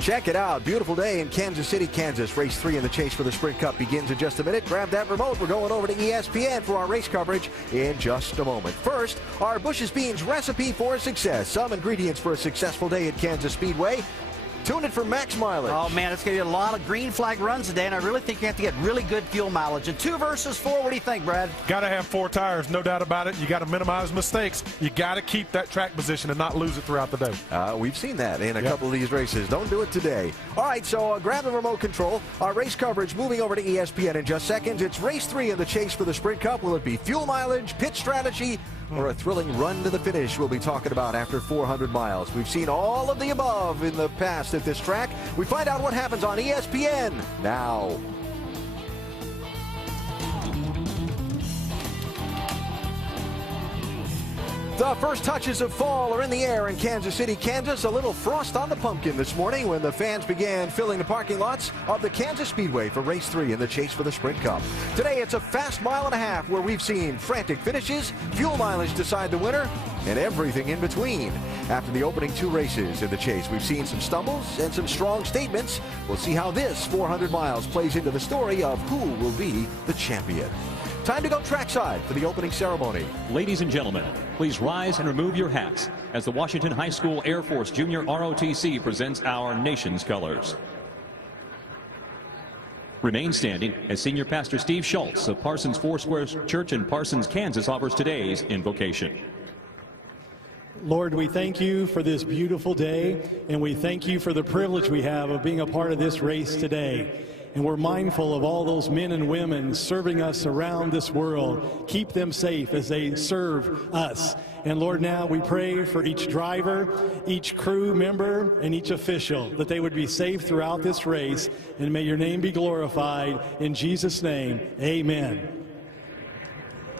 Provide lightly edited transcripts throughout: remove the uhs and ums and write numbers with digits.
Check it out. Beautiful day in Kansas City, Kansas. Race 3 in the chase for the Sprint Cup begins in just a minute. Grab that remote. We're going over to ESPN for our race coverage in just a moment. First, our Bush's Beans recipe for success. Some ingredients for a successful day at Kansas Speedway. Tune in for max mileage. Oh, man, it's going to be a lot of green flag runs today, and I really think you have to get really good fuel mileage. And 2 versus 4, what do you think, Brad? Got to have 4 tires, no doubt about it. You got to minimize mistakes. You got to keep that track position and not lose it throughout the day. We've seen that in a couple of these races. Don't do it today. All right, so grab the remote control. Our race coverage moving over to ESPN in just seconds. It's race 3 in the chase for the Sprint Cup. Will it be fuel mileage, pit strategy, or a thrilling run to the finish we'll be talking about after 400 miles. We've seen all of the above in the past at this track. We find out what happens on ESPN now. The first touches of fall are in the air in Kansas City, Kansas. A little frost on the pumpkin this morning when the fans began filling the parking lots of the Kansas Speedway for race 3 in the chase for the Sprint Cup. Today it's a fast mile and a half where we've seen frantic finishes, fuel mileage decide the winner, and everything in between. After the opening 2 races in the chase, we've seen some stumbles and some strong statements. We'll see how this 400 miles plays into the story of who will be the champion. Time to go trackside for the opening ceremony. Ladies and gentlemen, please rise and remove your hats as the Washington High School Air Force Junior ROTC presents our nation's colors. Remain standing as Senior Pastor Steve Schultz of Parsons Foursquare Church in Parsons, Kansas offers today's invocation. Lord, we thank you for this beautiful day, and we thank you for the privilege we have of being a part of this race today. And we're mindful of all those men and women serving us around this world. Keep them safe as they serve us. And Lord, now we pray for each driver, each crew member, and each official, that they would be safe throughout this race. And may your name be glorified. In Jesus' name, amen.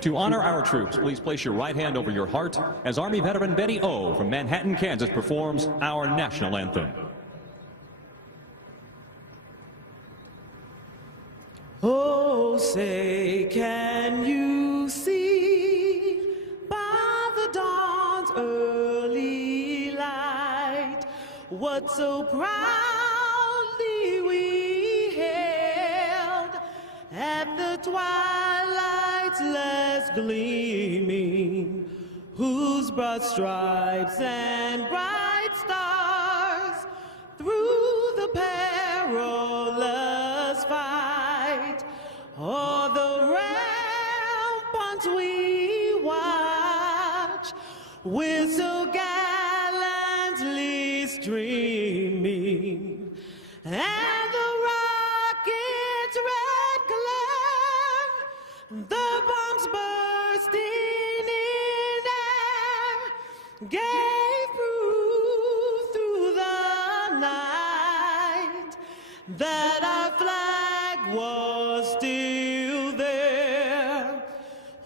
To honor our troops, please place your right hand over your heart as Army veteran Betty O. from Manhattan, Kansas performs our national anthem. Oh, say, can you see by the dawn's early light what so proudly we hailed at the twilight's last gleaming, whose broad stripes and bright stars through the perilous fight o'er the ramparts we watch, with so gallantly streaming, and the rocket's red glare, the bombs bursting in air, gave proof through the night that our flag was still there.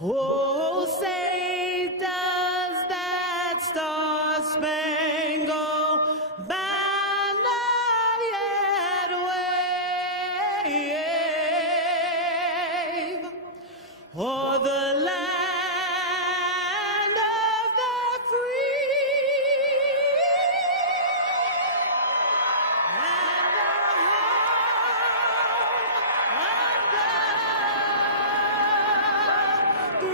Oh, say, does that star-spangled banner yet wave o'er the land of the free and the home of the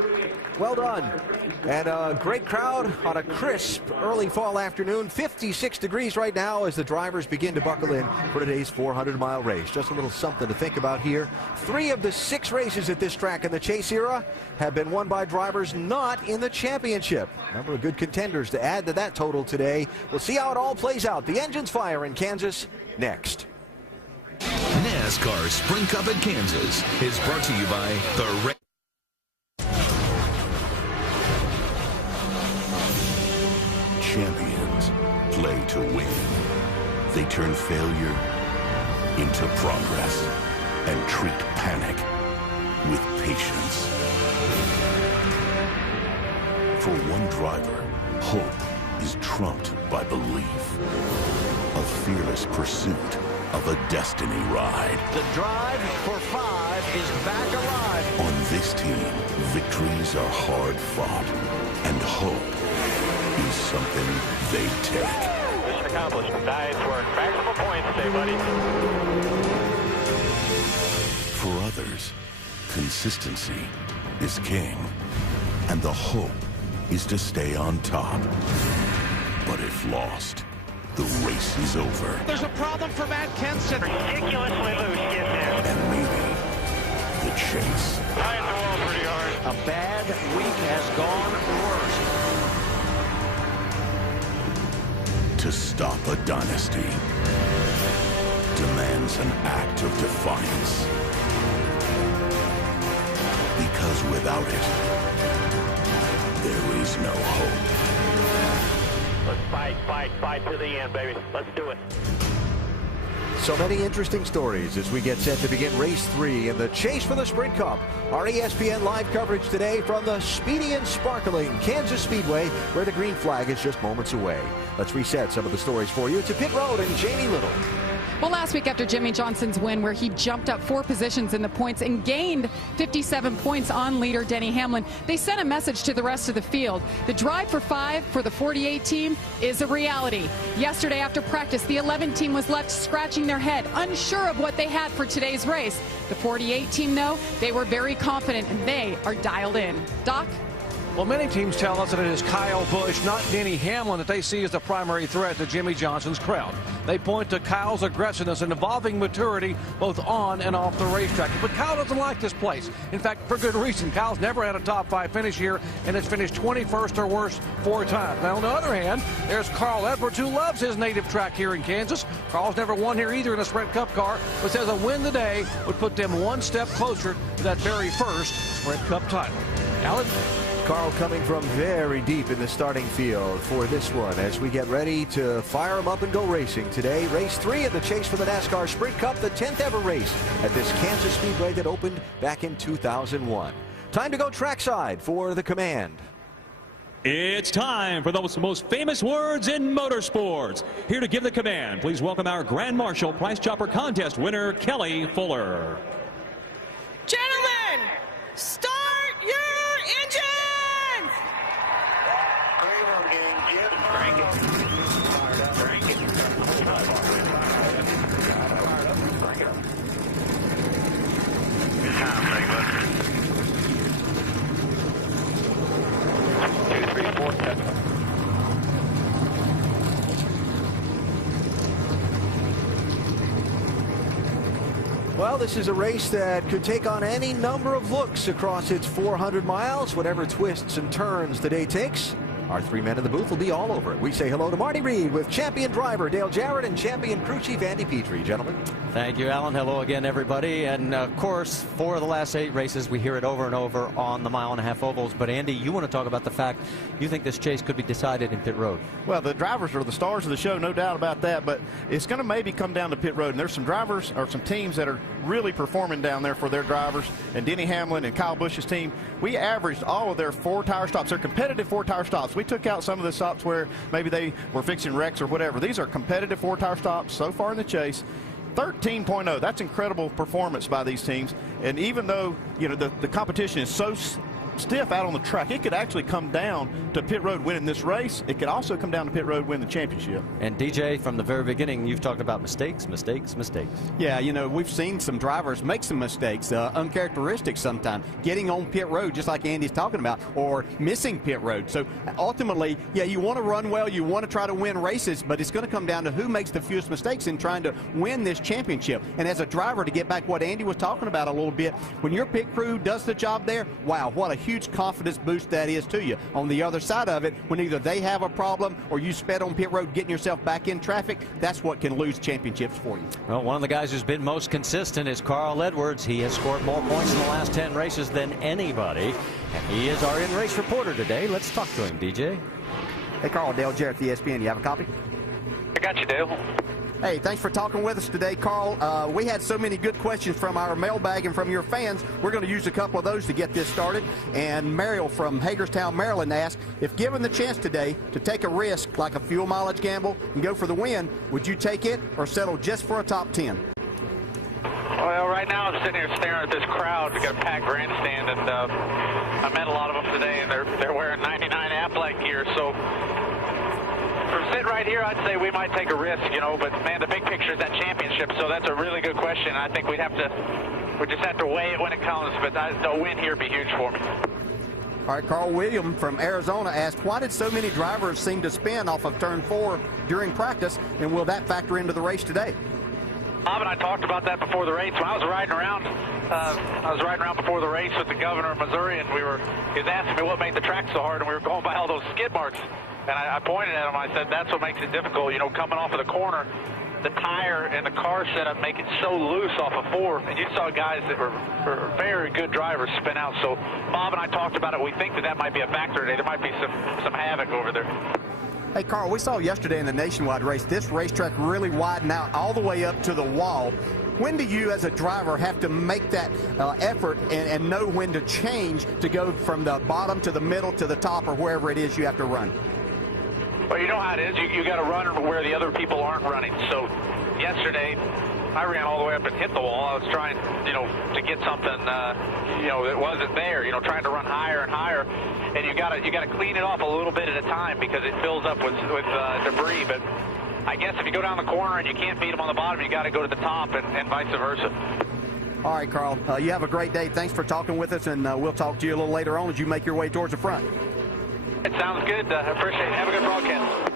brave? Well done. And a great crowd on a crisp early fall afternoon. 56 degrees right now as the drivers begin to buckle in for today's 400-mile race. Just a little something to think about here. 3 of the 6 races at this track in the chase era have been won by drivers not in the championship. Number of good contenders to add to that total today. We'll see how it all plays out. The engines fire in Kansas next. NASCAR Sprint Cup at Kansas is brought to you by the champions play to win. They turn failure into progress and treat panic with patience. For one driver, hope is trumped by belief. A fearless pursuit of a destiny ride. The drive for 5 is back alive. On this team, victories are hard fought, and hope is something they take. Mission accomplished. Nice work. Maximum points today, buddy. For others, consistency is king, and the hope is to stay on top. But if lost, the race is over. There's a problem for Matt Kenseth. Ridiculously loose, get there. And maybe the chase. Behind the wall pretty hard. A bad week has gone worse. To stop a dynasty demands an act of defiance. Because without it, there is no hope. Let's fight to the end, baby. Let's do it. So many interesting stories as we get set to begin race 3 in the chase for the Sprint Cup. Our ESPN live coverage today from the speedy and sparkling Kansas Speedway, where the green flag is just moments away. Let's reset some of the stories for you. To Pit Road and Jamie Little. Well, last week after Jimmy Johnson's win, where he jumped up 4 positions in the points and gained 57 points on leader Denny Hamlin, they sent a message to the rest of the field. The drive for 5 for the 48 team is a reality. Yesterday after practice, the 11 team was left scratching their head, unsure of what they had for today's race. The 48 team, though, they were very confident and they are dialed in. Doc? Well, many teams tell us that it is Kyle Busch, not Denny Hamlin, that they see as the primary threat to Jimmy Johnson's crowd. They point to Kyle's aggressiveness and evolving maturity both on and off the racetrack. But Kyle doesn't like this place. In fact, for good reason. Kyle's never had a top 5 finish here and has finished 21st or worse 4 times. Now, on the other hand, there's Carl Edwards, who loves his native track here in Kansas. Carl's never won here either in a Sprint Cup car, but says a win today would put them one step closer to that very first Sprint Cup title. Alan? Carl coming from very deep in the starting field for this one as we get ready to fire him up and go racing today. Race 3 of the chase for the NASCAR Sprint Cup, the 10th ever race at this Kansas Speedway that opened back in 2001. Time to go trackside for the command. It's time for those most famous words in motorsports. Here to give the command, please welcome our Grand Marshal Price Chopper Contest winner, Kelly Fuller. Gentlemen, start your engines! Crank it. Fired up. Crank it. Good time, Franklin. 2, 3, 4, 7. Well, this is a race that could take on any number of looks across its 400 miles, whatever twists and turns the day takes. Our 3 men in the booth will be all over it. We say hello to Marty Reed with champion driver Dale Jarrett and champion crew chief Andy Petrie. Gentlemen. Thank you, Alan. Hello again, everybody. And, of course, 4 of the last 8 races, we hear it over and over on the mile-and-a-half ovals. But, Andy, you want to talk about the fact you think this chase could be decided in pit road. Well, the drivers are the stars of the show, no doubt about that. But it's going to maybe come down to pit road. And there's some drivers or some teams that are really performing down there for their drivers. And Denny Hamlin and Kyle Busch's team, we averaged all of their 4-tire stops. They're competitive 4-tire stops. We took out some of the stops where maybe they were fixing wrecks or whatever. These are competitive 4-tire stops so far in the chase. 13.0, that's incredible performance by these teams. And even though, you know, the competition is so stiff out on the track, it could actually come down to pit road winning this race. It could also come down to pit road win the championship. And DJ, from the very beginning, you've talked about mistakes. Yeah, you know, we've seen some drivers make some mistakes, uncharacteristic sometimes, getting on pit road, just like Andy's talking about, or missing pit road. So ultimately, yeah, you want to run well, you want to try to win races, but it's going to come down to who makes the fewest mistakes in trying to win this championship. And as a driver, to get back what Andy was talking about a little bit, when your pit crew does the job there, wow, what a huge confidence boost that is to you. On the other side of it, when either they have a problem or you sped on pit road getting yourself back in traffic, that's what can lose championships for you. Well, one of the guys who's been most consistent is Carl Edwards. He has scored more points in the last 10 races than anybody, and he is our in-race reporter today. Let's talk to him, DJ. Hey, Carl, Dale Jarrett, the ESPN. You have a copy? I got you, Dale. Hey, thanks for talking with us today, Carl. We had so many good questions from our mailbag and from your fans. We're going to use a couple of those to get this started. And Mariel from Hagerstown, Maryland asked, if given the chance today to take a risk like a fuel mileage gamble and go for the win, would you take it or settle just for a top 10? Well, right now I'm sitting here staring at this crowd. We got a packed grandstand, and I met a lot of them today, and they're wearing 99 Aflac gear. So from sitting right here, I'd say we might take a risk, you know. But man, the big picture is that championship. So that's a really good question. I think we just have to weigh it when it comes. But a win here would be huge for me. All right, Carl William from Arizona asked, why did so many drivers seem to spin off of turn 4 during practice, and will that factor into the race today? Bob and I talked about that before the race. When I was riding around, before the race with the governor of Missouri, and he was asking me what made the track so hard, and we were going by all those skid marks. And I pointed at him, I said, that's what makes it difficult. You know, coming off of the corner, the tire and the car setup make it so loose off of 4. And you saw guys that were very good drivers spin out. So Bob and I talked about it. We think that might be a factor today. There might be some havoc over there. Hey, Carl, we saw yesterday in the nationwide race, this racetrack really widened out all the way up to the wall. When do you, as a driver, have to make that effort and know when to change to go from the bottom to the middle to the top or wherever it is you have to run? Well, you know how it is. You got to run where the other people aren't running. So yesterday, I ran all the way up and hit the wall. I was trying, to get something, that wasn't there. Trying to run higher and higher. And you got to clean it off a little bit at a time because it fills up with debris. But I guess if you go down the corner and you can't beat them on the bottom, you got to go to the top and vice versa. All right, Carl. You have a great day. Thanks for talking with us, and we'll talk to you a little later on as you make your way towards the front. It sounds good. I appreciate it. Have a good broadcast.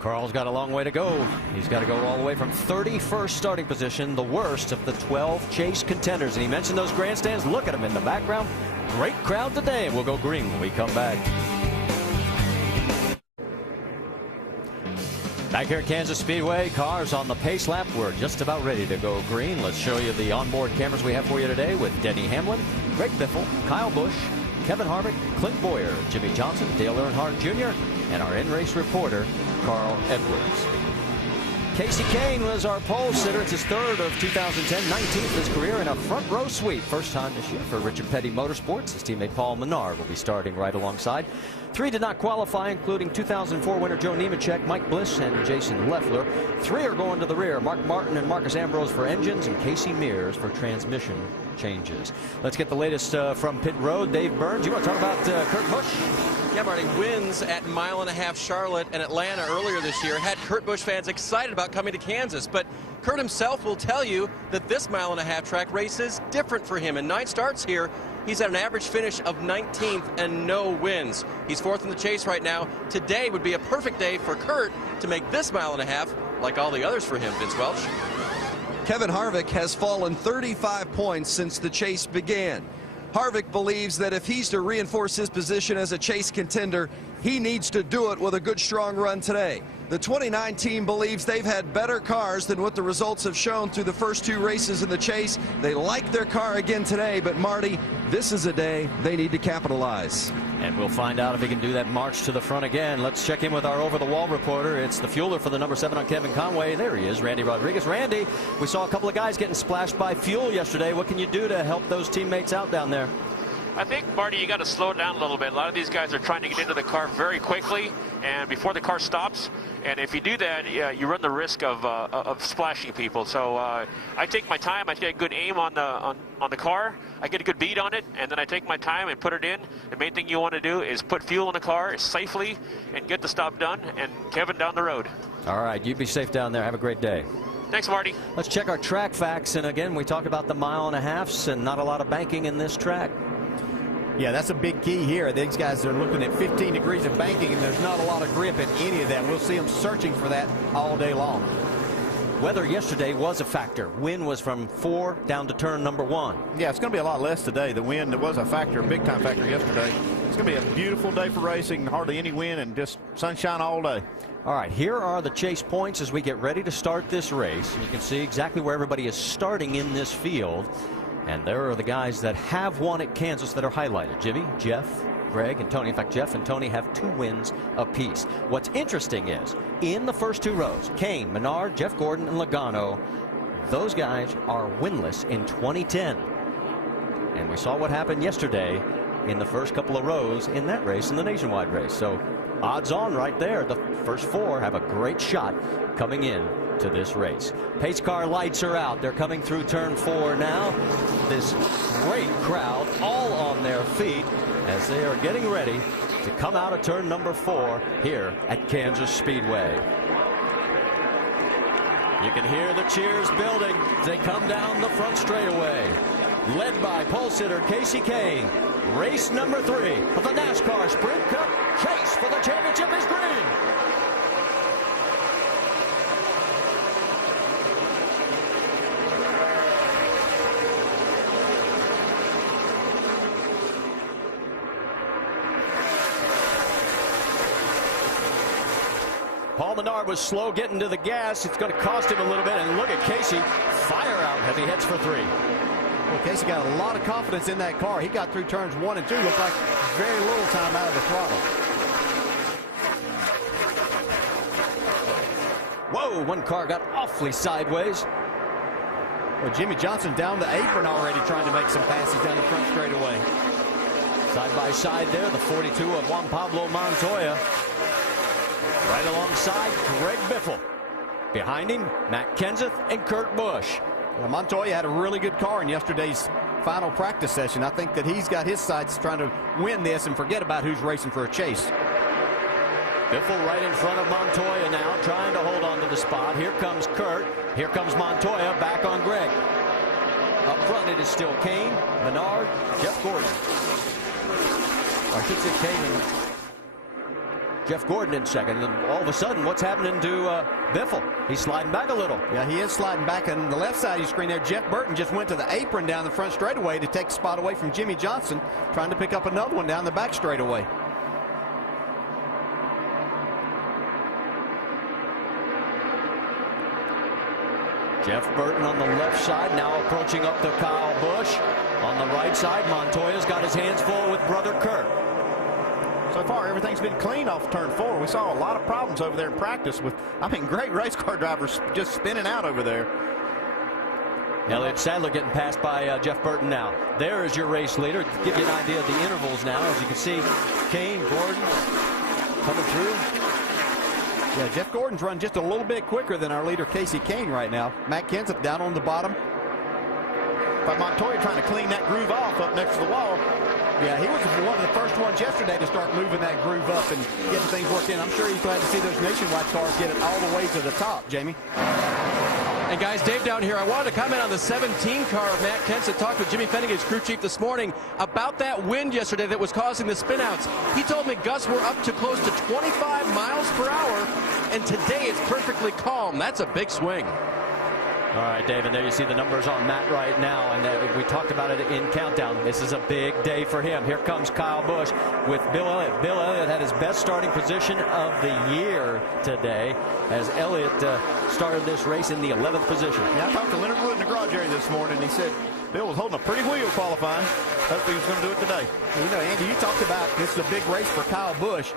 Carl's got a long way to go. He's got to go all the way from 31st starting position, the worst of the 12 chase contenders. And he mentioned those grandstands. Look at them in the background. Great crowd today. We'll go green when we come back. Back here at Kansas Speedway, cars on the pace lap. We're just about ready to go green. Let's show you the onboard cameras we have for you today with Denny Hamlin, Greg Biffle, Kyle Busch, Kevin Harvick, Clint Boyer, Jimmy Johnson, Dale Earnhardt Jr., and our in-race reporter, Carl Edwards. Casey Kane was our pole sitter. It's his 3rd of 2010, 19th of his career in a front row sweep. First time this year for Richard Petty Motorsports. His teammate Paul Menard will be starting right alongside. 3 did not qualify, including 2004 winner Joe Nemechek, Mike Bliss, and Jason Leffler. 3 are going to the rear. Mark Martin and Marcus Ambrose for engines, and Casey Mears for transmission changes. Let's get the latest from pit road. Dave Burns, you want to talk about Kurt Busch? Yeah, Marty, wins at Mile and a Half Charlotte and Atlanta earlier this year had Kurt Busch fans excited about coming to Kansas. But Kurt himself will tell you that this Mile and a Half track race is different for him. In 9 starts here, he's at an average finish of 19th and no wins. He's 4th in the chase right now. Today would be a perfect day for Kurt to make this Mile and a Half like all the others for him, Vince Welch. Kevin Harvick has fallen 35 points since the chase began. Harvick believes that if he's to reinforce his position as a chase contender, he needs to do it with a good, strong run today. The 29 team believes they've had better cars than what the results have shown through the first 2 races in the chase. They like their car again today, but Marty, this is a day they need to capitalize. And we'll find out if he can do that march to the front again. Let's check in with our over-the-wall reporter. It's the fueler for the number 7 on Kevin Conway. There he is, Randy Rodriguez. Randy, we saw a couple of guys getting splashed by fuel yesterday. What can you do to help those teammates out down there? I think, Marty, you got to slow it down a little bit. A lot of these guys are trying to get into the car very quickly and before the car stops. And if you do that, you run the risk of splashing people. So I take my time. I get a good aim on the car. I get a good beat on it, and then I take my time and put it in. The main thing you want to do is put fuel in the car safely and get the stop done. And Kevin down the road. All right, you be safe down there. Have a great day. Thanks, Marty. Let's check our track facts. And again, we talked about the 1.5 miles and not a lot of banking in this track. Yeah, that's a big key here. These guys are looking at 15 degrees of banking, and there's not a lot of grip in any of that. We'll see them searching for that all day long. Weather yesterday was a factor. Wind was from 4 down to turn number 1. Yeah, it's going to be a lot less today. The wind was a factor, a big-time factor yesterday. It's going to be a beautiful day for racing, hardly any wind, and just sunshine all day. All right, here are the chase points as we get ready to start this race. You can see exactly where everybody is starting in this field. And there are the guys that have won at Kansas that are highlighted. Jimmy, Jeff, Greg, and Tony. In fact, Jeff and Tony have 2 wins apiece. What's interesting is, in the first 2 rows, Kane, Menard, Jeff Gordon, and Logano, those guys are winless in 2010. And we saw what happened yesterday in the first couple of rows in that race, in the nationwide race. So odds on right there. The first 4 have a great shot coming in to this race. Pace car lights are out. They're coming through turn 4 now. This great crowd all on their feet as they are getting ready to come out of turn number 4 here at Kansas Speedway. You can hear the cheers building as they come down the front straightaway. Led by pole sitter Casey Kane. Race number 3 of the NASCAR Sprint Cup chase for the championship is green. Paul Menard was slow getting to the gas. It's going to cost him a little bit. And look at Casey fire out as he heads for 3. Well, Casey got a lot of confidence in that car. He got through turns 1 and 2. Looked like very little time out of the throttle. Whoa, one car got awfully sideways. Well, Jimmy Johnson down the apron already trying to make some passes down the front straightaway. Side by side there, the 42 of Juan Pablo Montoya. Right alongside Greg Biffle. Behind him, Matt Kenseth and Kurt Busch. Well, Montoya had a really good car in yesterday's final practice session. I think that he's got his sights trying to win this and forget about who's racing for a chase. Biffle right in front of Montoya now, trying to hold on to the spot. Here comes Kurt. Here comes Montoya back on Greg. Up front it is still Kane, Menard, Jeff Gordon. I should say Kane and Jeff Gordon in second. And all of a sudden, what's happening to Biffle? He's sliding back a little. Yeah, he is sliding back. On the left side of your screen there, Jeff Burton just went to the apron down the front straightaway to take the spot away from Jimmy Johnson, trying to pick up another one down the back straightaway. Jeff Burton on the left side, now approaching up to Kyle Busch. On the right side, Montoya's got his hands full with brother Kurt. So far, everything's been clean off turn 4. We saw a lot of problems over there in practice with, great race car drivers just spinning out over there. Elliott Sadler getting passed by Jeff Burton now. There is your race leader. To give you an idea of the intervals now. As you can see, Kane, Gordon coming through. Yeah, Jeff Gordon's run just a little bit quicker than our leader, Casey Kane, right now. Matt Kenseth down on the bottom. But Montoya trying to clean that groove off up next to the wall. Yeah, he was one of the first ones yesterday to start moving that groove up and getting things worked in. I'm sure he's glad to see those nationwide cars get it all the way to the top, Jamie. And guys, Dave down here, I wanted to comment on the 17 car of Matt Kenseth. Talked with Jimmy Finnegan's crew chief this morning about that wind yesterday that was causing the spinouts. He told me gusts were up to close to 25 miles per hour, and today it's perfectly calm. That's a big swing. All right, David, there you see the numbers on Matt right now, and we talked about it in Countdown. This is a big day for him. Here comes Kyle Busch with Bill Elliott. Bill Elliott had his best starting position of the year today as Elliott started this race in the 11th position. Yeah, I talked to Leonard Wood in the garage area this morning. He said Bill was holding a pretty wheel qualifying. Hopefully he's going to do it today. You know, Andy, you talked about this is a big race for Kyle Busch.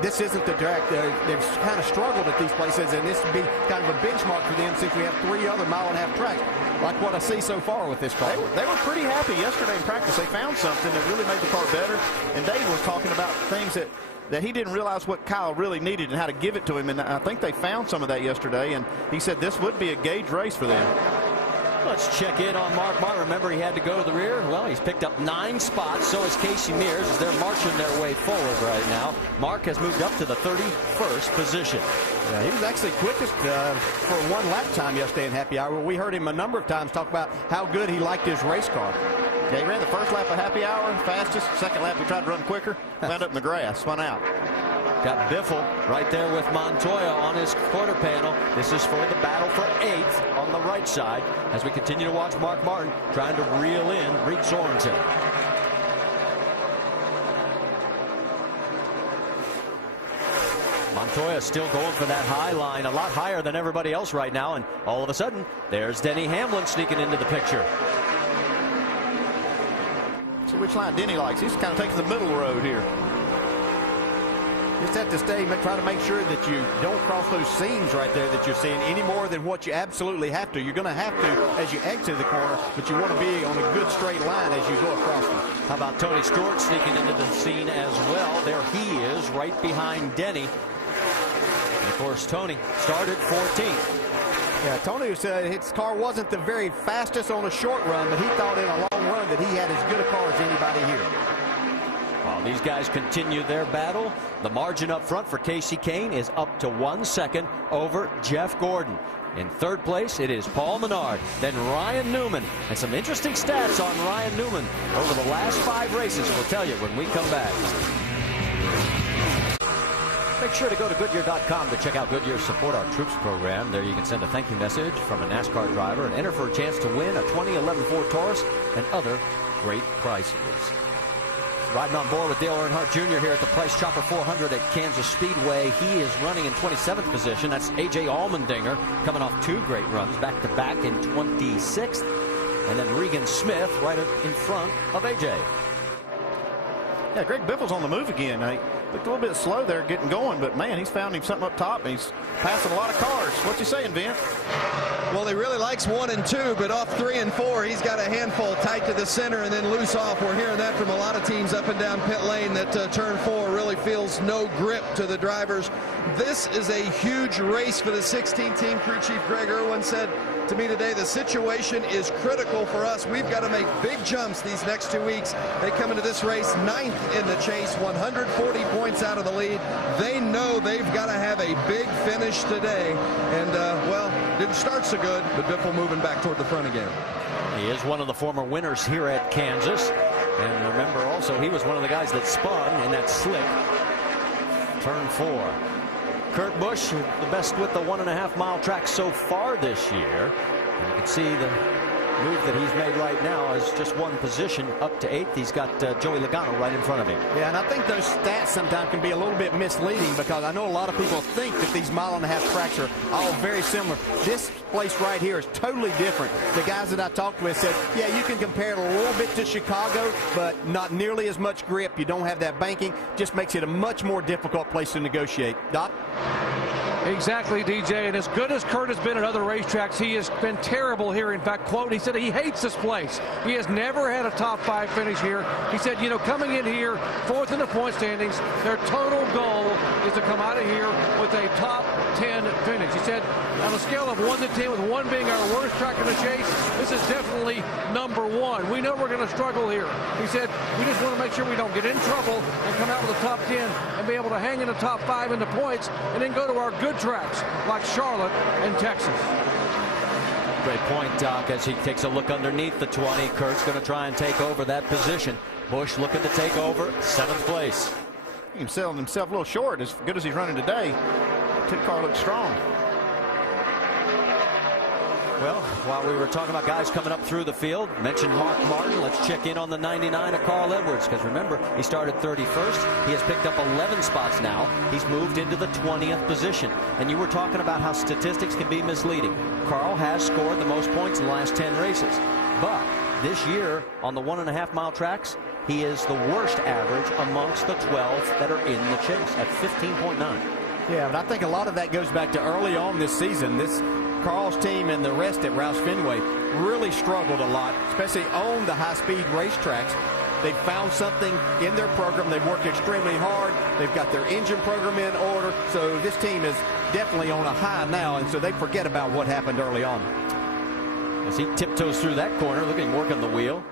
This isn't the track. They've kind of struggled at these places, and this would be kind of a benchmark for them since we have 3 other mile-and-a-half tracks, like what I see so far with this car. They were pretty happy yesterday in practice. They found something that really made the car better, and Dave was talking about things that he didn't realize what Kyle really needed and how to give it to him, and I think they found some of that yesterday, and he said this would be a gauge race for them. Let's check in on Mark Martin. Remember, he had to go to the rear. Well, he's picked up 9 spots. So is Casey Mears as they're marching their way forward right now. Mark has moved up to the 31st position. Yeah, he was actually quickest for 1 lap time yesterday in Happy Hour. We heard him a number of times talk about how good he liked his race car. Yeah, he ran the first lap of Happy Hour, fastest. Second lap, he tried to run quicker. Wound up in the grass, spun out. Got Biffle right there with Montoya on his quarter panel. This is for the battle for 8th on the right side as we continue to watch Mark Martin trying to reel in Reed Sorensen. Montoya still going for that high line, a lot higher than everybody else right now, and all of a sudden there's Denny Hamlin sneaking into the picture. See which line Denny likes. He's kind of taking the middle road here. Just have to stay, try to make sure that you don't cross those seams right there that you're seeing any more than what you absolutely have to. You're going to have to as you exit the corner, but you want to be on a good straight line as you go across them. How about Tony Stewart sneaking into the scene as well? There he is, right behind Denny. And of course, Tony started 14th. Yeah, Tony said his car wasn't the very fastest on a short run, but he thought in a long run that he had as good a car as anybody here. While these guys continue their battle, the margin up front for Casey Kane is up to 1 second over Jeff Gordon. In third place, it is Paul Menard, then Ryan Newman. And some interesting stats on Ryan Newman over the last 5 races. We'll tell you when we come back. Make sure to go to Goodyear.com to check out Goodyear's Support Our Troops program. There you can send a thank you message from a NASCAR driver and enter for a chance to win a 2011 Ford Taurus and other great prizes. Riding on board with Dale Earnhardt Jr. here at the Price Chopper 400 at Kansas Speedway. He is running in 27th position. That's A.J. Allmendinger coming off 2 great runs back-to-back in 26th. And then Regan Smith right in front of A.J. Yeah, Greg Biffle's on the move again. He looked a little bit slow there getting going, but man, he's found him something up top, and he's passing a lot of cars. What's he saying, Vince? Well, he really likes 1 and 2, but off 3 and 4, he's got a handful tight to the center and then loose off. We're hearing that from a lot of teams up and down pit lane, that turn 4 really feels no grip to the drivers. This is a huge race for the 16 team. Crew Chief Greg Irwin said to me today, the situation is critical for us. We've got to make big jumps these next 2 weeks. They come into this race 9th in the chase, 140 points out of the lead. They know they've got to have a big finish today. And, well, didn't start so good, but Biffle moving back toward the front again. He is one of the former winners here at Kansas. And remember also, he was one of the guys that spun in that slick turn 4. Kurt Busch, the best with the 1.5 mile track so far this year. And you can see the move that he's made right now is just 1 position up to 8th. He's got Joey Logano right in front of him. Yeah, and I think those stats sometimes can be a little bit misleading, because I know a lot of people think that these 1.5 mile tracks are all very similar. This place right here is totally different. The guys that I talked with said, yeah, you can compare it a little bit to Chicago, but not nearly as much grip. You don't have that banking. Just makes it a much more difficult place to negotiate. Doc? Exactly, DJ. And as good as Kurt has been at other racetracks, he has been terrible here. In fact, quote, he said he hates this place. He has never had a top 5 finish here. He said, you know, coming in here 4th in the point standings, their total goal is to come out of here with a top 10 finish. He said, on a scale of 1 to 10, with 1 being our worst track in the chase, this is definitely number 1. We know we're going to struggle here. He said, we just want to make sure we don't get in trouble and come out with a top 10 and be able to hang in the top 5 in the points, and then go to our good tracks like Charlotte and Texas. Great point, Doc, as he takes a look underneath the 20. Kurt's going to try and take over that position. Busch looking to take over 7th place. He can sell himself a little short, as good as he's running today. The car looks strong. Well, while we were talking about guys coming up through the field, mentioned Mark Martin. Let's check in on the 99 of Carl Edwards, because remember, he started 31st. He has picked up 11 spots now. He's moved into the 20th position. And you were talking about how statistics can be misleading. Carl has scored the most points in the last 10 races. But this year, on the 1.5 mile tracks, he is the worst average amongst the 12 that are in the chase at 15.9. Yeah, but I think a lot of that goes back to early on this season. Carl's team and the rest at Roush Fenway really struggled a lot, especially on the high-speed racetracks. They've found something in their program. They've worked extremely hard. They've got their engine program in order. So this team is definitely on a high now, and so they forget about what happened early on. As he tiptoes through that corner, look at him working the wheel.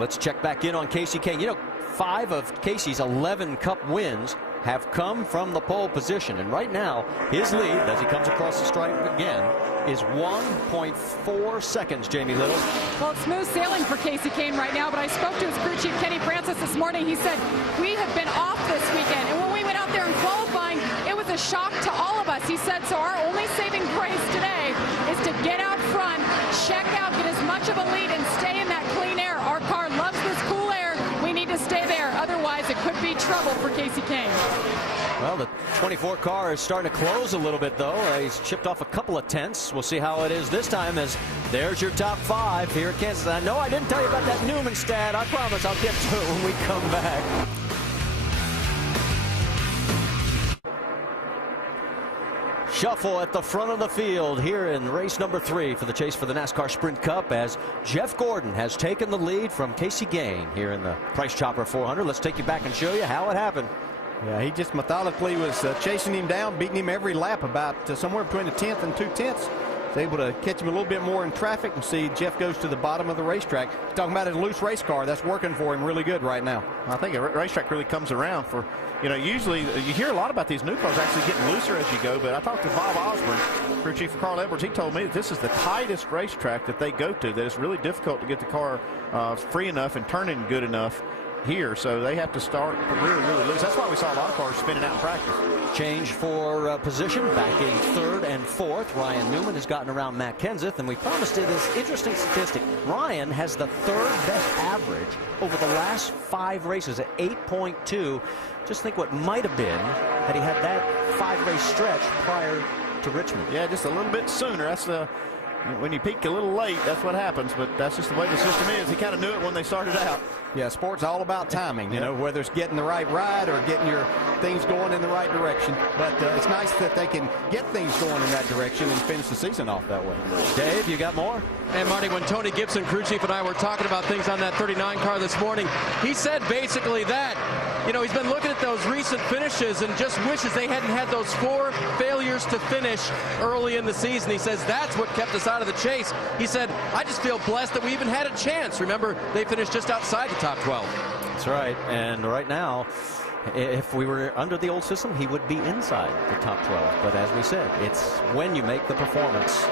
Let's check back in on Casey Kane. You know, 5 of Casey's 11 Cup wins have come from the pole position. And right now, his lead, as he comes across the stripe again, is 1.4 seconds, Jamie Little. Well, it's smooth sailing for Casey Kane right now, but I spoke to his crew chief, Kenny Francis, this morning. He said, we have been off this weekend. And when we went out there in qualifying, it was a shock to all of us. He said, so our only saving grace today is to get out front, check out, get as much of a lead, and stay in that clean air. Our car loves this cool air. We need to stay there. Otherwise, it could be trouble for Casey Kane. Well, the 24 car is starting to close a little bit, though. He's chipped off a couple of tenths. We'll see how it is this time, as there's your top 5 here at Kansas. I know I didn't tell you about that Newman stat. I promise I'll get to it when we come back. Shuffle at the front of the field here in race number 3 for the chase for the NASCAR Sprint Cup, as Jeff Gordon has taken the lead from Casey Gain here in the Price Chopper 400. Let's take you back and show you how it happened. Yeah, he just methodically was chasing him down, beating him every lap, about somewhere between a 10th and 2 tenths. Was able to catch him a little bit more in traffic, and see Jeff goes to the bottom of the racetrack. Talking about a loose race car, that's working for him really good right now. I think a racetrack really comes around for, you know, usually you hear a lot about these new cars actually getting looser as you go, but I talked to Bob Osborne, crew chief of Carl Edwards. He told me that this is the tightest racetrack that they go to, that it's really difficult to get the car free enough and turning good enough here, so they have to start really loose. That's why we saw a lot of cars spinning out in practice. Change for position, backing 3rd and 4th. Ryan Newman has gotten around Matt Kenseth, and we promised you this interesting statistic. Ryan has the 3rd best average over the last 5 races at 8.2. Just think what might have been had he had that 5-race stretch prior to Richmond. Yeah, just a little bit sooner. That's the, when you peak a little late, that's what happens, but that's just the way the system is. He kind of knew it when they started out. Yeah, sport's all about timing, you know, whether it's getting the right ride or getting your things going in the right direction. But it's nice that they can get things going in that direction and finish the season off that way. Dave, you got more? And Marty, when Tony Gibson, crew chief, and I were talking about things on that 39 car this morning, he said basically that, you know, he's been looking at those recent finishes and just wishes they hadn't had those 4 failures to finish early in the season. He says that's what kept us out of the chase. He said, I just feel blessed that we even had a chance. Remember, they finished just outside the top 12. That's right. And right now, if we were under the old system, he would be inside the top 12. But as we said, it's when you make the performance.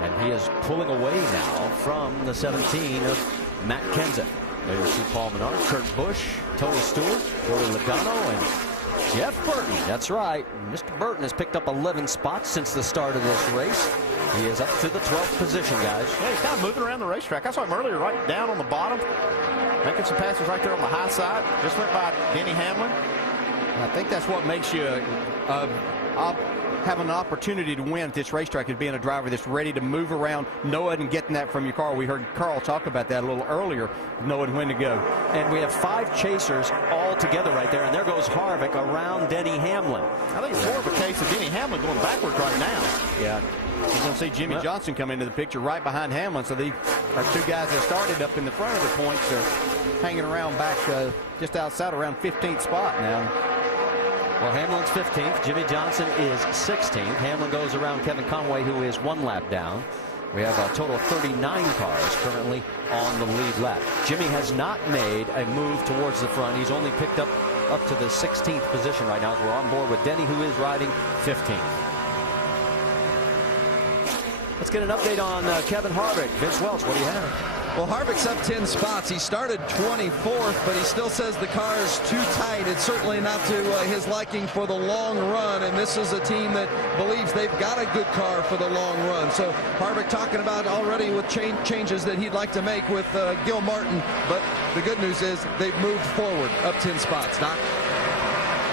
And he is pulling away now from the 17 of Matt Kenseth. There you see Paul Menard, Kurt Busch, Tony Stewart, Joey Logano, and Jeff Burton. That's right. Mr. Burton has picked up 11 spots since the start of this race. He is up to the 12th position, guys. Yeah, he's kind of moving around the racetrack. I saw him earlier right down on the bottom, making some passes right there on the high side. Just went by Denny Hamlin. I think that's what makes you have an opportunity to win at this racetrack, is being a driver that's ready to move around, know it, and getting that from your car. We heard Carl talk about that a little earlier, knowing when to go. And we have 5 chasers all together right there, and there goes Harvick around Denny Hamlin. I think it's more of a case of Denny Hamlin going backwards right now. Yeah. You're going to see Jimmy Johnson come into the picture right behind Hamlin. So these are 2 guys that started up in the front of the points are hanging around back just outside around 15th spot now. Well, Hamlin's 15th. Jimmy Johnson is 16th. Hamlin goes around Kevin Conway, who is 1 lap down. We have a total of 39 cars currently on the lead lap. Jimmy has not made a move towards the front. He's only picked up to the 16th position right now. So we're on board with Denny, who is riding 15th. Let's get an update on Kevin Harvick. Vince Welch, what do you have? Well, Harvick's up 10 spots. He started 24th, but he still says the car is too tight. It's certainly not to his liking for the long run, and this is a team that believes they've got a good car for the long run. So Harvick talking about already with changes that he'd like to make with Gil Martin, but the good news is they've moved forward up 10 spots. Doc?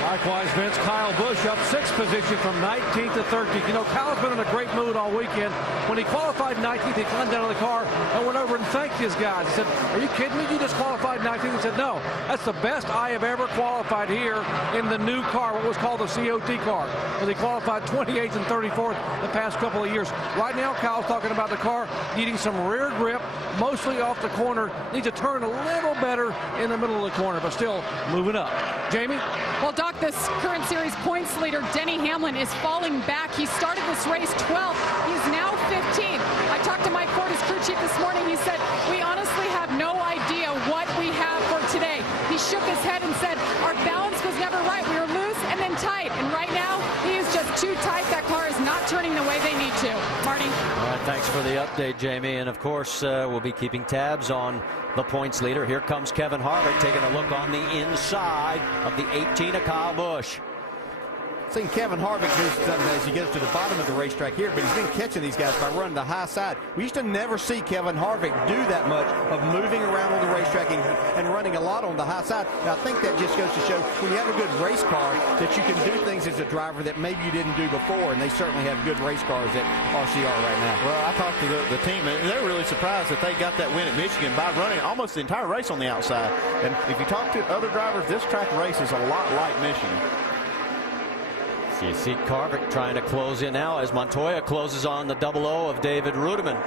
Likewise, Vince, Kyle Busch up 6th position from 19th to 13th. You know, Kyle's been in a great mood all weekend. When he qualified 19th, he climbed out of the car and went over and thanked his guys. He said, are you kidding me? You just qualified 19th? He said, no, that's the best I have ever qualified here in the new car, what was called the COT car. Because he qualified 28th and 34th the past couple of years. Right now, Kyle's talking about the car needing some rear grip, mostly off the corner. Needs to turn a little better in the middle of the corner, but still moving up. Jamie? Well, Doc, this current series points leader, Denny Hamlin, is falling back. He started this race 12th. He's now 15th. I talked to Mike Ford, his crew chief, this morning. He said, we honestly have no idea what we have for today. He shook his head and said, our balance was never right. We were loose and then tight. And right now, he is just too tight. That car is not turning the way they need to. Marty? All right, thanks for the update, Jamie. And, of course, we'll be keeping tabs on the points leader. Here comes Kevin Harvick taking a look on the inside of the 18 of Kyle Busch. Seen Kevin Harvick do something as he gets to the bottom of the racetrack here, but he's been catching these guys by running the high side. We used to never see Kevin Harvick do that much of moving around on the racetrack and running a lot on the high side. Now, I think that just goes to show when you have a good race car that you can do things as a driver that maybe you didn't do before, and they certainly have good race cars at RCR right now. Well, I talked to the team, and they're really surprised that they got that win at Michigan by running almost the entire race on the outside. And if you talk to other drivers, this track race is a lot like Michigan. So you see Harvick trying to close in now as Montoya closes on the 00 of David Rudiman.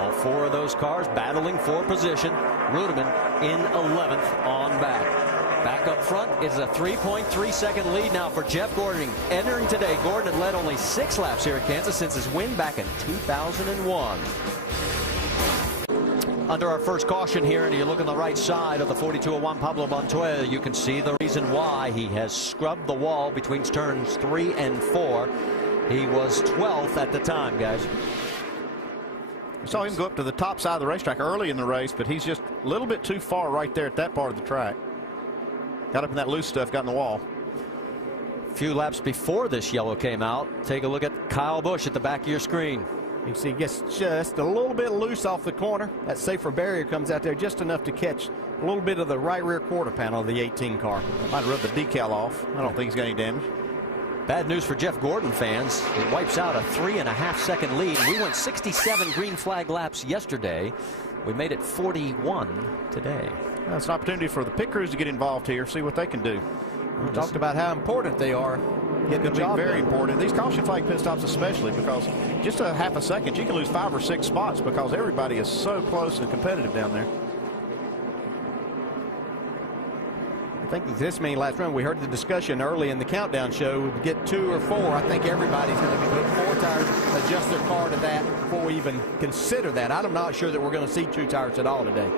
All four of those cars battling for position. Rudiman in 11th on back. Back up front is a 3.3-second lead now for Jeff Gordon. Entering today, Gordon had led only 6 laps here at Kansas since his win back in 2001. Under our first caution here, and you look on the right side of the 4201 Pablo Montoya, you can see the reason why he has scrubbed the wall between turns 3 and 4. He was 12th at the time, guys. We saw him go up to the top side of the racetrack early in the race, but he's just a little bit too far right there at that part of the track. Got up in that loose stuff, got in the wall. A few laps before this yellow came out, take a look at Kyle Busch at the back of your screen. You see he gets just a little bit loose off the corner. That safer barrier comes out there just enough to catch a little bit of the right rear quarter panel of the 18 car. Might rub the decal off. I don't think he's got any damage. Bad news for Jeff Gordon fans. It wipes out a 3.5-second lead. We went 67 green flag laps yesterday. We made it 41 today. Well, it's an opportunity for the pit crews to get involved here, see what they can do. We talked about how important they are. Getting the job very important. These caution flag pit stops especially, because just a half a second you can lose 5 or 6 spots because everybody is so close and competitive down there. I think this main last run, we heard the discussion early in the countdown show, we get 2 or 4. I think everybody's going to be putting 4 tires, adjust their car to that before we even consider that. I'm not sure that we're going to see 2 tires at all today.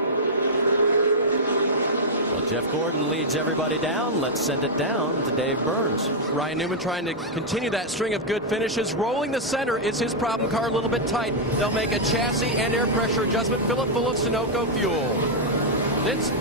Well, Jeff Gordon leads everybody down. Let's send it down to Dave Burns. Ryan Newman trying to continue that string of good finishes. Rolling the center is his problem car, a little bit tight. They'll make a chassis and air pressure adjustment, fill it full of Sunoco fuel. Vince?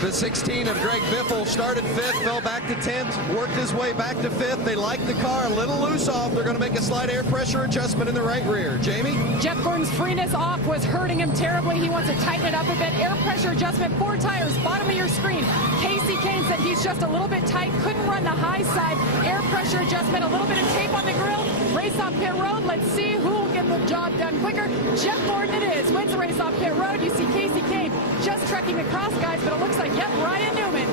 The 16 of Greg Biffle started 5th, fell back to 10th, worked his way back to 5th. They like the car a little loose off. They're going to make a slight air pressure adjustment in the right rear. Jamie? Jeff Gordon's freeness off was hurting him terribly. He wants to tighten it up a bit. Air pressure adjustment, 4 tires, bottom of your screen. Casey Kane said he's just a little bit tight, couldn't run the high side. Air pressure adjustment, a little bit of tape on the grill. Race off pit road. Let's see who will get the job done quicker. Jeff Gordon it is. Wins the race off pit road. You see Casey Kane just trekking across, guys, but it looks like, yep, Ryan Newman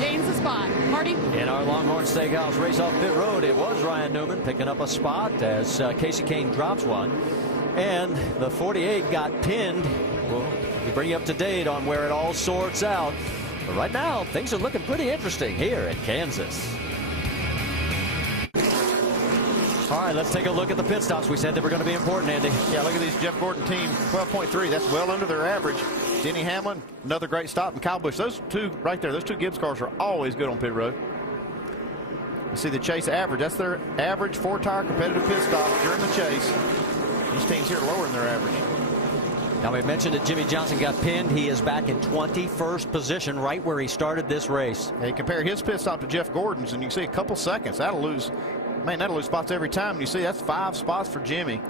gains the spot. Marty? In our Longhorn Steakhouse race off pit road, it was Ryan Newman picking up a spot as Casey Kane drops one. And the 48 got pinned. We'll bring you up to date on where it all sorts out. But right now, things are looking pretty interesting here at Kansas. All right, let's take a look at the pit stops. We said they were going to be important, Andy. Yeah, look at these Jeff Gordon team, 12.3. That's well under their average. Denny Hamlin, another great stop, and Kyle Busch. Those 2 right there, those 2 Gibbs cars are always good on pit road. You see the chase average. That's their average 4-tire competitive pit stop during the chase. These teams here are lower than their average. Now, we mentioned that Jimmy Johnson got pinned. He is back in 21st position, right where he started this race. Hey, compare his pit stop to Jeff Gordon's, and you can see a couple seconds. That'll lose spots every time. And you see that's 5 spots for Jimmy.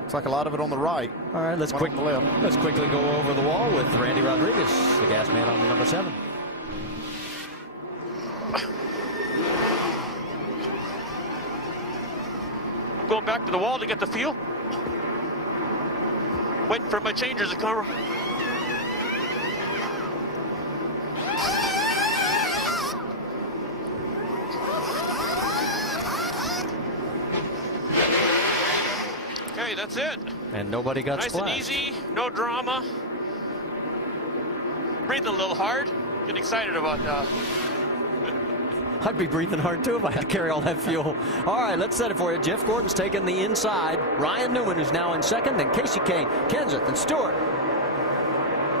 Looks like a lot of it on the right. All right, let's quickly go over the wall with Randy Rodriguez, the gas man on number 7. I'm going back to the wall to get the feel. Waiting for my changers to come. Okay, that's it. And nobody got splashed. Nice and easy, no drama. Breathing a little hard. Getting excited about that. I'd be breathing hard too if I had to carry all that fuel. All right, let's set it for you. Jeff Gordon's taking the inside. Ryan Newman, who's now in 2nd, then Casey Kane, Kenseth, and Stewart.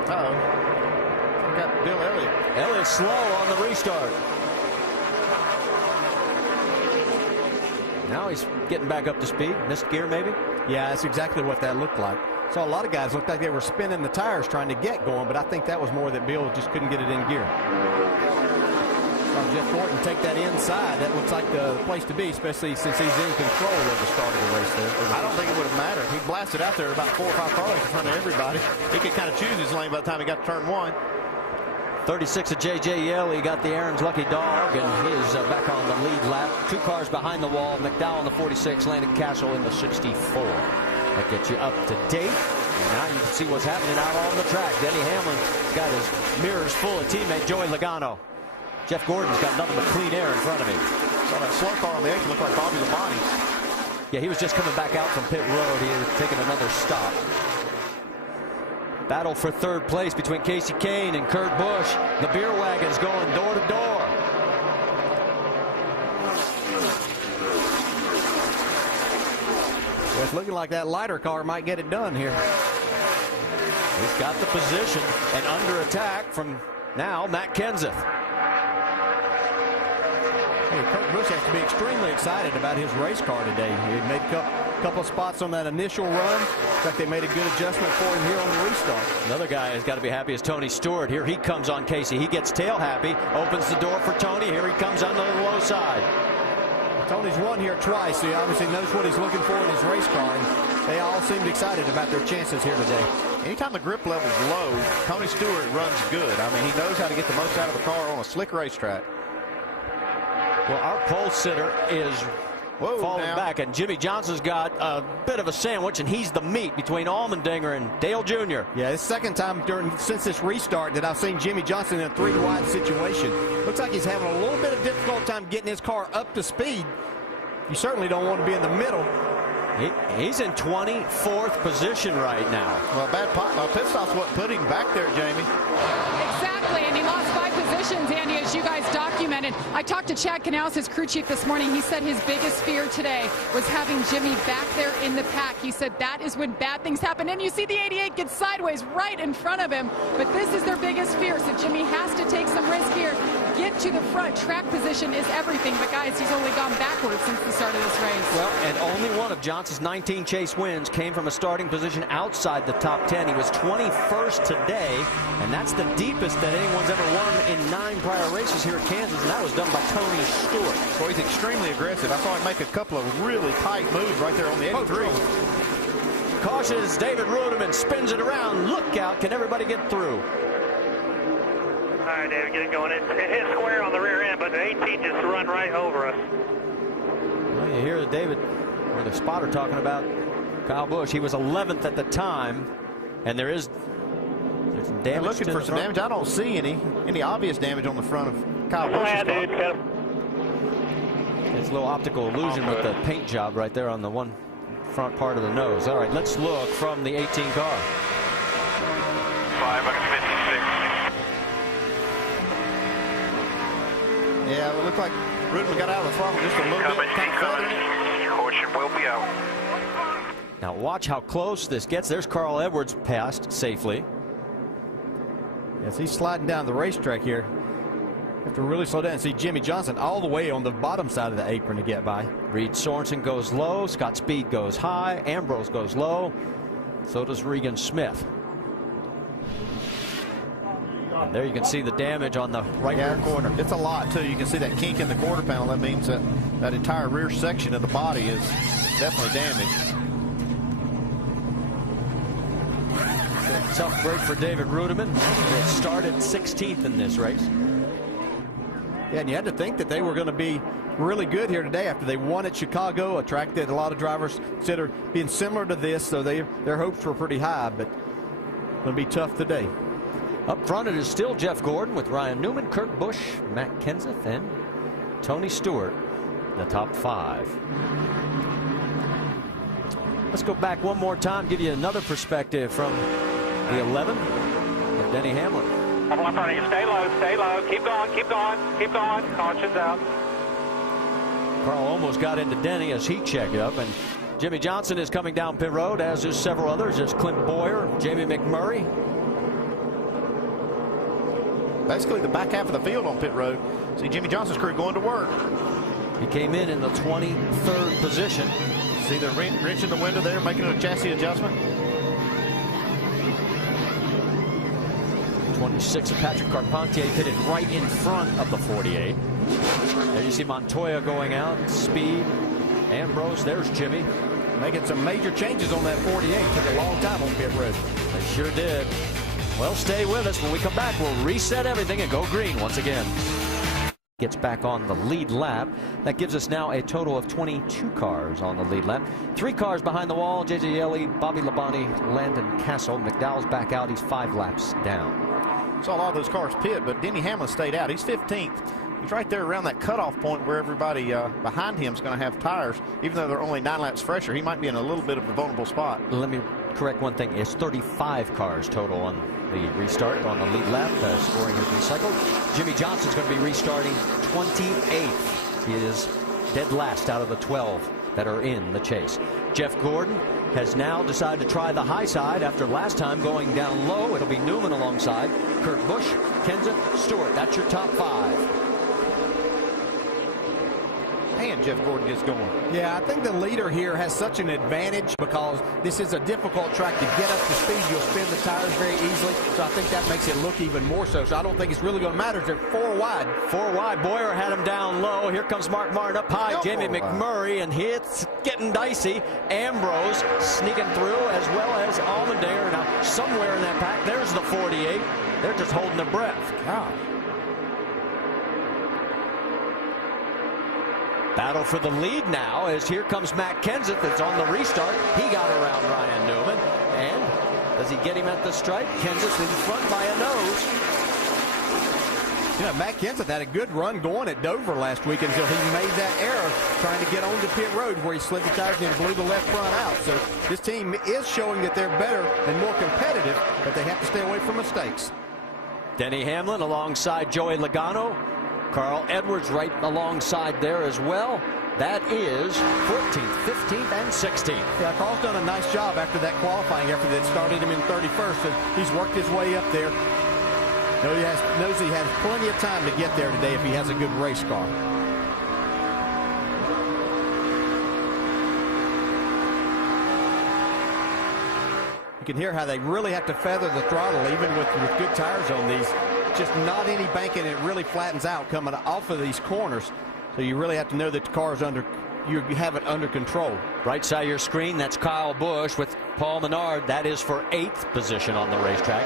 Uh-oh. Got Bill Elliott. Elliott slow on the restart. Now he's getting back up to speed. Missed gear, maybe? Yeah, that's exactly what that looked like. So a lot of guys looked like they were spinning the tires trying to get going, but I think that was more that Bill just couldn't get it in gear. Jeff Gordon take that inside. That looks like the place to be, especially since he's in control of the start of the race there. I don't think it would have mattered. He blasted out there about 4 or 5 car lengths in front of everybody. He could kind of choose his lane by the time he got to turn 1. 36 of J.J. Yeley got the Aaron's Lucky Dog, and he is back on the lead lap. 2 cars behind the wall. McDowell in the 46, Landon Castle in the 64. That gets you up to date. And now you can see what's happening out on the track. Denny Hamlin's got his mirrors full of teammate Joey Logano. Jeff Gordon's got nothing but clean air in front of him. Saw that slow car on the exit look like Bobby Labonte. Yeah, he was just coming back out from pit road. He had taken another stop. Battle for 3rd place between Casey Kane and Kurt Busch. The beer wagon's going door to door. Well, it's looking like that lighter car might get it done here. He's got the position and under attack from now Matt Kenseth. Hey, Kurt Busch has to be extremely excited about his race car today. He made a couple of spots on that initial run. Looks like they made a good adjustment for him here on the restart. Another guy has got to be happy is Tony Stewart. Here he comes on Casey. He gets tail happy, opens the door for Tony. Here he comes on the low side. Tony's won here twice, so he obviously knows what he's looking for in his race car, and they all seemed excited about their chances here today. Anytime the grip level's low, Tony Stewart runs good. I mean, he knows how to get the most out of a car on a slick racetrack. Well, our pole sitter is falling back, and Jimmy Johnson's got a bit of a sandwich, and he's the meat between Allmendinger and Dale Jr. Yeah, it's the second time since this restart that I've seen Jimmy Johnson in a 3-wide situation. Looks like he's having a little bit of difficult time getting his car up to speed. You certainly don't want to be in the middle. He's in 24th position right now. Well, bad pit stop's what put him back there, Jamie. Exactly, and he lost 5 positions, Andy, as you guys documented. I talked to Chad Canals, his crew chief, this morning. He said his biggest fear today was having Jimmy back there in the pack. He said that is when bad things happen. And you see the 88 get sideways right in front of him. But this is their biggest fear, so Jimmy has to take some risk here. Get to the front. Track position is everything. But, guys, he's only gone backwards since the start of this race. Well, and only one of Johnson's 19 chase wins came from a starting position outside the top 10. He was 21st today, and that's the deepest that anyone's ever won in 9 prior races here at Kansas, and that was done by Tony Stewart. So he's extremely aggressive. I saw him make a couple of really tight moves right there on the 83. Cautious David Ruderman spins it around. Look out, can everybody get through? All right, David, get it going. It hit square on the rear end, but the 18 just run right over us. Well, you hear David, or the spotter, talking about Kyle Busch. He was 11th at the time, and there's some damage. Looking for some damage. I don't see any obvious damage on the front of Kyle Busch's car. It's a little optical illusion with the paint job right there on the one front part of the nose. All right, let's look from the 18 car. 556. Yeah, it looked like Ruderman got out of the throttle just a little bit, kind of feathering it. Caution will be out. Now watch how close this gets. There's Carl Edwards passed safely. Yes, he's sliding down the racetrack here. You have to really slow down and see Jimmy Johnson all the way on the bottom side of the apron to get by. Reed Sorensen goes low. Scott Speed goes high. Ambrose goes low. So does Regan Smith. And there you can see the damage on the right rear corner. It's a lot, too. You can see that kink in the quarter panel. That means that that entire rear section of the body is definitely damaged. Tough break for David Ruderman. It started 16th in this race. Yeah, and you had to think that they were going to be really good here today after they won at Chicago, a track that a lot of drivers consider being similar to this, so their hopes were pretty high, but going to be tough today. Up front, it is still Jeff Gordon with Ryan Newman, Kurt Busch, Matt Kenseth, and Tony Stewart, the top 5. Let's go back one more time, give you another perspective from the 11 of Denny Hamlin. I'm in front of you. Stay low, stay low. Keep going, keep going, keep going. Caution's out. Carl almost got into Denny as he checked up, and Jimmy Johnson is coming down pit road, as is several others. There's Clint Boyer, Jamie McMurray. Basically the back half of the field on pit road. See Jimmy Johnson's crew going to work. He came in the 23rd position. See the wrench in the window there, making a chassis adjustment. 26 of Patrick Carpentier pitted right in front of the 48. There you see Montoya going out. Speed. Ambrose. There's Jimmy. Making some major changes on that 48. Took a long time on pit road. They sure did. Well, stay with us. When we come back, we'll reset everything and go green once again. Gets back on the lead lap. That gives us now a total of 22 cars on the lead lap. 3 cars behind the wall. J.J. Yeley, Bobby Labonte, Landon Castle. McDowell's back out. He's 5 laps down. Saw a lot of those cars pit, but Denny Hamlin stayed out. He's 15th. He's right there around that cutoff point where everybody behind him is going to have tires. Even though they're only 9 laps fresher, he might be in a little bit of a vulnerable spot. Let me correct one thing. It's 35 cars total on the restart on the lead lap. Scoring has recycled. Jimmy Johnson's going to be restarting 28th. He is dead last out of the 12 that are in the chase. Jeff Gordon has now decided to try the high side after last time going down low. It'll be Newman alongside Kurt Busch, Kenseth, Stewart. That's your top 5. And Jeff Gordon gets going. Yeah, I think the leader here has such an advantage because this is a difficult track to get up to speed. You'll spin the tires very easily, so I think that makes it look even more so. So I don't think it's really going to matter. They're 4 wide. 4 wide. Boyer had him down low. Here comes Mark Martin up high. Jamie McMurray, and it's getting dicey. Ambrose sneaking through, as well as Allmendinger. Now, somewhere in that pack, there's the 48. They're just holding their breath. God. Battle for the lead now as here comes Matt Kenseth. That's on the restart. He got around Ryan Newman. And does he get him at the stripe? Kenseth in front by a nose. You know, Matt Kenseth had a good run going at Dover last week until he made that error trying to get onto pit road where he slid the tires and blew the left front out. So this team is showing that they're better and more competitive, but they have to stay away from mistakes. Denny Hamlin alongside Joey Logano. Carl Edwards right alongside there as well. That is 14th, 15th, and 16th. Yeah, Carl's done a nice job after that qualifying effort that started him in 31st. So he's worked his way up there. Knows he has plenty of time to get there today if he has a good race car. You can hear how they really have to feather the throttle even with good tires on these. Just not any banking. It really flattens out coming off of these corners. So you really have to know that the car is you have it under control. Right side of your screen, that's Kyle Busch with Paul Menard. That is for 8th position on the racetrack.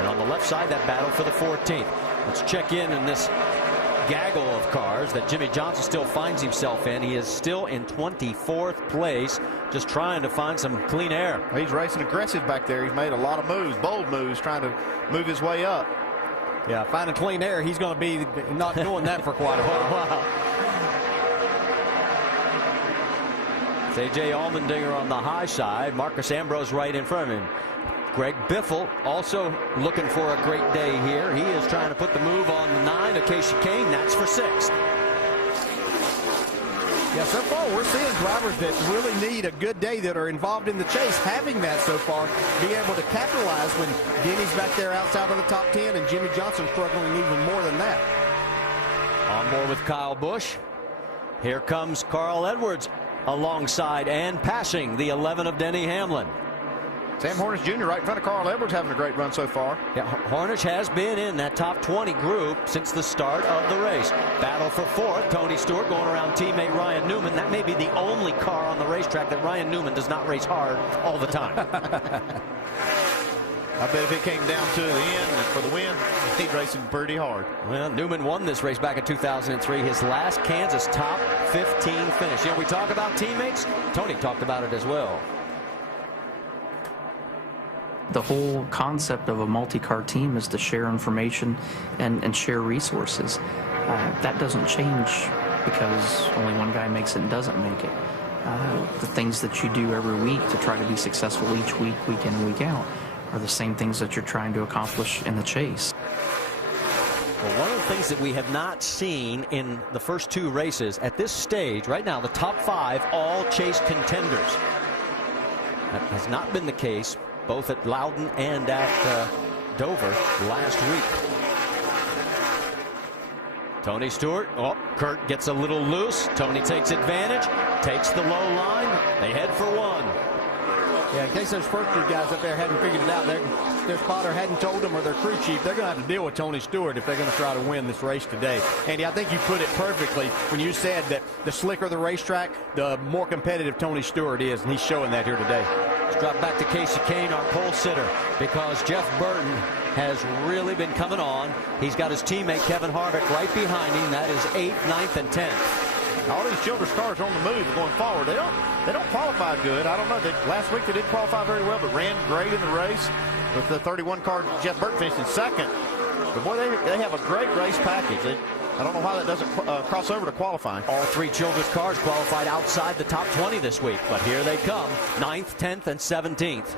And on the left side, that battle for the 14th. Let's check in this gaggle of cars that Jimmy Johnson still finds himself in. He is still in 24th place, just trying to find some clean air. He's racing aggressive back there. He's made a lot of moves, bold moves, trying to move his way up. Yeah, finding clean air, he's going to be not doing that for quite a while. A.J. Allmendinger on the high side. Marcus Ambrose right in front of him. Greg Biffle also looking for a great day here. He is trying to put the move on the 9 of Casey Kane. That's for 6th. Yeah, so far we're seeing drivers that really need a good day that are involved in the chase having that so far, be able to capitalize when Denny's back there outside of the top 10 and Jimmy Johnson struggling even more than that. On board with Kyle Busch. Here comes Carl Edwards alongside and passing the 11 of Denny Hamlin. Sam Hornish Jr. right in front of Carl Edwards having a great run so far. Yeah, Hornish has been in that top 20 group since the start of the race. Battle for 4th. Tony Stewart going around teammate Ryan Newman. That may be the only car on the racetrack that Ryan Newman does not race hard all the time. I bet if it came down to the end for the win, he'd racing pretty hard. Well, Newman won this race back in 2003. His last Kansas top 15 finish. You know, we talk about teammates. Tony talked about it as well. The whole concept of a multi-car team is to share information and share resources. That doesn't change because only one guy makes it and doesn't make it. The things that you do every week to try to be successful each week, week in and week out, are the same things that you're trying to accomplish in the chase. Well, one of the things that we have not seen in the first 2 races at this stage, right now, the top 5 all chase contenders. That has not been the case both at Loudon and at Dover last week. Tony Stewart. Oh, Kurt gets a little loose. Tony takes advantage, takes the low line. They head for 1. Yeah, in case those first two guys up there hadn't figured it out, their spotter hadn't told them, or their crew chief, they're going to have to deal with Tony Stewart if they're going to try to win this race today. Andy, I think you put it perfectly when you said that the slicker the racetrack, the more competitive Tony Stewart is, and he's showing that here today. Let's drop back to Casey Kane, our pole sitter, because Jeff Burton has really been coming on. He's got his teammate Kevin Harvick right behind him. That is 8th, 9th, and 10th. All these Childress cars are on the move going forward. They don't qualify good. I don't know. Last week they didn't qualify very well, but ran great in the race. With the 31 car, Jeff Burton finished in second. But boy, they have a great race package. I don't know why that doesn't cross over to qualifying. All three Childress cars qualified outside the top 20 this week, but here they come, 9th, 10th, and 17th.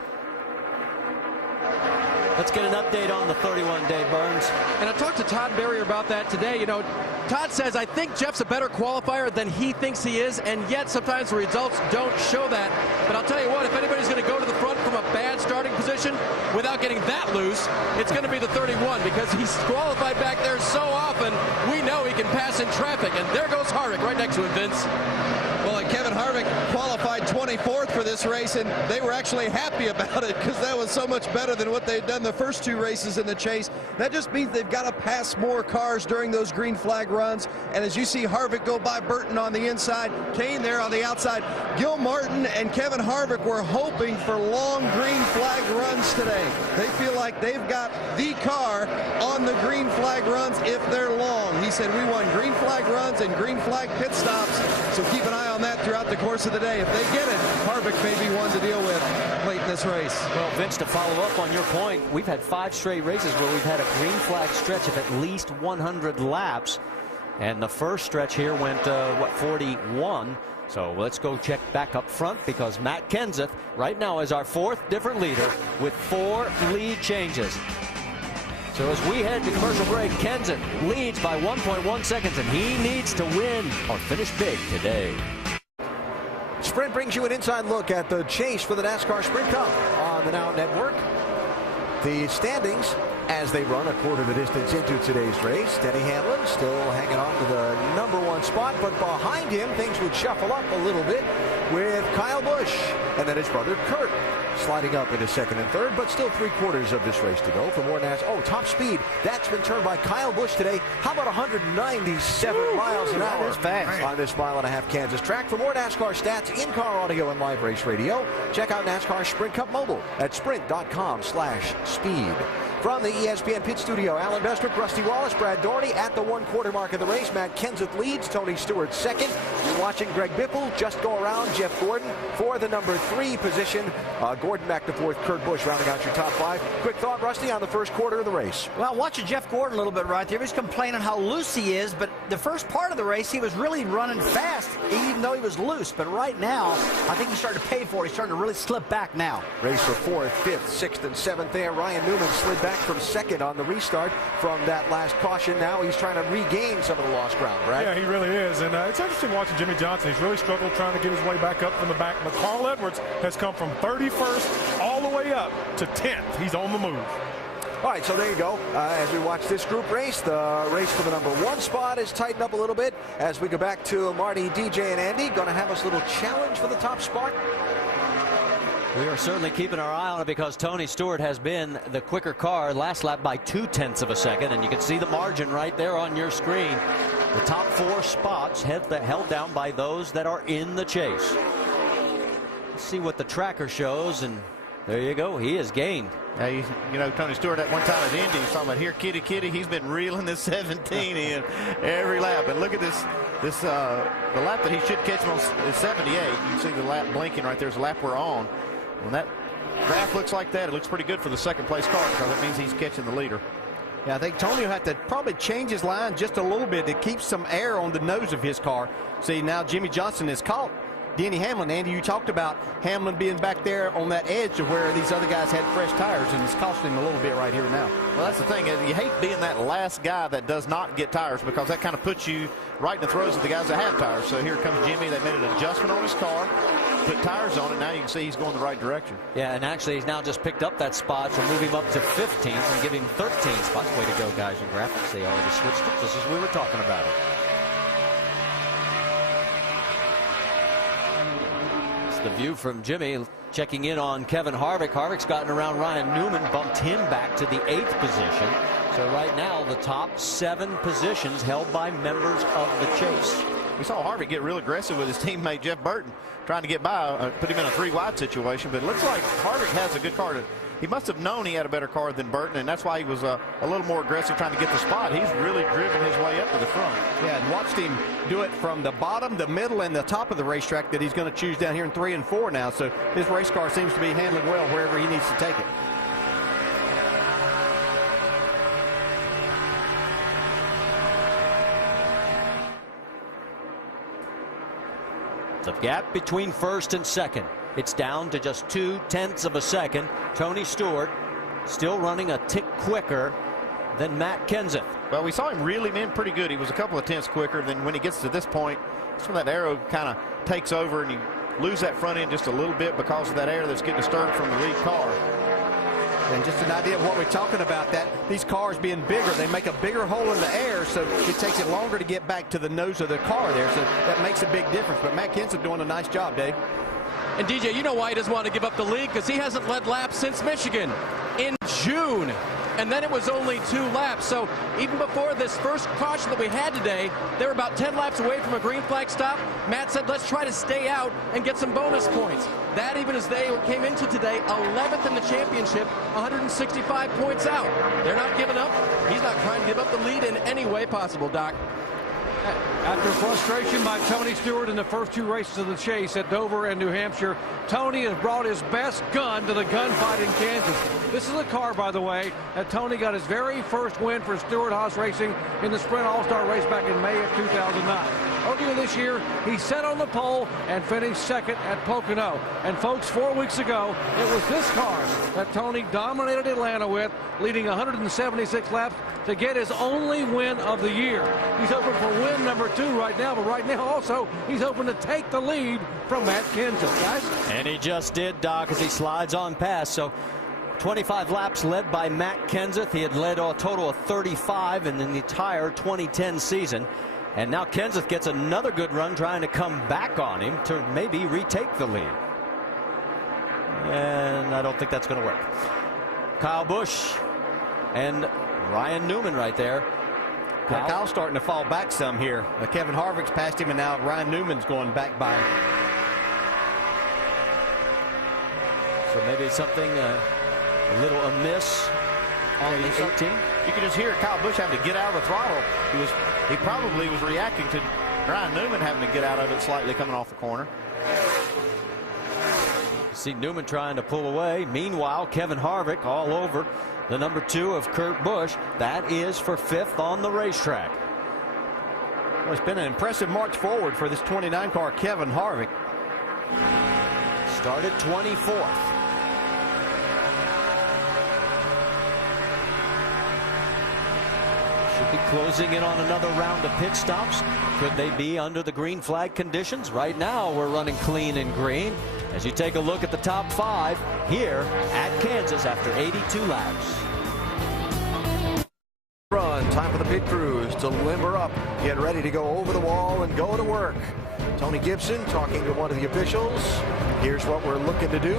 Let's get an update on the 31-day Burns. And I talked to Todd Berrier about that today. You know, Todd says, I think Jeff's a better qualifier than he thinks he is, and yet sometimes the results don't show that. But I'll tell you what, if anybody's going to go to the front from a bad starting position without getting that loose, it's going to be the 31, because he's qualified back there so often, we know he can pass in traffic. And there goes Harvick right next to him, Vince. Well, Kevin Harvick qualified 24th for this race, and they were actually happy about it because that was so much better than what they'd done the first two races in the chase. That just means they've got to pass more cars during those green flag runs. And as you see Harvick go by Burton on the inside, Kane there on the outside, Gil Martin and Kevin Harvick were hoping for long green flag runs today. They feel like they've got the car on the green flag runs if they're long. He said, we want green flag runs and green flag pit stops, so keep an eye on that throughout the course of the day. If they get it, Harvick may be one to deal with late in this race. Well, Vince, to follow up on your point, we've had 5 straight races where we've had a green flag stretch of at least 100 laps. And the first stretch here went, 41. So let's go check back up front, because Matt Kenseth right now is our 4th different leader with 4 lead changes. So as we head to commercial break, Kenseth leads by 1.1 seconds, and he needs to win or finish big today. Sprint brings you an inside look at the chase for the NASCAR Sprint Cup on the Now Network. The standings as they run a quarter of the distance into today's race. Denny Hamlin still hanging on to the #1 spot, but behind him things would shuffle up a little bit with Kyle Busch and then his brother Kurt sliding up into 2nd and 3rd, but still 3/4 of this race to go for more NASCAR. Oh, top speed. That's been turned by Kyle Busch today. How about 197 miles an hour on this 1.5-mile Kansas track? For more NASCAR stats, in-car audio, and live race radio, check out NASCAR Sprint Cup Mobile at sprint.com/speed. From the ESPN pit studio, Alan Bestwick, Rusty Wallace, Brad Doherty at the 1/4 mark of the race. Matt Kenseth leads, Tony Stewart 2nd. You're watching Greg Biffle just go around Jeff Gordon for the #3 position. Gordon back to 4th, Kurt Busch rounding out your top 5. Quick thought, Rusty, on the first quarter of the race. Well, watching Jeff Gordon a little bit right there, he was complaining how loose he is, but the first part of the race, he was really running fast, even though he was loose. But right now, I think he's starting to pay for it. He's starting to really slip back now. Race for 4th, 5th, 6th, and 7th there. Ryan Newman slid back from 2nd on the restart from that last caution. Now he's trying to regain some of the lost ground, right? Yeah, he really is. And it's interesting watching Jimmy Johnson. He's really struggled trying to get his way back up from the back. But Carl Edwards has come from 31st all the way up to 10th. He's on the move. All right, so there you go. As we watch this group race, the race for the #1 spot is tightened up a little bit. As we go back to Marty, DJ, and Andy, going to have us a little challenge for the top spot. We are certainly keeping our eye on it, because Tony Stewart has been the quicker car last lap by 0.2 of a second, and you can see the margin right there on your screen. The top 4 spots held down by those that are in the chase. Let's see what the tracker shows, and there you go. He has gained. You know, Tony Stewart at one time at Indy was talking about, here, kitty, kitty. He's been reeling this 17 in every lap. And look at this. The lap that he should catch him on is 78. You can see the lap blinking right there is the lap we're on. When that graph looks like that, it looks pretty good for the 2nd place car, because it means he's catching the leader. Yeah, I think Tony will have to probably change his line just a little bit to keep some air on the nose of his car. See, now Jimmy Johnson has caught Denny Hamlin. Andy, you talked about Hamlin being back there on that edge of where these other guys had fresh tires, and it's costing him a little bit right here now. Well, that's the thing. You hate being that last guy that does not get tires, because that kind of puts you right in the throes of the guys that have tires. So here comes Jimmy. They made an adjustment on his car, put tires on it. Now you can see he's going the right direction. Yeah, and actually he's now just picked up that spot, so move him up to 15th and give him 13 spots. Way to go, guys, in graphics. They already switched it just as we were talking about it. That's the view from Jimmy. Checking in on Kevin Harvick. Harvick's gotten around Ryan Newman, bumped him back to the 8th position. So right now, the top 7 positions held by members of the chase. We saw Harvick get real aggressive with his teammate Jeff Burton, trying to get by, put him in a 3-wide situation. But it looks like Harvick has a good car. He must have known he had a better car than Burton, and that's why he was a little more aggressive trying to get the spot. He's really driven his way up to the front. Yeah, and watched him do it from the bottom, the middle, and the top of the racetrack that he's going to choose down here in 3 and 4 now. So his race car seems to be handling well wherever he needs to take it. The gap between first and second. It's down to just 0.2 of a second. Tony Stewart still running a tick quicker than Matt Kenseth. Well, we saw him reeling in pretty good. He was a couple of tenths quicker. Then when he gets to this point, that's when that arrow kind of takes over and you lose that front end just a little bit because of that air that's getting disturbed from the lead car. And just an idea of what we're talking about, that these cars being bigger, they make a bigger hole in the air, so it takes it longer to get back to the nose of the car there. So that makes a big difference. But Matt Kenseth doing a nice job, Dave. And DJ, you know why he doesn't want to give up the lead? Because he hasn't led laps since Michigan in June. And then it was only 2 laps. So even before this first caution that we had today, they were about 10 laps away from a green flag stop. Matt said, let's try to stay out and get some bonus points. That, even as they came into today, 11th in the championship, 165 points out. They're not giving up. He's not trying to give up the lead in any way possible, Doc. After frustration by Tony Stewart in the first 2 races of the chase at Dover and New Hampshire, Tony has brought his best gun to the gunfight in Kansas. This is a car, by the way, that Tony got his very first win for Stewart-Haas Racing in the Sprint All-Star race back in May of 2009. Earlier this year, he set on the pole and finished second at Pocono. And folks, 4 weeks ago, it was this car that Tony dominated Atlanta with, leading 176 laps to get his only win of the year. He's hoping for win number 2 right now, but right now also he's hoping to take the lead from Matt Kenseth, guys. And he just did, Doc, as he slides on past. So 25 laps led by Matt Kenseth. He had led a total of 35 in the entire 2010 season. And now Kenseth gets another good run trying to come back on him to maybe retake the lead. And I don't think that's going to work. Kyle Busch and Ryan Newman right there. Kyle's starting to fall back some here. Kevin Harvick's passed him, and now Ryan Newman's going back by him. So maybe something a little amiss on the 18. You can just hear Kyle Busch having to get out of the throttle. He probably was reacting to Ryan Newman having to get out of it slightly coming off the corner. See Newman trying to pull away. Meanwhile, Kevin Harvick all over the number 2 of Kurt Busch. That is for 5th on the racetrack. Well, it's been an impressive march forward for this 29 car, Kevin Harvick. Started 24th. Should be closing in on another round of pit stops. Could they be under the green flag conditions? Right now, we're running clean and green. As you take a look at the top 5 here at Kansas after 82 laps. Run, time for the pit crews to limber up, get ready to go over the wall and go to work. Tony Gibson talking to one of the officials. Here's what we're looking to do.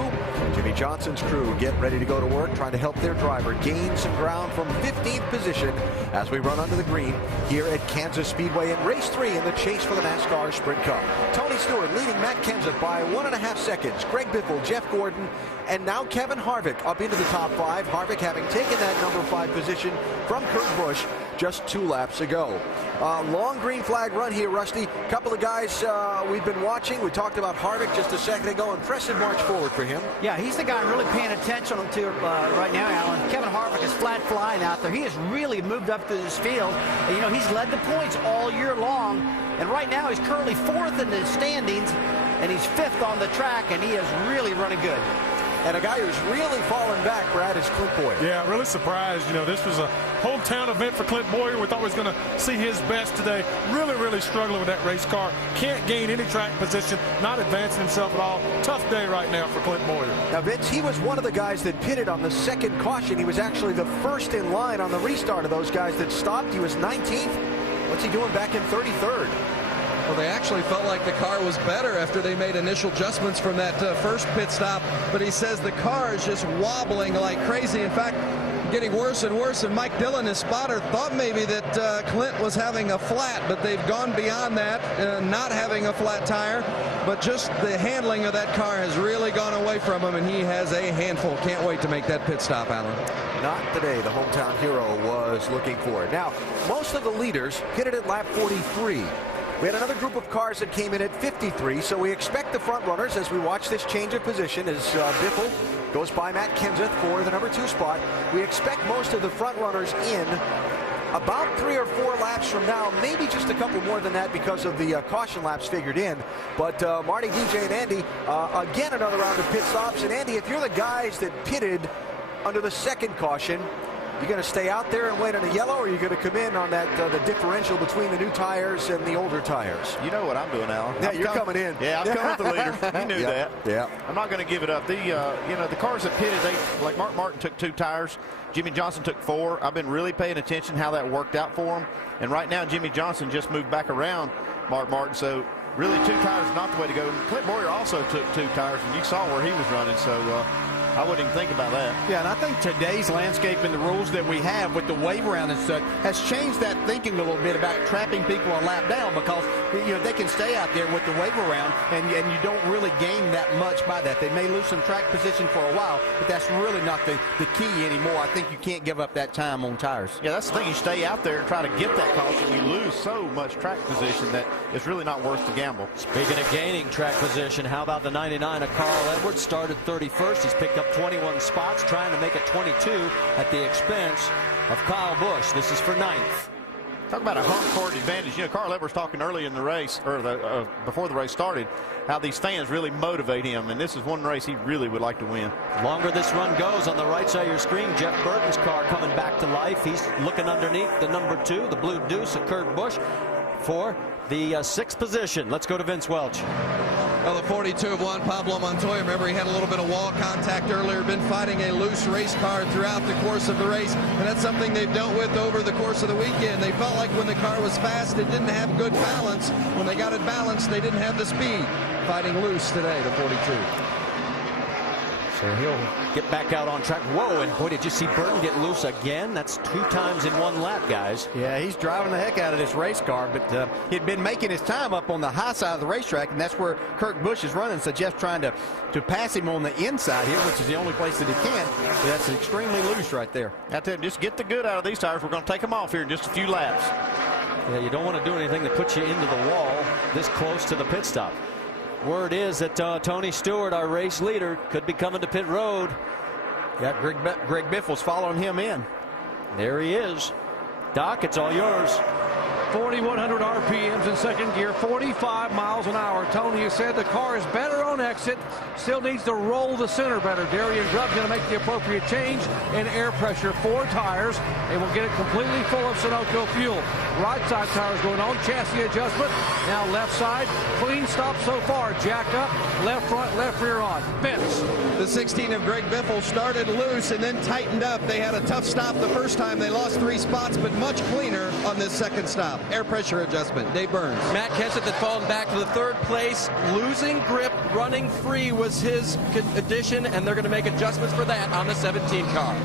Jimmy Johnson's crew get ready to go to work, trying to help their driver gain some ground from 15th position as we run under the green here at Kansas Speedway in race 3 in the chase for the NASCAR Sprint Cup. Tony Stewart leading Matt Kenseth by 1.5 seconds. Greg Biffle, Jeff Gordon, and now Kevin Harvick up into the top 5. Harvick having taken that number 5 position from Kurt Busch just 2 laps ago. Long green flag run here, Rusty. Couple of guys we've been watching. We talked about Harvick just a second ago. Impressive march forward for him. Yeah, he's the guy I'm really paying attention to right now, Alan. Kevin Harvick is flat flying out there. He has really moved up through this field. And, you know, he's led the points all year long. And right now he's currently 4th in the standings, and he's 5th on the track, and he is really running good. And a guy who's really fallen back, Brad, is Clint Boyer. Yeah, really surprised. You know, this was a hometown event for Clint Boyer. We thought he was going to see his best today. Really struggling with that race car. Can't gain any track position, not advancing himself at all. Tough day right now for Clint Boyer. Now, Vince, he was one of the guys that pitted on the 2nd caution. He was actually the 1st in line on the restart of those guys that stopped. He was 19th. What's he doing back in 33rd? Well, they actually felt like the car was better after they made initial adjustments from that first pit stop. But he says the car is just wobbling like crazy. In fact, getting worse and worse. And Mike Dillon, his spotter, thought maybe that Clint was having a flat, but they've gone beyond that, not having a flat tire. But just the handling of that car has really gone away from him, and he has a handful. Can't wait to make that pit stop, Alan. Not today. The hometown hero was looking for it. Now, most of the leaders hit it at lap 43. We had another group of cars that came in at 53, so we expect the front runners as we watch this change of position as Biffle goes by Matt Kenseth for the number 2 spot. We expect most of the front runners in about 3 or 4 laps from now, maybe just a couple more than that because of the caution laps figured in. But Marty, DJ, and Andy, again another round of pit stops. And Andy, if you're the guys that pitted under the second caution, you going to stay out there and wait on a yellow, or are you going to come in on that the differential between the new tires and the older tires? You know what I'm doing, Alan. Yeah, you're coming in. Yeah, I'm coming with the leader. You knew that. Yeah. I'm not going to give it up. The the cars that pitted, like Mark Martin took 2 tires. Jimmy Johnson took 4. I've been really paying attention how that worked out for him. And right now, Jimmy Johnson just moved back around Mark Martin. So really, 2 tires is not the way to go. And Clint Boyer also took 2 tires, and you saw where he was running. So I wouldn't even think about that. Yeah, and I think today's landscape and the rules that we have with the wave around and such has changed that thinking a little bit about trapping people a lap down, because they can stay out there with the wave around and you don't really gain that much by that. They may lose some track position for a while, but that's really not the key anymore. I think you can't give up that time on tires. Yeah, that's the thing. You stay out there and try to get that caution. You lose so much track position that it's really not worth the gamble. Speaking of gaining track position, how about the 99 of Carl Edwards? Started 31st. He's picked up 21 spots, trying to make it 22 at the expense of Kyle Busch. This is for 9th. Talk about a home court advantage. Carl Edwards talking early in the race, or before the race started, how these fans really motivate him, and this is one race he really would like to win. Longer this run goes, on the right side of your screen, Jeff Burton's car coming back to life. He's looking underneath the number 2, the blue deuce of Kurt Busch, for the 6th position. Let's go to Vince Welch. Well, the 42 of Juan Pablo Montoya, remember he had a little bit of wall contact earlier, been fighting a loose race car throughout the course of the race, and that's something they've dealt with over the course of the weekend. They felt like when the car was fast, it didn't have good balance. When they got it balanced, they didn't have the speed. Fighting loose today, the 42. So he'll get back out on track. Whoa, and boy, did you see Burton get loose again? That's 2 times in 1 lap, guys. Yeah, he's driving the heck out of this race car, but he'd been making his time up on the high side of the racetrack, and that's where Kurt Busch is running. So Jeff's trying to pass him on the inside here, which is the only place that he can. But that's extremely loose right there. I tell you, just get the good out of these tires. We're going to take them off here in just a few laps. Yeah, you don't want to do anything that puts you into the wall this close to the pit stop. Word is that Tony Stewart, our race leader, could be coming to pit road. Yeah, Greg Biffle's following him in. There he is. Doc, it's all yours. 4,100 RPMs in second gear, 45 miles an hour. Tony has said the car is better on exit, still needs to roll the center better. Darian Grubb's going to make the appropriate change in air pressure. 4 tires. They will get it completely full of Sunoco fuel. Right side tires going on, chassis adjustment. Now left side, clean stop so far. Jack up, left front, left rear on. Vince. The 16 of Greg Biffle started loose and then tightened up. They had a tough stop the first time. They lost 3 spots, but much cleaner on this second stop. Air pressure adjustment. Dave Burns. Matt Kenseth had fallen back to the 3rd place. Losing grip, running free was his addition, and they're going to make adjustments for that on the 17 car.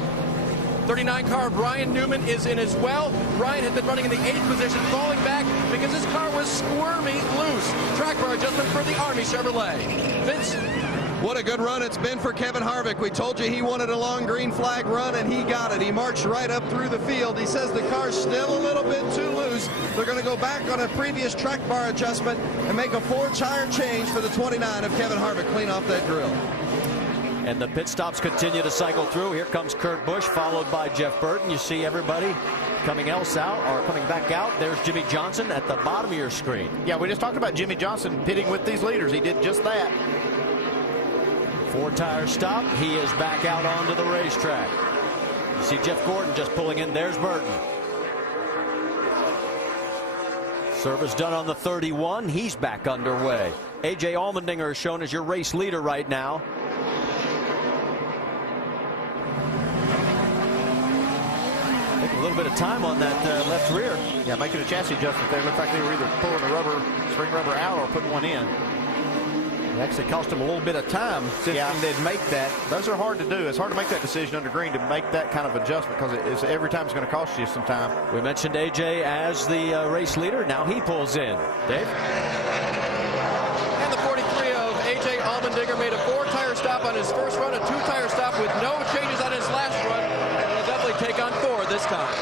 39 car, Brian Newman is in as well. Brian had been running in the 8th position, falling back because his car was squirmy loose. Track bar adjustment for the Army Chevrolet. Vince. What a good run it's been for Kevin Harvick. We told you he wanted a long green flag run, and he got it. He marched right up through the field. He says the car's still a little bit too loose. They're going to go back on a previous track bar adjustment and make a 4-tire change for the 29 of Kevin Harvick. Clean off that grill. And the pit stops continue to cycle through. Here comes Kurt Busch, followed by Jeff Burton. You see everybody coming back out. There's Jimmy Johnson at the bottom of your screen. Yeah, we just talked about Jimmy Johnson pitting with these leaders. He did just that. 4-tire stop. He is back out onto the racetrack. You see Jeff Gordon just pulling in. There's Burton. Service done on the 31. He's back underway. A.J. Allmendinger is shown as your race leader right now. little bit of time on that left rear. Yeah, making a chassis adjustment there. Looked like they were either pulling the spring rubber out or putting one in. It actually cost them a little bit of time since they'd make that. Those are hard to do. It's hard to make that decision under green to make that kind of adjustment because every time it's going to cost you some time. We mentioned AJ as the race leader. Now he pulls in. Dave? And the 43 of AJ Allmendinger made a 4-tire stop on his first run, a 2-tire stop with no changes on his last run. And will definitely take on 4 this time.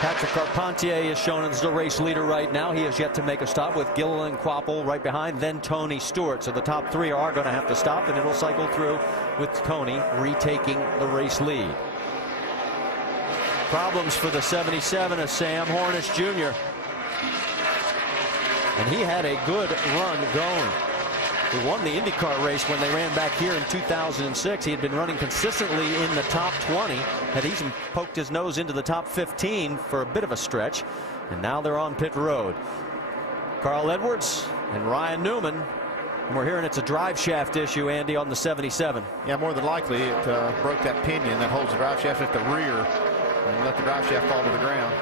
Patrick Carpentier is shown as the race leader right now. He has yet to make a stop with Gilliland Quapple right behind, then Tony Stewart. So the top 3 are going to have to stop, and it'll cycle through with Tony retaking the race lead. Problems for the 77 of Sam Hornish Jr. And he had a good run going. He won the IndyCar race when they ran back here in 2006. He had been running consistently in the top 20. Had even poked his nose into the top 15 for a bit of a stretch. And now they're on pit road. Carl Edwards and Ryan Newman. And we're hearing it's a drive shaft issue, Andy, on the 77. Yeah, more than likely it broke that pinion that holds the drive shaft at the rear and let the drive shaft fall to the ground.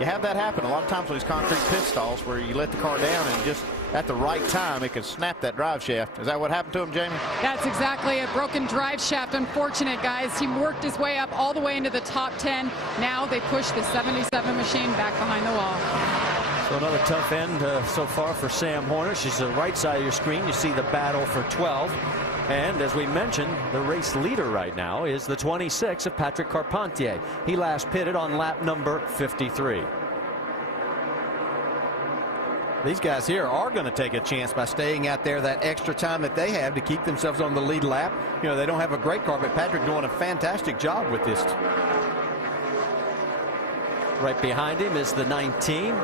You have that happen a lot of times with these concrete pit stalls where you let the car down and just at the right time it can snap that drive shaft. Is that what happened to him, Jamie? That's exactly a broken drive shaft. Unfortunate, guys. He worked his way up all the way into the top 10. Now they push the 77 machine back behind the wall. So another tough end so far for Sam Hornish. It's the right side of your screen. You see the battle for 12. And as we mentioned, the race leader right now is the 26 of Patrick Carpentier. He last pitted on lap number 53. These guys here are going to take a chance by staying out there that extra time that they have to keep themselves on the lead lap. You know, they don't have a great car, but Patrick doing a fantastic job with this. Right behind him is the 19.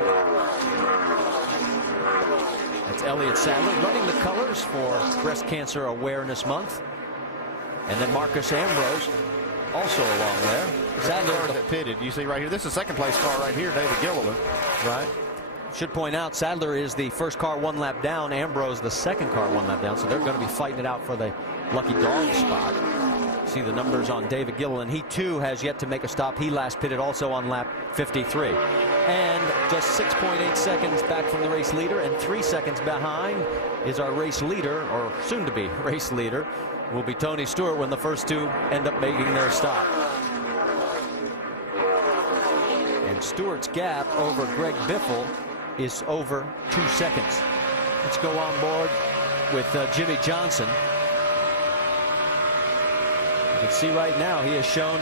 That's Elliott Sadler running the colors for Breast Cancer Awareness Month. And then Marcus Ambrose also along there. Sadler that pitted. You see right here. This is a second place car right here, David Gilliland. Right. Should point out Sadler is the first car 1 lap down. Ambrose the second car 1 lap down. So they're going to be fighting it out for the lucky dog spot. See the numbers on David Gilliland. He too has yet to make a stop. He last pitted also on lap 53. And just 6.8 seconds back from the race leader and 3 seconds behind is our race leader, or soon to be race leader, will be Tony Stewart when the first 2 end up making their stop. And Stewart's gap over Greg Biffle is over 2 seconds. Let's go on board with Jimmy Johnson. You can see right now he is shown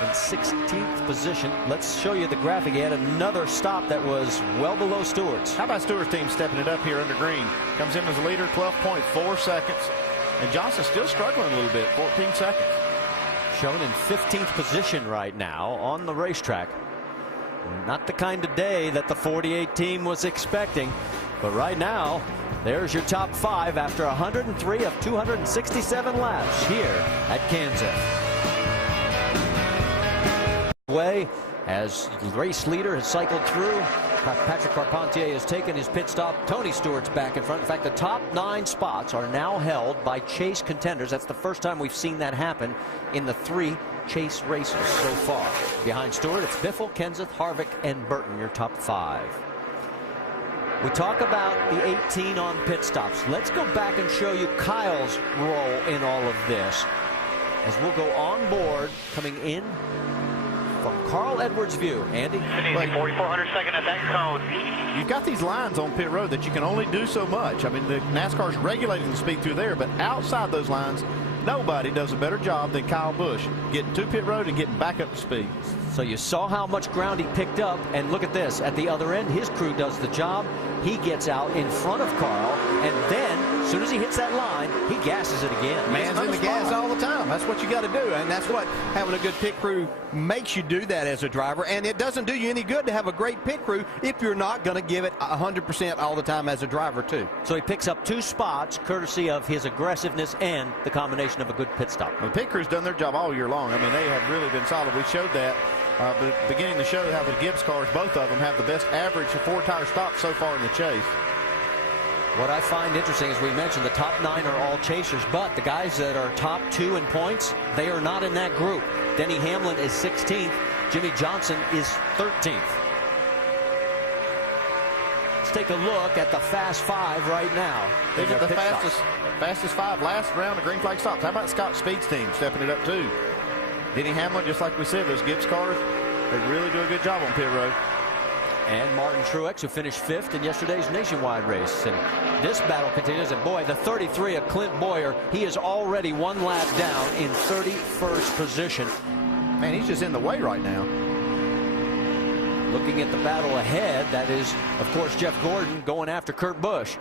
in 16th position. Let's show you the graphic. He had another stop that was well below Stewart's. How about Stewart's team stepping it up here under green? Comes in as a leader, 12.4 seconds. And Johnson's still struggling a little bit, 14 seconds. Shown in 15th position right now on the racetrack. Not the kind of day that the 48 team was expecting. But right now, there's your top 5 after 103 of 267 laps here at Kansas. Way as the race leader has cycled through. Patrick Carpentier has taken his pit stop. Tony Stewart's back in front. In fact, the top 9 spots are now held by Chase contenders. That's the first time we've seen that happen in the 3 Chase races so far. Behind Stewart, it's Biffle, Kenseth, Harvick, and Burton, your top 5. We talk about the 18 on pit stops. Let's go back and show you Kyle's role in all of this as we'll go on board coming in from Carl Edwards' view. Andy? 4,400 second at that cone. You've got these lines on pit road that you can only do so much. I mean, the NASCAR's regulating the speed through there, but outside those lines, nobody does a better job than Kyle Busch getting to pit road and getting back up to speed. So you saw how much ground he picked up, and look at this. At the other end, his crew does the job. He gets out in front of Carl, and then, as soon as he hits that line, he gasses it again. Man's in the gas all the time. That's what you got to do, and that's what having a good pit crew makes you do that as a driver. And it doesn't do you any good to have a great pit crew if you're not going to give it 100% all the time as a driver too. So he picks up 2 spots courtesy of his aggressiveness and the combination of a good pit stop. Well, the pit crew's done their job all year long. I mean, they have really been solid. We showed that beginning to show how the Gibbs cars, both of them, have the best average of 4-tire stops so far in the chase. What I find interesting, as we mentioned, the top 9 are all chasers, but the guys that are top 2 in points, they are not in that group. Denny Hamlin is 16th. Jimmy Johnson is 13th. Let's take a look at the fast 5 right now. They get the fastest 5 last round of green flag stops. How about Scott Speed's team stepping it up too? Denny Hamlin, just like we said, those Gibbs cars, they really do a good job on pit road. And Martin Truex, who finished 5th in yesterday's nationwide race. And this battle continues. And boy, the 33 of Clint Boyer, he is already 1 lap down in 31st position. Man, he's just in the way right now. Looking at the battle ahead, that is, of course, Jeff Gordon going after Kurt Busch.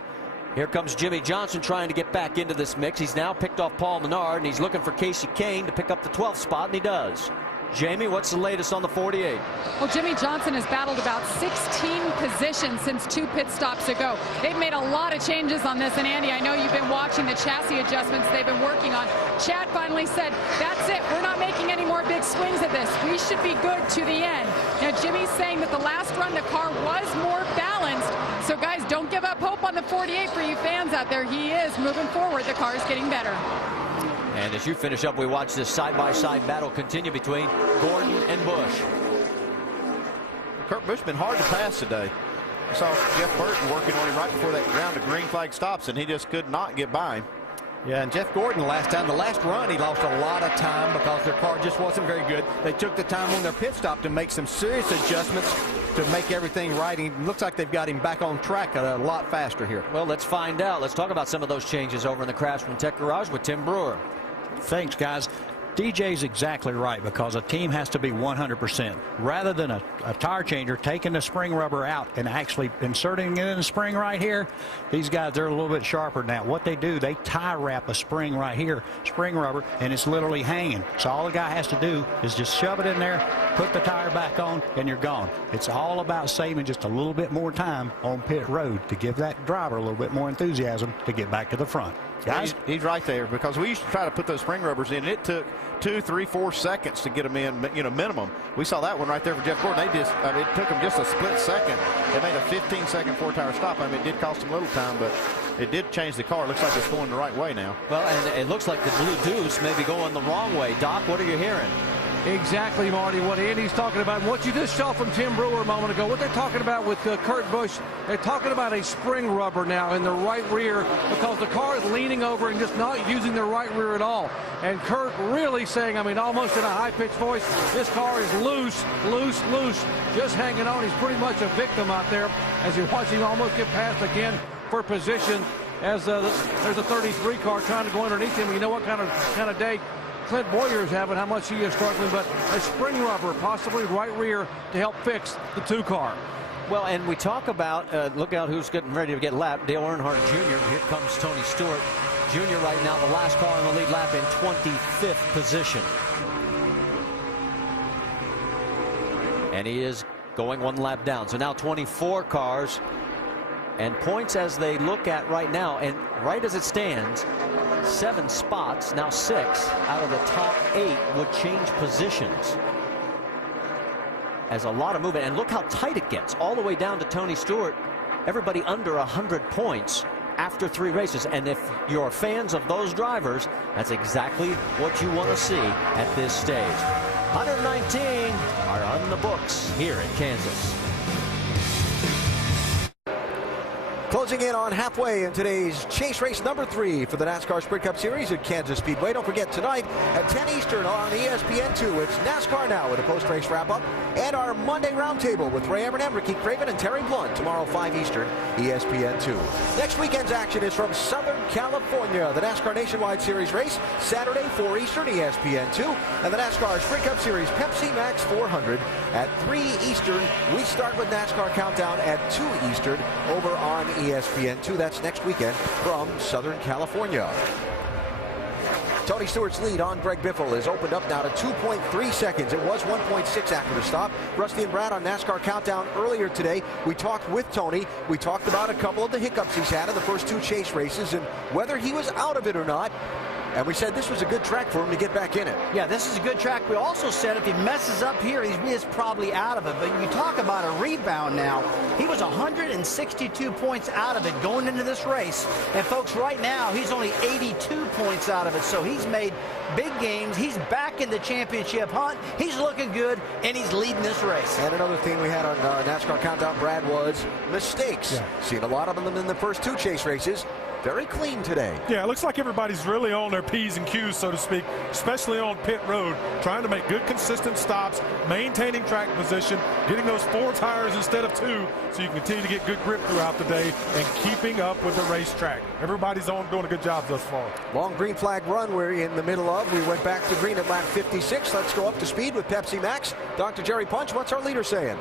Here comes Jimmy Johnson trying to get back into this mix. He's now picked off Paul Menard, and he's looking for Casey Kane to pick up the 12th spot, and he does. Jamie, what's the latest on the 48? Well, Jimmy Johnson has battled about 16 positions since 2 pit stops ago. They've made a lot of changes on this, and Andy, I know you've been watching the chassis adjustments they've been working on. Chad finally said, that's it, we're not making any more big swings at this. We should be good to the end. Now, Jimmy's saying that the last run, the car was more balanced. So, guys, don't give up hope on the 48 for you fans out there. He is moving forward. The car is getting better. And as you finish up, we watch this side-by-side battle continue between Gordon and Busch. Kurt Busch been hard to pass today. I saw Jeff Burton working on him right before that round of green flag stops, and he just could not get by him. Yeah, and Jeff Gordon the last run, he lost a lot of time because their car just wasn't very good. They took the time on their pit stop to make some serious adjustments to make everything right. It looks like they've got him back on track a lot faster here. Well, let's find out. Let's talk about some of those changes over in the Craftsman Tech Garage with Tim Brewer. Thanks, guys. DJ's exactly right, because a team has to be 100%. Rather than a tire changer taking the spring rubber out and actually inserting it in the spring right here, these guys, they're a little bit sharper than that. What they do, they tie wrap a spring right here, spring rubber, and it's literally hanging. So all the guy has to do is just shove it in there, put the tire back on, and you're gone. It's all about saving just a little bit more time on pit road to give that driver a little bit more enthusiasm to get back to the front. Guys, he's right there, because we used to try to put those spring rubbers in, and it took 2, 3, 4 seconds to get them in, minimum. We saw that one right there for Jeff Gordon. It took them just a split second. They made a 15-second 4-tire stop. I mean, it did cost them a little time, but it did change the car. It looks like it's going the right way now. Well, and it looks like the Blue Deuce may be going the wrong way. Doc, what are you hearing? Exactly, Marty, what Andy's talking about. And what you just saw from Tim Brewer a moment ago, what they're talking about with Kurt Busch, they're talking about a spring rubber now in the right rear, because the car is leaning over and just not using the right rear at all. And Kurt really saying, I mean, almost in a high-pitched voice, this car is loose, loose, loose, just hanging on. He's pretty much a victim out there as you watch him almost get past again for position, as there's a 33 car trying to go underneath him. You know what kind of day Clint Boyer is having, how much he is struggling, but a spring rubber, possibly right rear, to help fix the 2 car. Well, and we talk about, look out who's getting ready to get lapped. Dale Earnhardt Jr. Here comes Tony Stewart Jr. right now, the last car on the lead lap in 25th position. And he is going 1 lap down. So now 24 cars. And points as they look at right now, and right as it stands, 7 spots, now 6 out of the top 8 would change positions. As a lot of movement, and look how tight it gets, all the way down to Tony Stewart. Everybody under 100 points after 3 races. And if you're fans of those drivers, that's exactly what you want to see at this stage. 119 are on the books here in Kansas. Closing in on halfway in today's chase race number 3 for the NASCAR Sprint Cup Series at Kansas Speedway. Don't forget, tonight at 10 Eastern on ESPN2, it's NASCAR Now with a post-race wrap-up, and our Monday roundtable with Ray Evernham, Ricky Craven, and Terry Blunt tomorrow 5 Eastern, ESPN2. Next weekend's action is from Southern California. The NASCAR Nationwide Series race Saturday 4 Eastern, ESPN2, and the NASCAR Sprint Cup Series Pepsi Max 400 at 3 Eastern. We start with NASCAR Countdown at 2 Eastern over on ESPN2. That's next weekend from Southern California. Tony Stewart's lead on Greg Biffle is opened up now to 2.3 seconds. It was 1.6 after the stop. Rusty and Brad on NASCAR Countdown earlier today. We talked with Tony. We talked about a couple of the hiccups he's had in the first 2 chase races and whether he was out of it or not. And we said this was a good track for him to get back in it. Yeah, this is a good track. We also said if he messes up here, he is probably out of it. But you talk about a rebound now. He was 162 points out of it going into this race. And, folks, right now he's only 82 points out of it. So he's made big gains. He's back in the championship hunt. He's looking good, and he's leading this race. And another thing we had on NASCAR Countdown, Brad, was mistakes. Yeah. Seen a lot of them in the first 2 chase races. Very clean today. Yeah, it looks like everybody's really on their P's and Q's, so to speak, especially on pit road, trying to make good, consistent stops, maintaining track position, getting those 4 tires instead of 2, so you can continue to get good grip throughout the day and keeping up with the racetrack. Everybody's doing a good job thus far. Long green flag run we're in the middle of. We went back to green at lap 56. Let's go up to speed with Pepsi Max. Dr. Jerry Punch, what's our leader saying?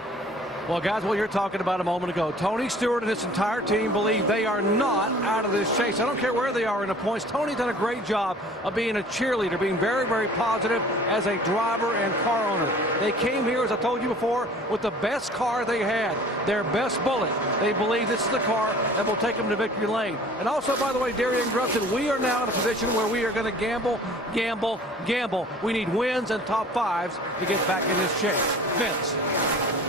Well, guys, what you're talking about a moment ago, Tony Stewart and his entire team believe they are not out of this chase. I don't care where they are in the points. Tony's done a great job of being a cheerleader, being very, very positive as a driver and car owner. They came here, as I told you before, with the best car they had, their best bullet. They believe this is the car that will take them to victory lane. And also, by the way, Darian Grubson, we are now in a position where we are going to gamble, gamble, gamble. We need wins and top 5s to get back in this chase. Vince.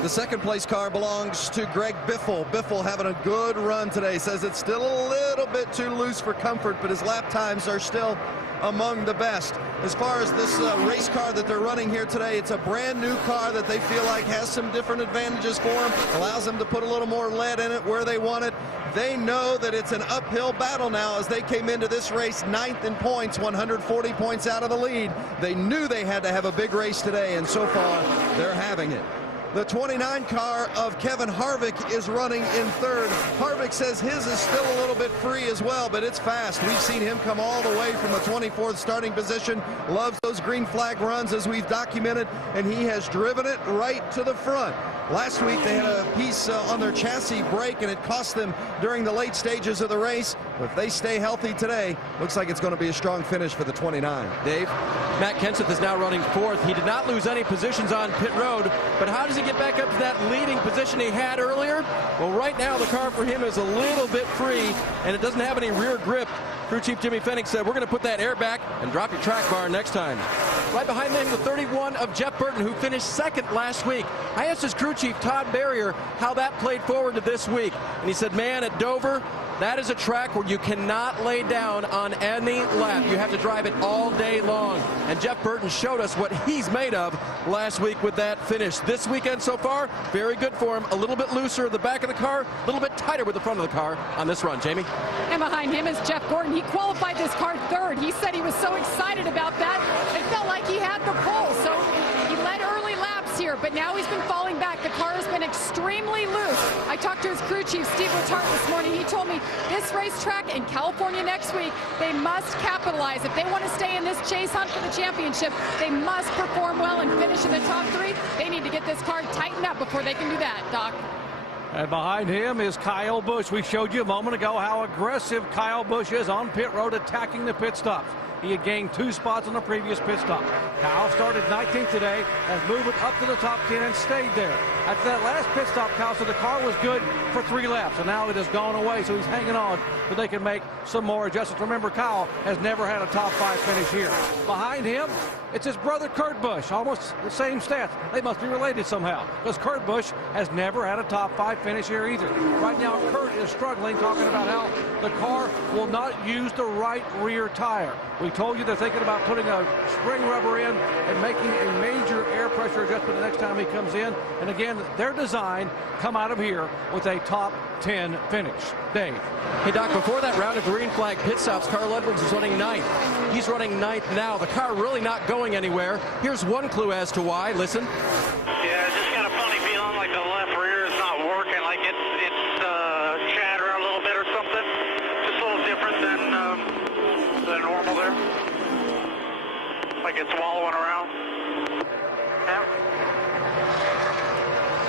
The second place car belongs to Greg Biffle. Biffle having a good run today. Says it's still a little bit too loose for comfort, but his lap times are still among the best. As far as this race car that they're running here today, it's a brand new car that they feel like has some different advantages for them, allows them to put a little more lead in it where they want it. They know that it's an uphill battle now as they came into this race 9th in points, 140 points out of the lead. They knew they had to have a big race today, and so far they're having it. The 29 car of Kevin Harvick is running in 3rd. Harvick says his is still a little bit free as well, but it's fast. We've seen him come all the way from the 24th starting position. Loves those green flag runs as we've documented, and he has driven it right to the front. Last week they had a piece on their chassis brake, and it cost them during the late stages of the race. But if they stay healthy today, looks like it's going to be a strong finish for the 29. Dave, Matt Kenseth is now running 4th. He did not lose any positions on pit road, but how does he get back up to that leading position he had earlier? Well, right now the car for him is a little bit free, and it doesn't have any rear grip. Crew Chief Jimmy Fennick said, we're going to put that air back and drop your track bar next time. Right behind them, the 31 of Jeff Burton, who finished 2nd last week. I asked his crew chief, Todd Barrier, how that played forward to this week. And he said, man, at Dover, that is a track where you cannot lay down on any lap. You have to drive it all day long. And Jeff Burton showed us what he's made of last week with that finish. This weekend so far, very good for him. A little bit looser at the back of the car, a little bit tighter with the front of the car on this run. Jamie? And behind him is Jeff Gordon. He qualified this car 3rd. He said he was so excited about that. It felt like he had the pole. So he led early laps here, but now he's been falling back. The car has been extremely loose. I talked to his crew chief, Steve Letarte, this morning. He told me this racetrack in California next week, they must capitalize. If they want to stay in this chase hunt for the championship, they must perform well and finish in the top 3. They need to get this car tightened up before they can do that, Doc. And behind him is Kyle Busch. We showed you a moment ago how aggressive Kyle Busch is on pit road attacking the pit stops. He had gained 2 spots on the previous pit stop. Kyle started 19th today, has moved it up to the top 10 and stayed there. After that last pit stop, Kyle said the car was good for 3 laps, and now it has gone away, so he's hanging on so they can make some more adjustments. Remember, Kyle has never had a top 5 finish here. Behind him, it's his brother Kurt Busch, almost the same stats. They must be related somehow, because Kurt Busch has never had a top 5 finish here either. Right now, Kurt is struggling, talking about how the car will not use the right rear tire. We told you they're thinking about putting a spring rubber in and making a major air pressure adjustment the next time he comes in. And again, their design come out of here with a top 10 finish. Dave. Hey, Doc, before that round of green flag pit stops, Carl Edwards was running 9th. He's running 9th now. The car really not going anywhere. Here's one clue as to why. Listen. Yeah, it's just got a funny feeling like the left rear is not working, like it's chattering a little bit or something. Just a little different than normal there. Like it's wallowing around. Yeah.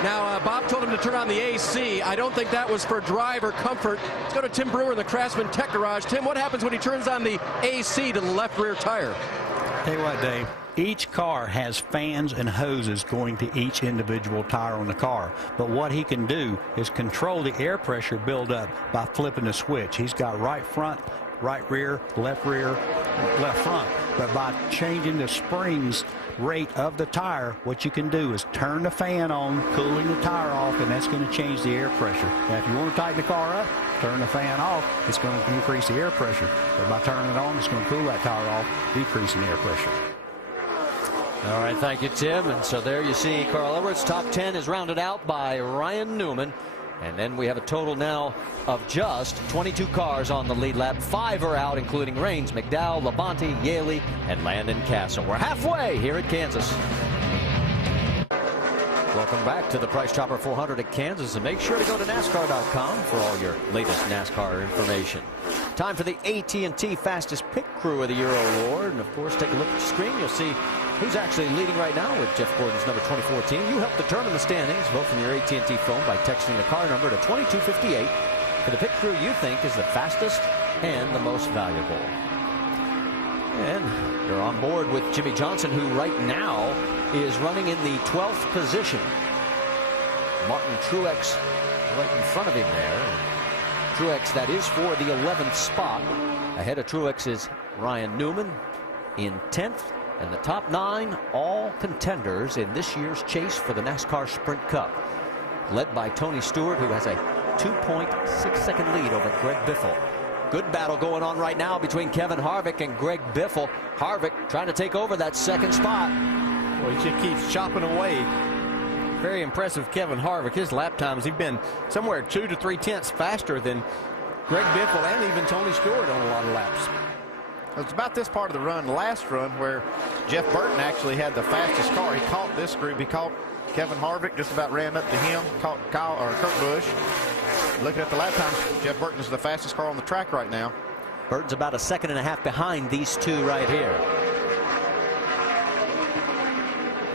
Now, Bob told him to turn on the AC. I don't think that was for driver comfort. Let's go to Tim Brewer in the Craftsman Tech Garage. Tim, what happens when he turns on the AC to the left rear tire? Tell you what, Dave, each car has fans and hoses going to each individual tire on the car. But what he can do is control the air pressure buildup by flipping the switch. He's got right front, right rear, left front. But by changing the springs rate of the tire, what you can do is turn the fan on, cooling the tire off, and that's going to change the air pressure. Now, if you want to tighten the car up, turn the fan off, it's going to increase the air pressure. But by turning it on, it's going to cool that tire off, decreasing the air pressure. All right, thank you, Tim. And so there you see Carl Edwards. Top 10 is rounded out by Ryan Newman. And then we have a total now of just 22 cars on the lead lap. 5 are out, including Rains, McDowell, Labonte, Yaley, and Landon Castle. We're halfway here at Kansas. Welcome back to the Price Chopper 400 at Kansas, and make sure to go to NASCAR.com for all your latest NASCAR information. Time for the AT&T Fastest Pit Crew of the Year award, and of course, take a look at the screen. You'll see who's actually leading right now with Jeff Gordon's number 24 team. You help determine the standings. Vote from your AT&T phone by texting the car number to 2258 for the pit crew you think is the fastest and the most valuable. And you're on board with Jimmy Johnson, who right now is running in the 12th position. Martin Truex right in front of him there. Truex, that is for the 11th spot. Ahead of Truex is Ryan Newman in 10th. And the top 9 all contenders in this year's chase for the NASCAR Sprint Cup. Led by Tony Stewart, who has a 2.6-second lead over Greg Biffle. Good battle going on right now between Kevin Harvick and Greg Biffle. Harvick trying to take over that second spot. Well, he just keeps chopping away. Very impressive, Kevin Harvick. His lap times, he's been somewhere 2 to 3 tenths faster than Greg Biffle and even Tony Stewart on a lot of laps. It's about this part of the run, last run, where Jeff Burton actually had the fastest car. He caught this group. He caught Kevin Harvick, just about ran up to him, caught Kurt Busch. Looking at the lap times, Jeff Burton is the fastest car on the track right now. Burton's about 1.5 seconds behind these two right here.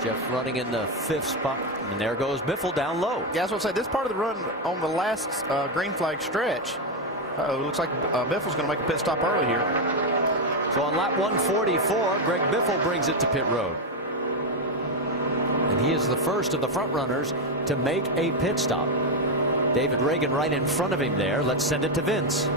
Jeff running in the 5th spot, and there goes Biffle down low. Yeah, that's what I say. This part of the run on the last green flag stretch, looks like Biffle's going to make a pit stop early here. So on lap 144, Greg Biffle brings it to pit road. And he is the first of the front runners to make a pit stop. David Reagan right in front of him there. Let's send it to Vince.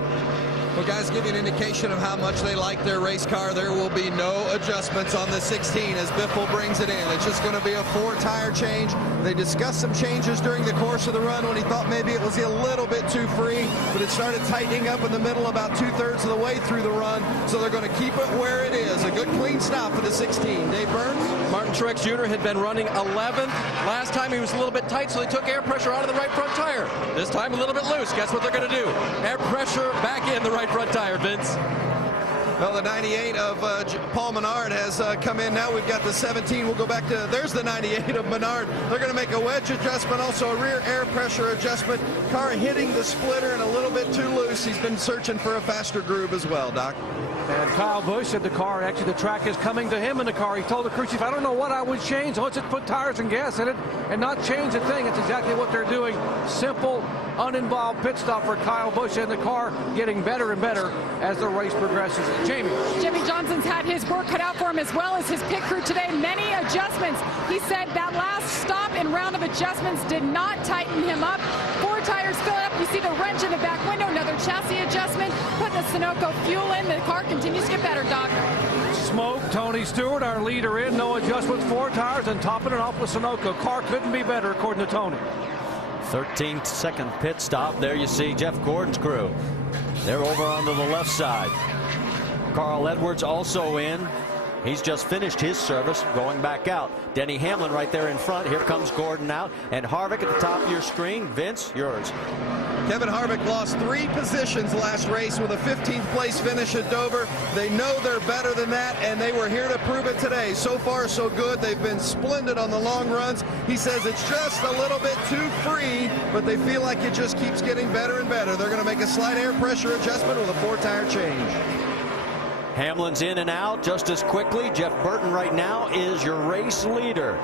Well, guys, give you an indication of how much they like their race car. There will be no adjustments on the 16 as Biffle brings it in. It's just going to be a 4-tire change. They discussed some changes during the course of the run when he thought maybe it was a little bit too free, but it started tightening up in the middle about 2/3 of the way through the run, so they're going to keep it where it is. A good clean stop for the 16. Dave Burns? Martin Truex Jr. had been running 11th. Last time he was a little bit tight, so they took air pressure out of the right front tire. This time a little bit loose. Guess what they're going to do? Air pressure back in the right front tire, Vince. Well, the 98 of Paul Menard has come in. Now we've got the 17. We'll go back to, there's the 98 of Menard. They're going to make a wedge adjustment, also a rear air pressure adjustment. Car hitting the splitter and a little bit too loose. He's been searching for a faster groove as well, Doc. And Kyle Busch said the car, actually the track is coming to him in the car. He told the crew chief, I don't know what I would change. Let's just put tires and gas in it and not change a thing. It's exactly what they're doing. Simple, uninvolved pit stop for Kyle Busch, and the car getting better and better as the race progresses. Jamie. Jimmy Johnson's had his work cut out for him as well as his pit crew today. Many adjustments. He said that last stop and round of adjustments did not tighten him up. 4 tires fill up. You see the wrench in the back window. Another chassis adjustment. Putting the Sunoco fuel in. The car continues to get better, Doc. Smoke, Tony Stewart, our leader in. No adjustments, 4 tires, and topping it off with Sunoco. Car couldn't be better, according to Tony. 13-second pit stop. There you see Jeff Gordon's crew. They're over onto the left side. Carl Edwards also in. He's just finished his service, going back out. Denny Hamlin right there in front. Here comes Gordon out. And Harvick at the top of your screen. Vince, yours. Kevin Harvick lost 3 positions last race with a 15th place finish at Dover. They know they're better than that, and they were here to prove it today. So far, so good. They've been splendid on the long runs. He says it's just a little bit too free, but they feel like it just keeps getting better and better. They're going to make a slight air pressure adjustment with a 4-tire change. Hamlin's in and out just as quickly. Jeff Burton right now is your race leader.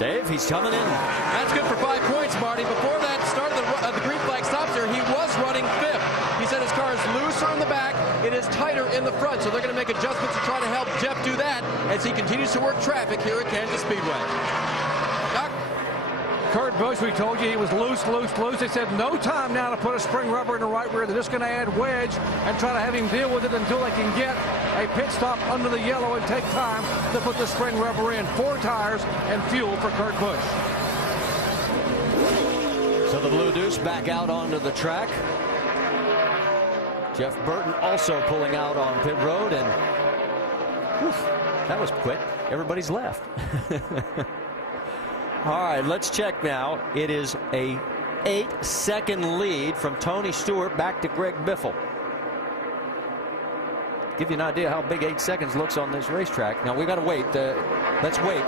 Dave, he's coming in. That's good for 5 points, Marty. Before that start of the green flag stops there, he was running 5th. He said his car is looser on the back. It is tighter in the front, so they're going to make adjustments to try to help Jeff do that as he continues to work traffic here at Kansas Speedway. Doc? Kurt Busch, we told you he was loose. They said no time now to put a spring rubber in the right rear. They're just going to add wedge and try to have him deal with it until they can get a pit stop under the yellow and take time to put the spring rubber in. 4 tires and fuel for Kurt Busch. So the Blue Deuce back out onto the track. Jeff Burton also pulling out on pit road, and whew, that was quick. Everybody's left. All right, let's check now. It is a 8-second lead from Tony Stewart back to Greg Biffle. Give you an idea how big 8 seconds looks on this racetrack. Now we got to wait. Let's wait.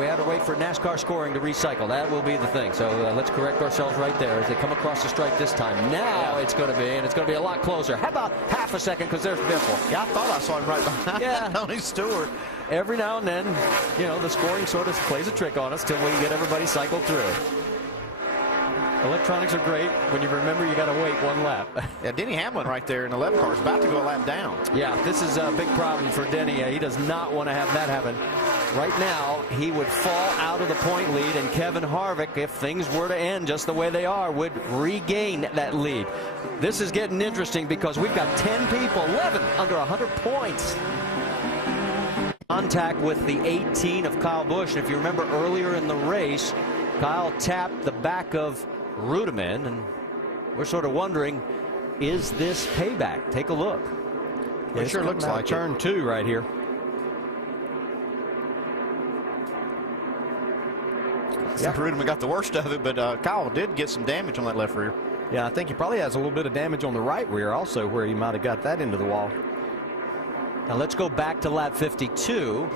We have to wait for NASCAR scoring to recycle. That will be the thing. So let's correct ourselves right there as they come across the strike this time. Now it's going to be, and it's going to be a lot closer. How about half a second, because there's Biffle. Yeah, I thought I saw him right behind Tony Stewart. Every now and then, you know, the scoring sort of plays a trick on us till we get everybody cycled through. Electronics are great when you remember you got to wait 1 lap. Yeah, Denny Hamlin right there in the 11 car is about to go a lap down. Yeah, this is a big problem for Denny. He does not want to have that happen. Right now, he would fall out of the point lead, and Kevin Harvick, if things were to end just the way they are, would regain that lead. This is getting interesting because we've got 10 people, 11 under 100 points. Contact with the 18 of Kyle Busch. And if you remember earlier in the race, Kyle tapped the back of Rudeman, and we're sort of wondering, is this payback? Take a look. It sure looks like turn 2 right here. Yeah, Rudeman got the worst of it, but Kyle did get some damage on that left rear. Yeah, I think he probably has a little bit of damage on the right rear also, where he might have got that into the wall. Now let's go back to lap 52,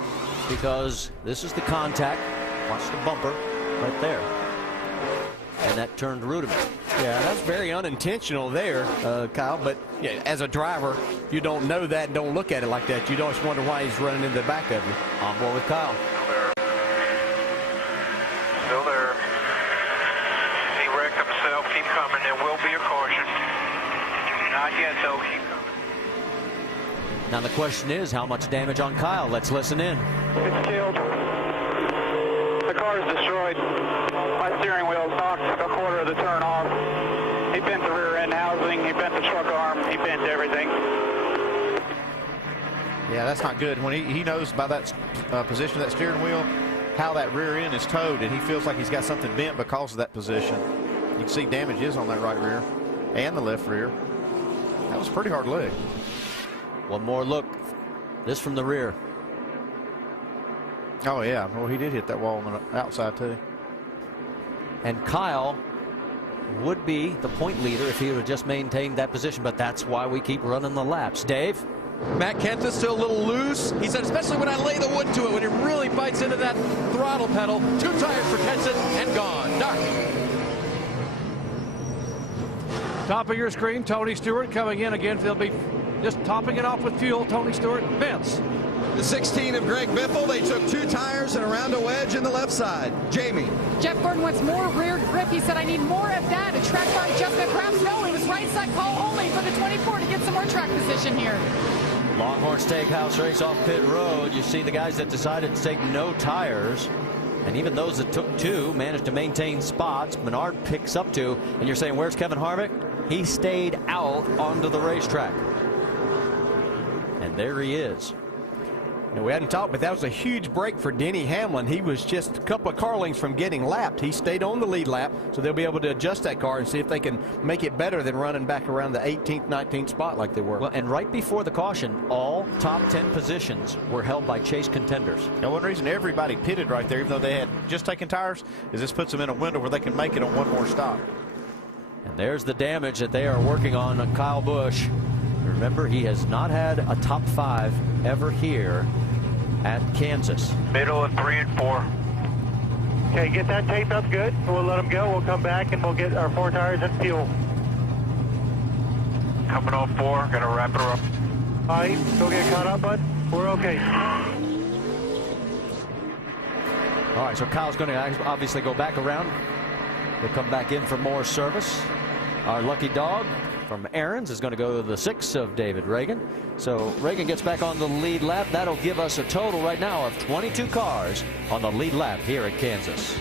because this is the contact. Watch the bumper right there. And that turned Rudeman. Yeah, that's very unintentional there, Kyle. But yeah, as a driver, you don't know that and don't look at it like that. You always wonder why he's running into the back of you. On board with Kyle. Still there. He wrecked himself. Keep coming. There will be a caution. Not yet, though. Keep coming. Now the question is, how much damage on Kyle? Let's listen in. It's killed. The car is destroyed. My steering wheel is knocked a quarter of the turn off. He bent the rear end housing. He bent the truck arm. He bent everything. Yeah, that's not good. When he knows by that position of that steering wheel how that rear end is towed, and he feels like he's got something bent because of that position. You can see damage is on that right rear and the left rear. That was a pretty hard leg. One more look. This from the rear. Oh, yeah. Well, he did hit that wall on the outside, too. And Kyle would be the point leader if he would have just maintained that position, but that's why we keep running the laps. Dave? Matt Kenseth still a little loose. He said, especially when I lay the wood to it, when it really bites into that throttle pedal. 2 tires for Kenseth and gone. Dark. Top of your screen, Tony Stewart coming in again. They'll be just topping it off with fuel. Tony Stewart, Vince. The 16 of Greg Biffle. They took 2 tires and around a wedge in the left side. Jamie. Jeff Gordon wants more rear grip. He said, I need more of that. A track bar adjustment. Perhaps no, it was right side call only for the 24 to get some more track position here. Longhorn Steakhouse race off pit road. You see the guys that decided to take no tires. And even those that took 2 managed to maintain spots. Menard picks up 2. And you're saying, where's Kevin Harvick? He stayed out onto the racetrack. And there he is. Now, we hadn't talked, but that was a huge break for Denny Hamlin. He was just a couple of car lengths from getting lapped. He stayed on the lead lap, so they'll be able to adjust that car and see if they can make it better than running back around the 18th, 19th spot like they were. Well, and right before the caution, all top 10 positions were held by chase contenders. Now, one reason everybody pitted right there, even though they had just taken tires, is this puts them in a window where they can make it on one more stop. And there's the damage that they are working on Kyle Busch. Remember, he has not had a top 5 ever here at Kansas. Middle of 3 and 4. Okay, get that tape up good. We'll let them go. We'll come back and we'll get our 4 tires and fuel. Coming off 4. Gonna wrap her up. All right, go get caught up, bud. We're okay. All right, so Kyle's going to obviously go back around. He'll come back in for more service. Our lucky dog from Aaron's is going to go to the 6 of David Reagan. So Reagan gets back on the lead lap. That'll give us a total right now of 22 cars on the lead lap here at Kansas.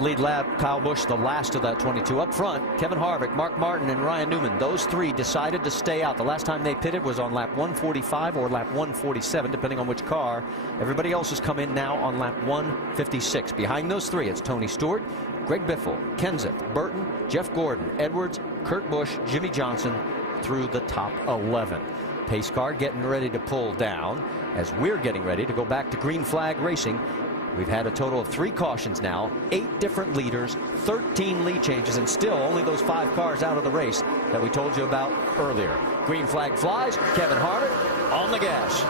Lead lap, Kyle Busch, the last of that 22. Up front, Kevin Harvick, Mark Martin, and Ryan Newman. Those three decided to stay out. The last time they pitted was on lap 145 or lap 147, depending on which car. Everybody else has come in now on lap 156. Behind those three, it's Tony Stewart, Greg Biffle, Kenseth, Burton, Jeff Gordon, Edwards, Kurt Busch, Jimmy Johnson through the top 11. Pace car getting ready to pull down as we're getting ready to go back to green flag racing. We've had a total of 3 cautions now, 8 different leaders, 13 lead changes, and still only those 5 cars out of the race that we told you about earlier. Green flag flies. Kevin Harvick on the gas.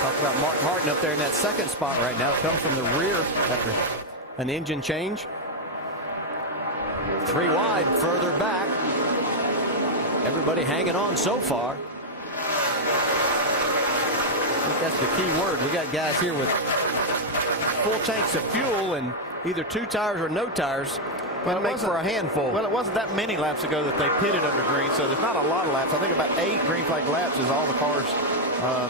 Talk about Mark Martin up there in that second spot right now. Comes from the rear after an engine change. 3 wide, further back. Everybody hanging on so far. I think that's the key word. We got guys here with full tanks of fuel and either 2 tires or no tires. Well, make for a handful. Well, it wasn't that many laps ago that they pitted under green, so there's not a lot of laps. I think about 8 green flag laps is all the cars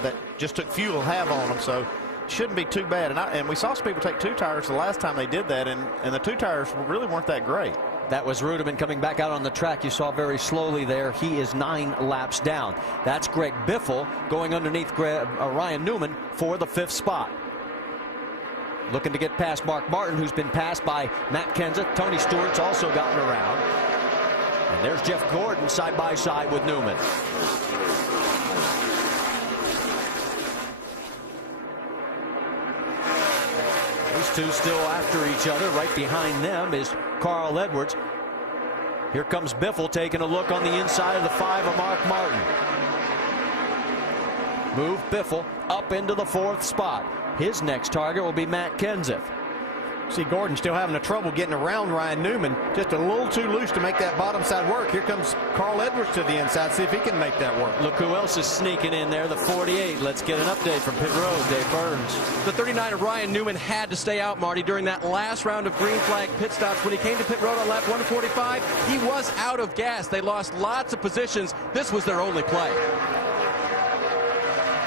that just took fuel have on them, so shouldn't be too bad. And we saw some people take 2 tires the last time they did that, and the 2 tires really weren't that great. That was Ruderman coming back out on the track. You saw very slowly there. He is 9 laps down. That's Greg Biffle going underneath Ryan Newman for the 5th spot. Looking to get past Mark Martin, who's been passed by Matt Kenseth. Tony Stewart's also gotten around. And there's Jeff Gordon side by side with Newman. Those two still after each other. Right behind them is Carl Edwards. Here comes Biffle taking a look on the inside of the 5 of Mark Martin. Move Biffle up into the 4th spot. His next target will be Matt Kenseth. See Gordon still having a trouble getting around Ryan Newman. Just a little too loose to make that bottom side work. Here comes Carl Edwards to the inside. See if he can make that work. Look who else is sneaking in there, the 48. Let's get an update from pit road. Dave Burns. The 39 of Ryan Newman had to stay out, Marty, during that last round of green flag pit stops. When he came to pit road on lap 145, he was out of gas. They lost lots of positions. This was their only play.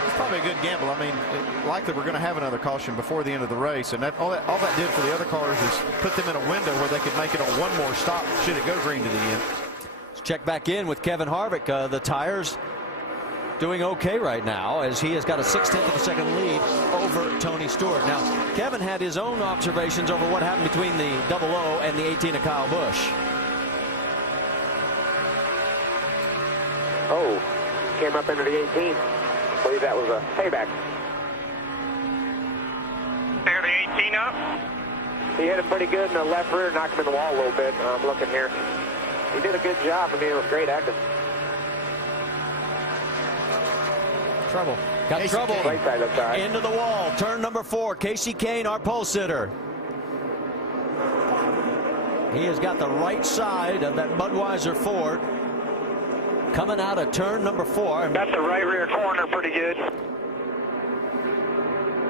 It's probably a good gamble. I mean, likely we're going to have another caution before the end of the race, and all that did for the other cars is put them in a window where they could make it on one more stop should it go green to the end. Let's check back in with Kevin Harvick. The tires doing okay right now as he has got a 0.6 of a second lead over Tony Stewart. Now, Kevin had his own observations over what happened between the 00 and the 18 of Kyle Busch. Oh, came up into the 18. I believe that was a payback. Tear the 18 up. He hit it pretty good in the left rear, knocked him in the wall a little bit. I'm looking here. He did a good job. I mean, it was great acting. Trouble. Got trouble. Right side looks all right. Into the wall. Turn number 4. Casey Kane, our pole sitter. He has got the right side of that Budweiser Ford. Coming out of turn number 4. Got the right rear corner pretty good.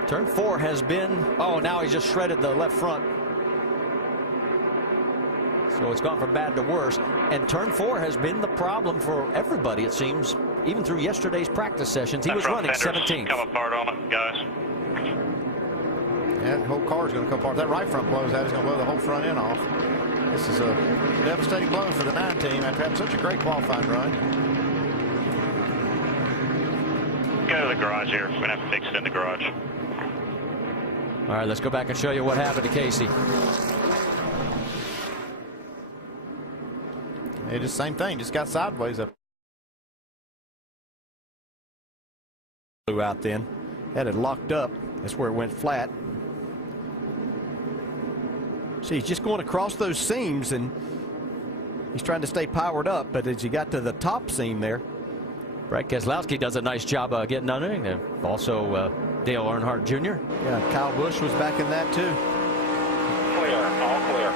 Turn 4 has been, oh, now he's just shredded the left front. So it's gone from bad to worse. And turn 4 has been the problem for everybody, it seems, even through yesterday's practice sessions. He was running 17th. Come apart on it, guys. Yeah, the whole car is going to come apart. That right front blows out. It's going to blow the whole front end off. This is a devastating blow for the 9 team after having such a great qualifying run. Go to the garage here. We're going to have to fix it in the garage. All right, let's go back and show you what happened to Casey. It is the same thing. Just got sideways up. Blew out then. Had it locked up. That's where it went flat. See, he's just going across those seams, and he's trying to stay powered up, but as he got to the top seam there. Brett Keselowski does a nice job getting under it. Also, Dale Earnhardt Jr. Yeah, Kyle Busch was back in that, too. Clear, all clear.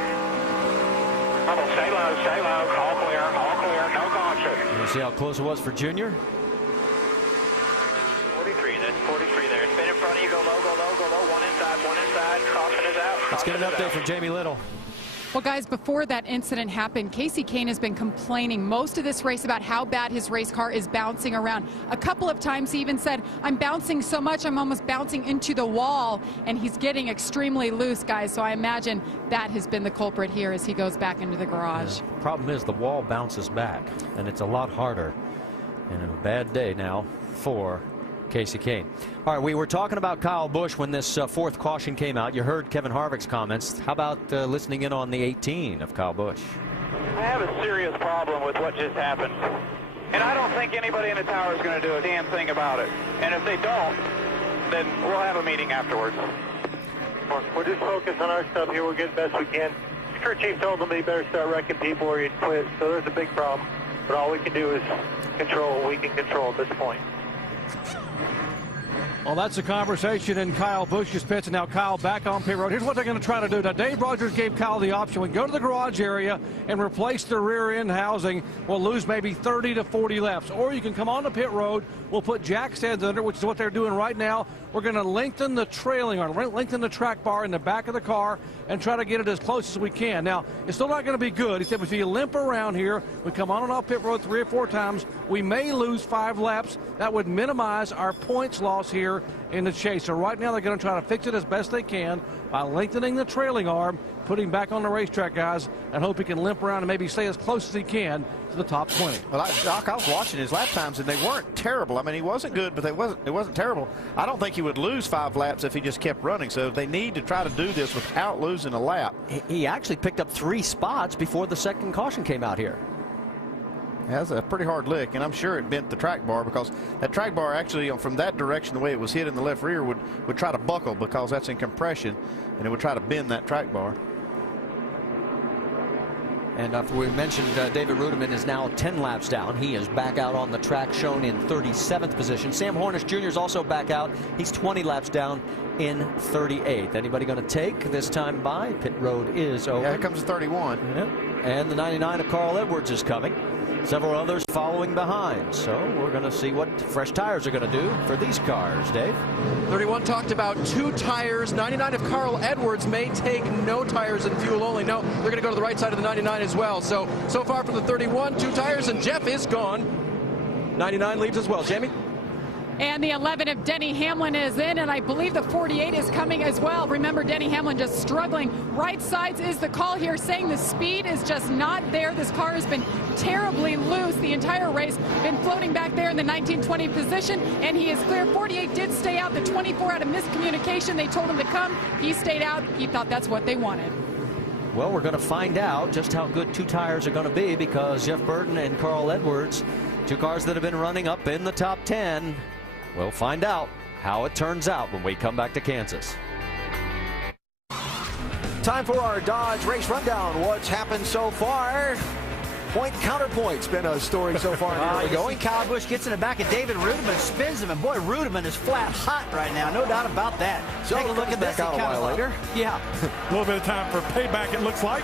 Stay low, all clear, no caution. You see how close it was for Jr.? 43, that's 43 there. Spin in front of you, go low, one inside, caution is out. Let's get an update from Jamie Little. Well, guys, before that incident happened, Kasey Kahne has been complaining most of this race about how bad his race car is bouncing around. A couple of times he even said, I'm bouncing so much, I'm almost bouncing into the wall, and he's getting extremely loose, guys. So I imagine that has been the culprit here as he goes back into the garage. Yeah. Problem is the wall bounces back, and it's a lot harder. And a bad day now for Kasey Kahne. All right, we were talking about Kyle Busch when this fourth caution came out. You heard Kevin Harvick's comments. How about listening in on the 18 of Kyle Busch? I have a serious problem with what just happened. And I don't think anybody in the tower is going to do a damn thing about it. And if they don't, then we'll have a meeting afterwards. We're just focused on our stuff here. We're getting the best we can. Crew chief told them they better start wrecking people or you'd quit. So there's a big problem. But all we can do is control what we can control at this point. Well, that's a conversation in Kyle Busch's pits, and now Kyle back on pit road. Here's what they're going to try to do. Now, Dave Rogers gave Kyle the option. We go to the garage area and replace the rear end housing. We'll lose maybe 30 to 40 laps. Or you can come on the pit road. We'll put jack stands under, which is what they're doing right now. We're going to lengthen the trailing arm, lengthen the track bar in the back of the car, and try to get it as close as we can. Now, it's still not going to be good. He said if you limp around here, we come on and off pit road 3 or 4 times, we may lose 5 laps. That would minimize our points loss here in the chase. So right now they're going to try to fix it as best they can by lengthening the trailing arm, putting back on the racetrack, guys, and hope he can limp around and maybe stay as close as he can to the top 20. Well, Doc, I was watching his lap times, and they weren't terrible. I mean, he wasn't good, but it wasn't terrible. I don't think he would lose 5 laps if he just kept running. So they need to try to do this without losing a lap. He actually picked up 3 spots before the second caution came out here. That's a pretty hard lick, and I'm sure it bent the track bar because that track bar actually from that direction, the way it was hit in the left rear, would try to buckle because that's in compression, and it would try to bend that track bar. And we mentioned David Rudiman is now 10 laps down. He is back out on the track, shown in 37th position. Sam Hornish Jr. is also back out. He's 20 laps down in 38th. Anybody going to take this time by? Pit road is open. Yeah, here comes the 31. Yep. And the 99 of Carl Edwards is coming. Several others following behind. So we're going to see what fresh tires are going to do for these cars, Dave. 31 talked about 2 tires. 99 of Carl Edwards may take no tires and fuel only. No, they're going to go to the right side of the 99 as well. So far for the 31, 2 tires, and Jeff is gone. 99 leaves as well. Jamie? And the 11 of Denny Hamlin is in, and I believe the 48 is coming as well. Remember, Denny Hamlin just struggling. Right sides is the call here, saying the speed is just not there. This car has been terribly loose the entire race, been floating back there in the 19-20 position, and he is clear. 48 did stay out. The 24 out of miscommunication. They told him to come. He stayed out. He thought that's what they wanted. Well, we're going to find out just how good 2 tires are going to be, because Jeff Burton and Carl Edwards, 2 cars that have been running up in the top 10. We'll find out how it turns out when we come back to Kansas. Time for our Dodge Race Rundown. What's happened so far? Point counterpoint's been a story so far. You see Kyle Busch gets in the back of David Rudiman, spins him, and boy, Rudiman is flat hot right now. No doubt about that. So take a look at this. Back out a while later. Yeah. A little bit of time for payback, it looks like.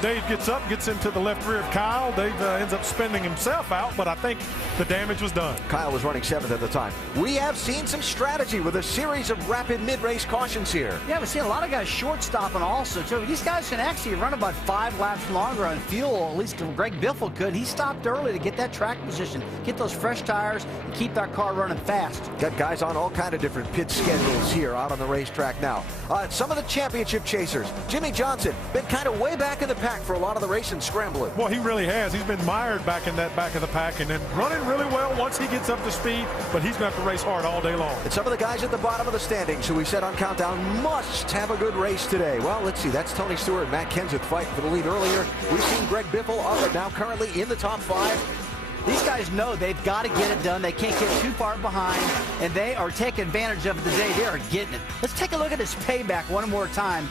Dave gets up, gets into the left rear of Kyle. Dave ends up spinning himself out, but I think the damage was done. Kyle was running 7th at the time. We have seen some strategy with a series of rapid mid-race cautions here. Yeah, we've seen a lot of guys short stopping also. So these guys can actually run about 5 laps longer on fuel. At least Greg Biffle could. He stopped early to get that track position, get those fresh tires, and keep that car running fast. Got guys on all kind of different pit schedules here out on the racetrack now. Some of the championship chasers. Jimmy Johnson, been kind of way back in the pack for a lot of the racing scrambling. Well, he really has. He's been mired back in that back of the pack and then running really well once he gets up to speed, but he's going to have to race hard all day long. And some of the guys at the bottom of the standings who we said on Countdown must have a good race today. Well, let's see. That's Tony Stewart and Matt Kenseth fighting for the lead earlier. We've seen Greg Biffle up and now currently in the top 5. These guys know they've got to get it done. They can't get too far behind, and they are taking advantage of it today. They are getting it. Let's take a look at this payback one more time.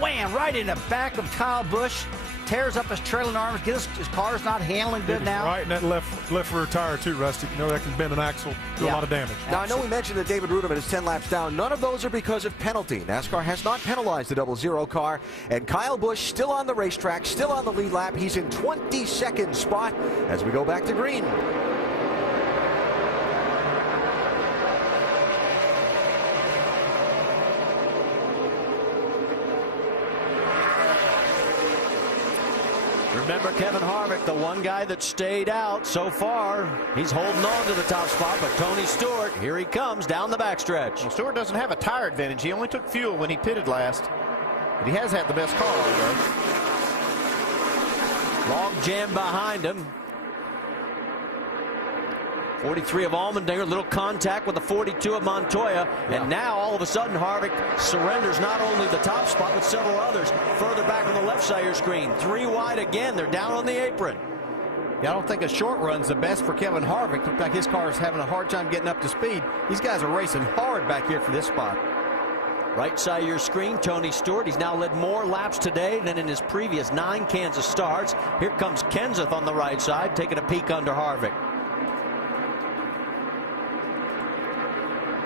Wham! Right in the back of Kyle Busch. Tears up his trailing arms. His car's not handling good now. Right in that left rear tire too, Rusty. You know that can bend an axle, do a lot of damage. Now, I know we mentioned that David Rudiman is 10 laps down. None of those are because of penalty. NASCAR has not penalized the 00 car. And Kyle Busch still on the racetrack, still on the lead lap. He's in 22nd spot as we go back to green. Remember Kevin Harvick, the one guy that stayed out so far. He's holding on to the top spot, but Tony Stewart, here he comes down the backstretch. Well, Stewart doesn't have a tire advantage. He only took fuel when he pitted last. But he has had the best car, though. Log jam behind him. 43 of Allmendinger, little contact with the 42 of Montoya, and now all of a sudden Harvick surrenders not only the top spot but several others further back on the left side of your screen. 3 wide again. They're down on the apron. Yeah, I don't think a short run's the best for Kevin Harvick. Looks like his car is having a hard time getting up to speed. These guys are racing hard back here for this spot. Right side of your screen, Tony Stewart. He's now led more laps today than in his previous 9 Kansas starts. Here comes Kenseth on the right side, taking a peek under Harvick.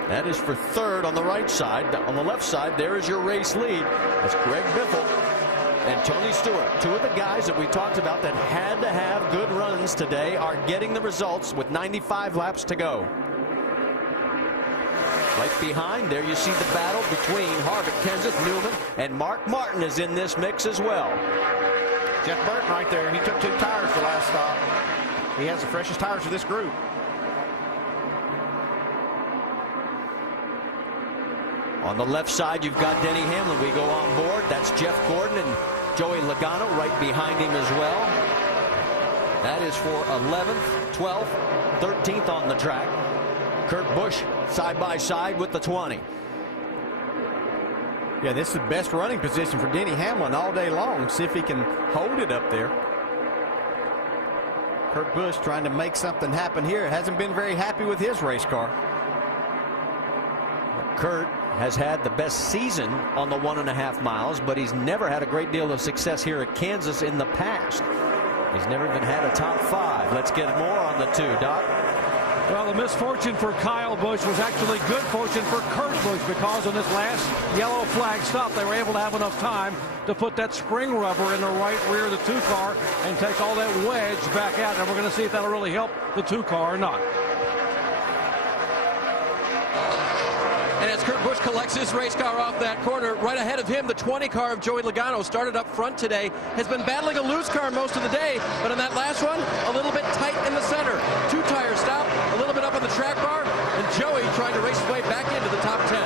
That is for third on the right side. On the left side, there is your race lead. That's Greg Biffle and Tony Stewart. 2 of the guys that we talked about that had to have good runs today are getting the results with 95 laps to go. Right behind there, you see the battle between Harvick, Kenseth, Newman, and Mark Martin is in this mix as well. Jeff Burton right there, and he took 2 tires the last stop. He has the freshest tires of this group. On the left side, you've got Denny Hamlin. We go on board. That's Jeff Gordon and Joey Logano right behind him as well. That is for 11th, 12th, 13th on the track. Kurt Busch side by side with the 20. Yeah, this is the best running position for Denny Hamlin all day long. See if he can hold it up there. Kurt Busch trying to make something happen here. Hasn't been very happy with his race car. Kurt has had the best season on the 1.5 miles, but he's never had a great deal of success here at Kansas in the past. He's never even had a top 5. Let's get more on the 2, Doc. Well, the misfortune for Kyle Busch was actually good fortune for Kurt Busch, because on this last yellow flag stop, they were able to have enough time to put that spring rubber in the right rear of the 2 car and take all that wedge back out. And we're going to see if that'll really help the 2 car or not. And as Kurt Busch collects his race car off that corner, right ahead of him, the 20 car of Joey Logano, started up front today, has been battling a loose car most of the day, but in that last one, a little bit tight in the center. 2 tire stop, a little bit up on the track bar, and Joey trying to race his way back into the top 10.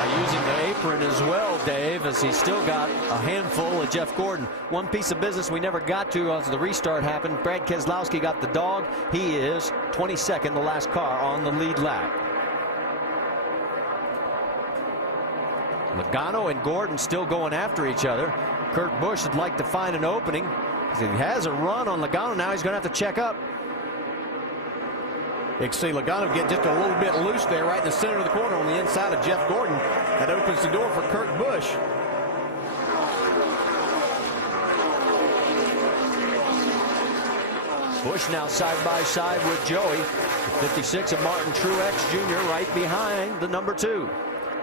By using the apron as well, Dave, as he's still got a handful of Jeff Gordon. One piece of business we never got to as the restart happened. Brad Keselowski got the dog. He is 22nd, the last car on the lead lap. Logano and Gordon still going after each other. Kurt Busch would like to find an opening. He has a run on Logano. Now he's going to have to check up. You can see Logano get just a little bit loose there right in the center of the corner on the inside of Jeff Gordon. That opens the door for Kurt Busch. Busch now side by side with Joey. The 56 of Martin Truex Jr. right behind the number 2.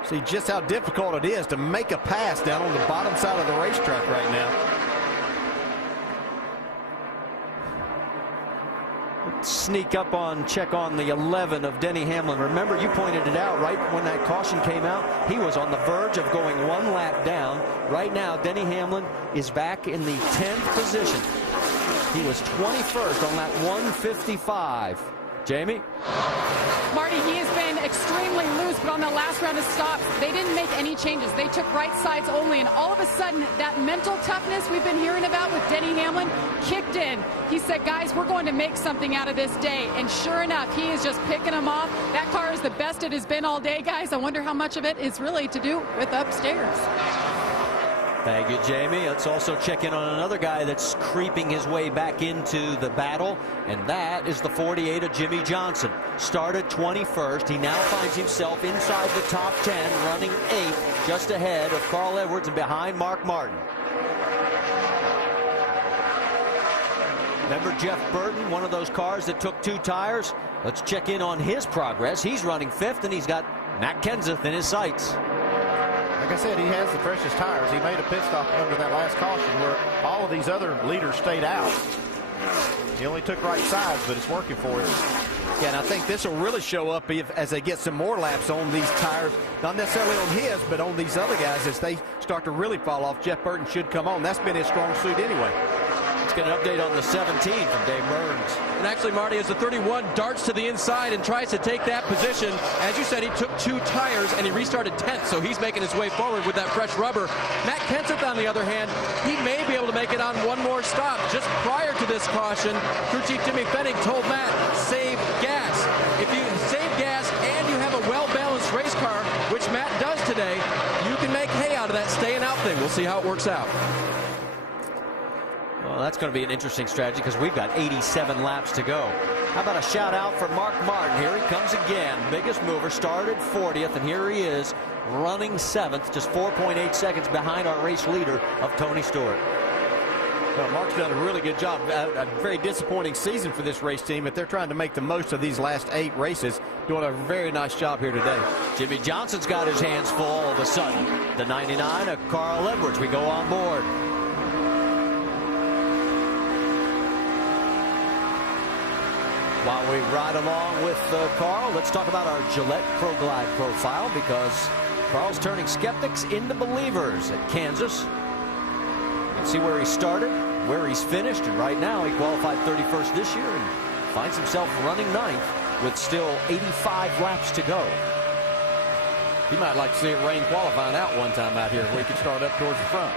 See just how difficult it is to make a pass down on the bottom side of the racetrack right now. Let's sneak up on, check on the 11 of Denny Hamlin. Remember, you pointed it out right when that caution came out. He was on the verge of going 1 lap down. Right now, Denny Hamlin is back in the 10th position. He was 21st on lap 155. Jamie? Marty, he has been extremely loose, but on the last round of stops, they didn't make any changes. They took right sides only, and all of a sudden, that mental toughness we've been hearing about with Denny Hamlin kicked in. He said, guys, we're going to make something out of this day, and sure enough, he is just picking them off. That car is the best it has been all day, guys. I wonder how much of it is really to do with upstairs. Thank you, Jamie. Let's also check in on another guy that's creeping his way back into the battle, and that is the 48 of Jimmy Johnson. Started 21st. He now finds himself inside the top 10, running 8th, just ahead of Carl Edwards and behind Mark Martin. Remember Jeff Burton, one of those cars that took 2 tires? Let's check in on his progress. He's running 5th, and he's got Matt Kenseth in his sights. Like I said, he has the freshest tires. He made a pit stop under that last caution where all of these other leaders stayed out. He only took right sides, but it's working for him. Yeah, and I think this will really show up as they get some more laps on these tires. Not necessarily on his, but on these other guys as they start to really fall off. Jeff Burton should come on. That's been his strong suit anyway. get an update on the 17 from Dave Burns. And actually, Marty, as the 31 darts to the inside and tries to take that position, as you said, he took 2 tires and he restarted 10th, so he's making his way forward with that fresh rubber. Matt Kenseth, on the other hand, he may be able to make it on one more stop. Just prior to this caution, Crew Chief Jimmy Fennig told Matt, save gas. If you save gas and you have a well-balanced race car, which Matt does today, you can make hay out of that staying out thing. We'll see how it works out. Well, that's going to be an interesting strategy because we've got 87 laps to go. How about a shout out for Mark Martin? Here he comes again. Biggest mover, started 40th, and here he is running 7th, just 4.8 seconds behind our race leader of Tony Stewart. Well, Mark's done a really good job. A very disappointing season for this race team, but they're trying to make the most of these last 8 races. Doing a very nice job here today. Jimmy Johnson's got his hands full all of a sudden. The 99 of Carl Edwards. We go on board. While we ride along with Carl, let's talk about our Gillette Pro Glide profile, because Carl's turning skeptics into believers at Kansas. Let's see where he started, where he's finished, and right now he qualified 31st this year and finds himself running 9th with still 85 laps to go. He might like to see it rain qualifying out one time out here where he can start up towards the front.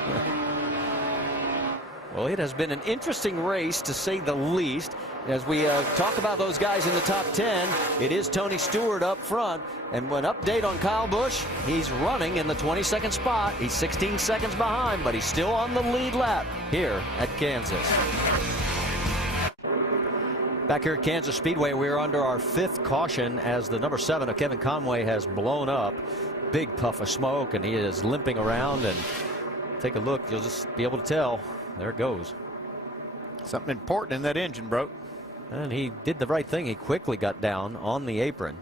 Well, it has been an interesting race, to say the least. As we talk about those guys in the top 10, it is Tony Stewart up front. And an update on Kyle Busch, he's running in the 22nd spot. He's 16 seconds behind, but he's still on the lead lap here at Kansas. Back here at Kansas Speedway, we're under our 5th caution as the number 7 of Kevin Conway has blown up. Big puff of smoke, and he is limping around. And take a look, you'll just be able to tell. There it goes. Something important in that engine broke. And he did the right thing. He quickly got down on the apron.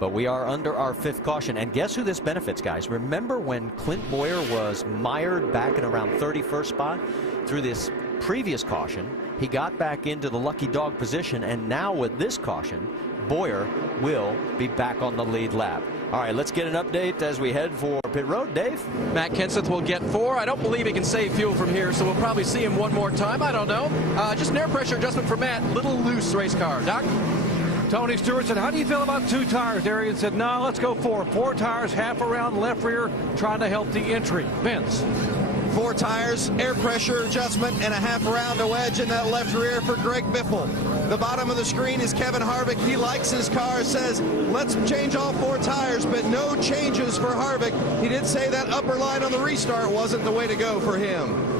But we are under our 5th caution. And guess who this benefits, guys? Remember when Clint Boyer was mired back in around 31st spot? Through this previous caution, he got back into the lucky dog position. And now with this caution, Boyer will be back on the lead lap. All right, let's get an update as we head for pit road. Dave? Matt Kenseth will get 4. I don't believe he can save fuel from here, so we'll probably see him one more time. I don't know. Just an air pressure adjustment for Matt. Little loose race car. Doc? Tony Stewart said, how do you feel about 2 tires? Arian said, no, let's go 4. 4 tires, half around, left rear, trying to help the entry. Vince? 4 tires, air pressure adjustment, and a half around a wedge in that left rear for Greg Biffle. The bottom of the screen is Kevin Harvick. He likes his car, says, let's change all 4 tires, but no changes for Harvick. He did say that upper line on the restart wasn't the way to go for him.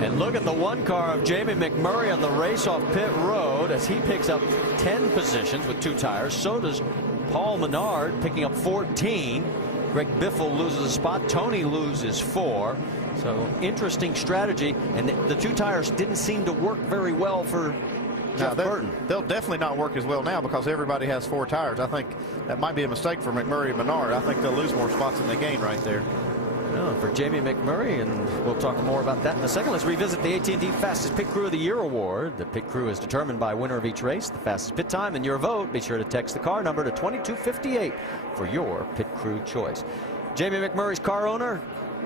And look at the 1 car of Jamie McMurray on the race off pit road as he picks up 10 positions with 2 tires. So does Paul Menard, picking up 14. Greg Biffle loses a spot. Tony loses 4. So interesting strategy. And the 2 tires didn't seem to work very well for Jeff Burton. They'll definitely not work as well now because everybody has 4 tires. I think that might be a mistake for McMurray and Menard. I think they'll lose more spots than they gain right there. Well, for Jamie McMurray, and we'll talk more about that in a second. Let's revisit the AT&T Fastest Pit Crew of the Year award. The pit crew is determined by winner of each race, the fastest pit time, and your vote. Be sure to text the car number to 2258 for your pit crew choice. Jamie McMurray's car owner,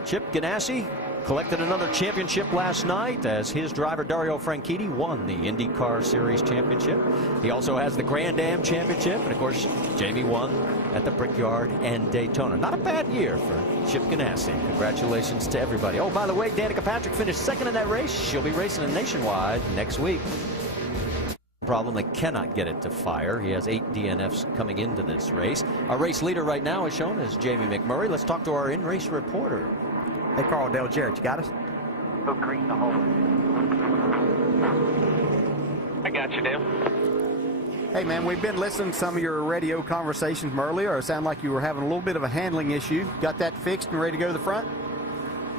Chip Ganassi, collected another championship last night as his driver Dario Franchitti won the IndyCar Series championship. He also has the Grand Am championship, and of course Jamie won at the Brickyard and Daytona. Not a bad year for Chip Ganassi. Congratulations to everybody. Oh, by the way, Danica Patrick finished 2nd in that race. She'll be racing in Nationwide next week. Problem, they cannot get it to fire. He has 8 DNFs coming into this race. Our race leader right now is shown as Jamie McMurray. Let's talk to our in-race reporter. Hey, Carl, Dale Jarrett, you got us? Go green the whole. I got you, Dale. Hey, man, we've been listening to some of your radio conversations from earlier. It sounded like you were having a little bit of a handling issue. Got that fixed and ready to go to the front?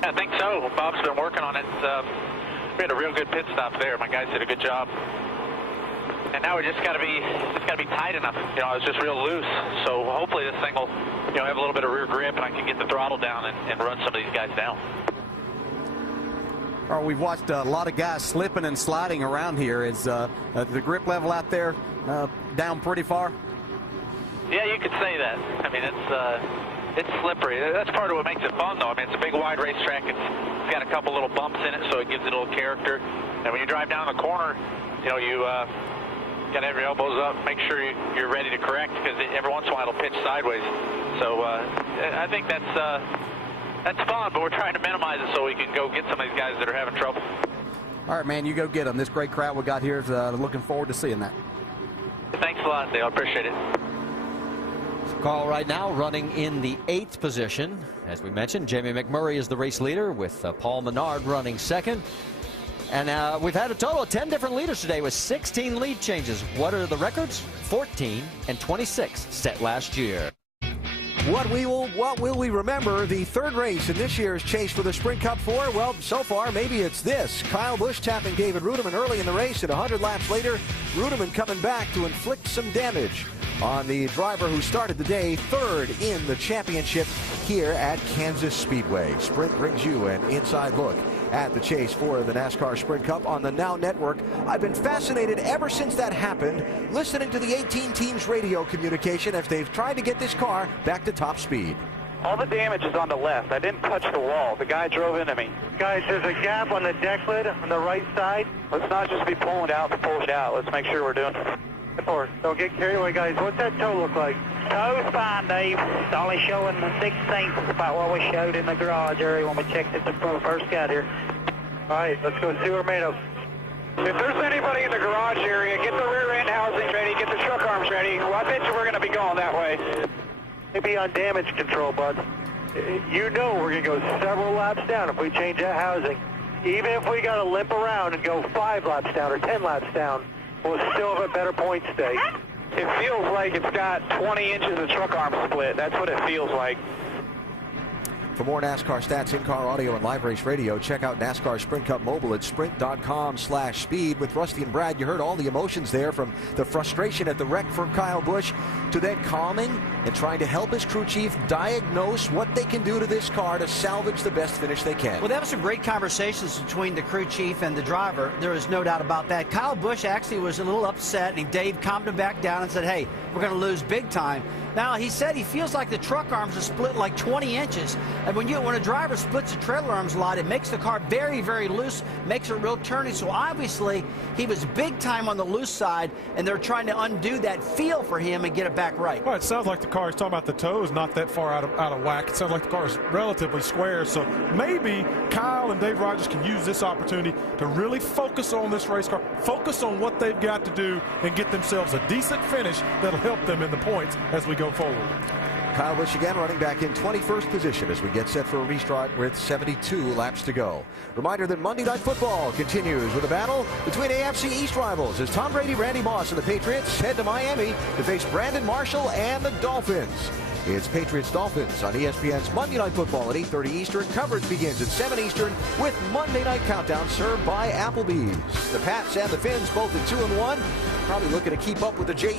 I think so. Bob's been working on it. We had a real good pit stop there. My guys did a good job. And now we just got to be tight enough. You know, it's just real loose. So hopefully this thing will, have a little bit of rear grip, and I can get the throttle down and run some of these guys down. All right, we've watched a lot of guys slipping and sliding around here. Is the grip level out there down pretty far? Yeah, you could say that. I mean, it's slippery. That's part of what makes it fun, though. I mean, it's a big, wide racetrack. It's got a couple little bumps in it, so it gives it a little character. And when you drive down the corner, you know, you got to have your elbows up, make sure you're ready to correct, because every once in a while it'll pitch sideways. So I think that's fun, but we're trying to minimize it so we can go get some of these guys that are having trouble. All right, man, you go get them. This great crowd we got here is looking forward to seeing that. Thanks a lot, Dale. I appreciate it. Carl right now running in the 8th position. As we mentioned, Jamie McMurray is the race leader with Paul Menard running second. And we've had a total of 10 different leaders today with 16 lead changes. What are the records? 14 and 26 set last year. What will we remember the third race in this year's Chase for the Sprint Cup for? Well, so far, maybe it's this. Kyle Busch tapping David Rudiman early in the race, and 100 laps later, Rudiman coming back to inflict some damage on the driver who started the day third in the championship here at Kansas Speedway. Sprint brings you an inside look at the chase for the NASCAR Sprint Cup on the Now Network. I've been fascinated ever since that happened, listening to the 18 teams radio communication as they've tried to get this car back to top speed. All the damage is on the left. I didn't touch the wall. The guy drove into me. Guys, there's a gap on the deck lid on the right side. Let's not just be pulling it out to pull it out. Let's make sure we're doing it. Don't get carried away, guys. What's that toe look like? Toe's fine, Dave. It's only showing the 16th, about what we showed in the garage area when we checked it before we first got here. All right, let's go see what we're made of. If there's anybody in the garage area, get the rear end housing ready, get the truck arms ready. Well, I bet you we're going to be going that way. Maybe on damage control, bud. You know we're going to go several laps down if we change that housing. Even if we got to limp around and go 5 laps down or 10 laps down, we'll still have a better point stay. It feels like it's got 20 inches of truck arm split. That's what it feels like. For more NASCAR stats, in-car audio, and live race radio, check out NASCAR Sprint Cup Mobile at sprint.com/speed. With Rusty and Brad, you heard all the emotions there, from the frustration at the wreck for Kyle Busch to then calming and trying to help his crew chief diagnose what they can do to this car to salvage the best finish they can. Well, that was some great conversations between the crew chief and the driver. There is no doubt about that. Kyle Busch actually was a little upset, and Dave calmed him back down and said, hey, we're going to lose big time. Now, he said he feels like the truck arms are split like 20 inches. And when a driver splits the trailer arms a lot, it makes the car very, very loose, makes it real turny. So obviously, he was big time on the loose side, and they're trying to undo that feel for him and get it back right. Well, it sounds like the car, he's talking about the toes, not that far out of whack. It sounds like the car is relatively square. So maybe Kyle and Dave Rogers can use this opportunity to really focus on this race car, focus on what they've got to do, and get themselves a decent finish that'll help them in the points as we go forward. Kyle Busch again running back in 21st position as we get set for a restart with 72 laps to go. Reminder that Monday Night Football continues with a battle between AFC East rivals as Tom Brady, Randy Moss, and the Patriots head to Miami to face Brandon Marshall and the Dolphins. It's Patriots-Dolphins on ESPN's Monday Night Football at 8:30 Eastern. Coverage begins at 7 Eastern with Monday Night Countdown served by Applebee's. The Pats and the Finns both at 2-1. Probably looking to keep up with the Jets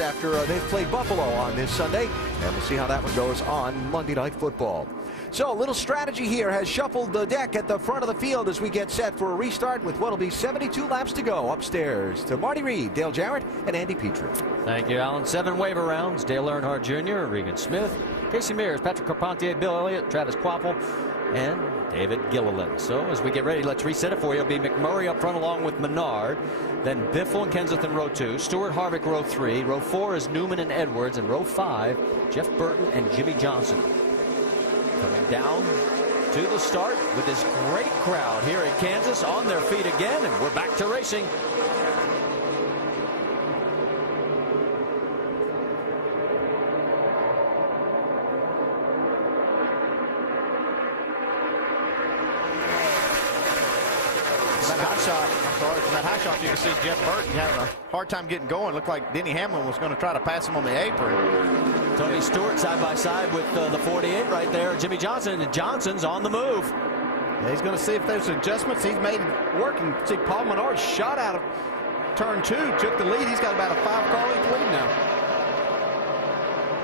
after they've played Buffalo on this Sunday. And we'll see how that one goes on Monday Night Football. So a little strategy here has shuffled the deck at the front of the field as we get set for a restart with what will be 72 laps to go. Upstairs to Marty Reed, Dale Jarrett, and Andy Petrie. Thank you, Alan. 7 waiver rounds. Dale Earnhardt Jr., Regan Smith, Casey Mears, Patrick Carpentier, Bill Elliott, Travis Kvapil, and David Gilliland. So as we get ready, let's reset it for you. It'll be McMurray up front along with Menard. Then Biffle and Kenseth in row 2. Stewart Harvick row 3. Row 4 is Newman and Edwards. And row 5, Jeff Burton and Jimmy Johnson. Coming down to the start with this great crowd here at Kansas on their feet again. And we're back to racing. From that high shot, you can see Jeff Burton having a hard time getting going. Looked like Denny Hamlin was going to try to pass him on the apron. Tony Stewart side by side with the 48 right there. Jimmy Johnson, and Johnson's on the move. Yeah, he's going to see if there's adjustments. He's made it work. And see, Paul Menard shot out of turn 2, took the lead. He's got about a 5-car length lead now.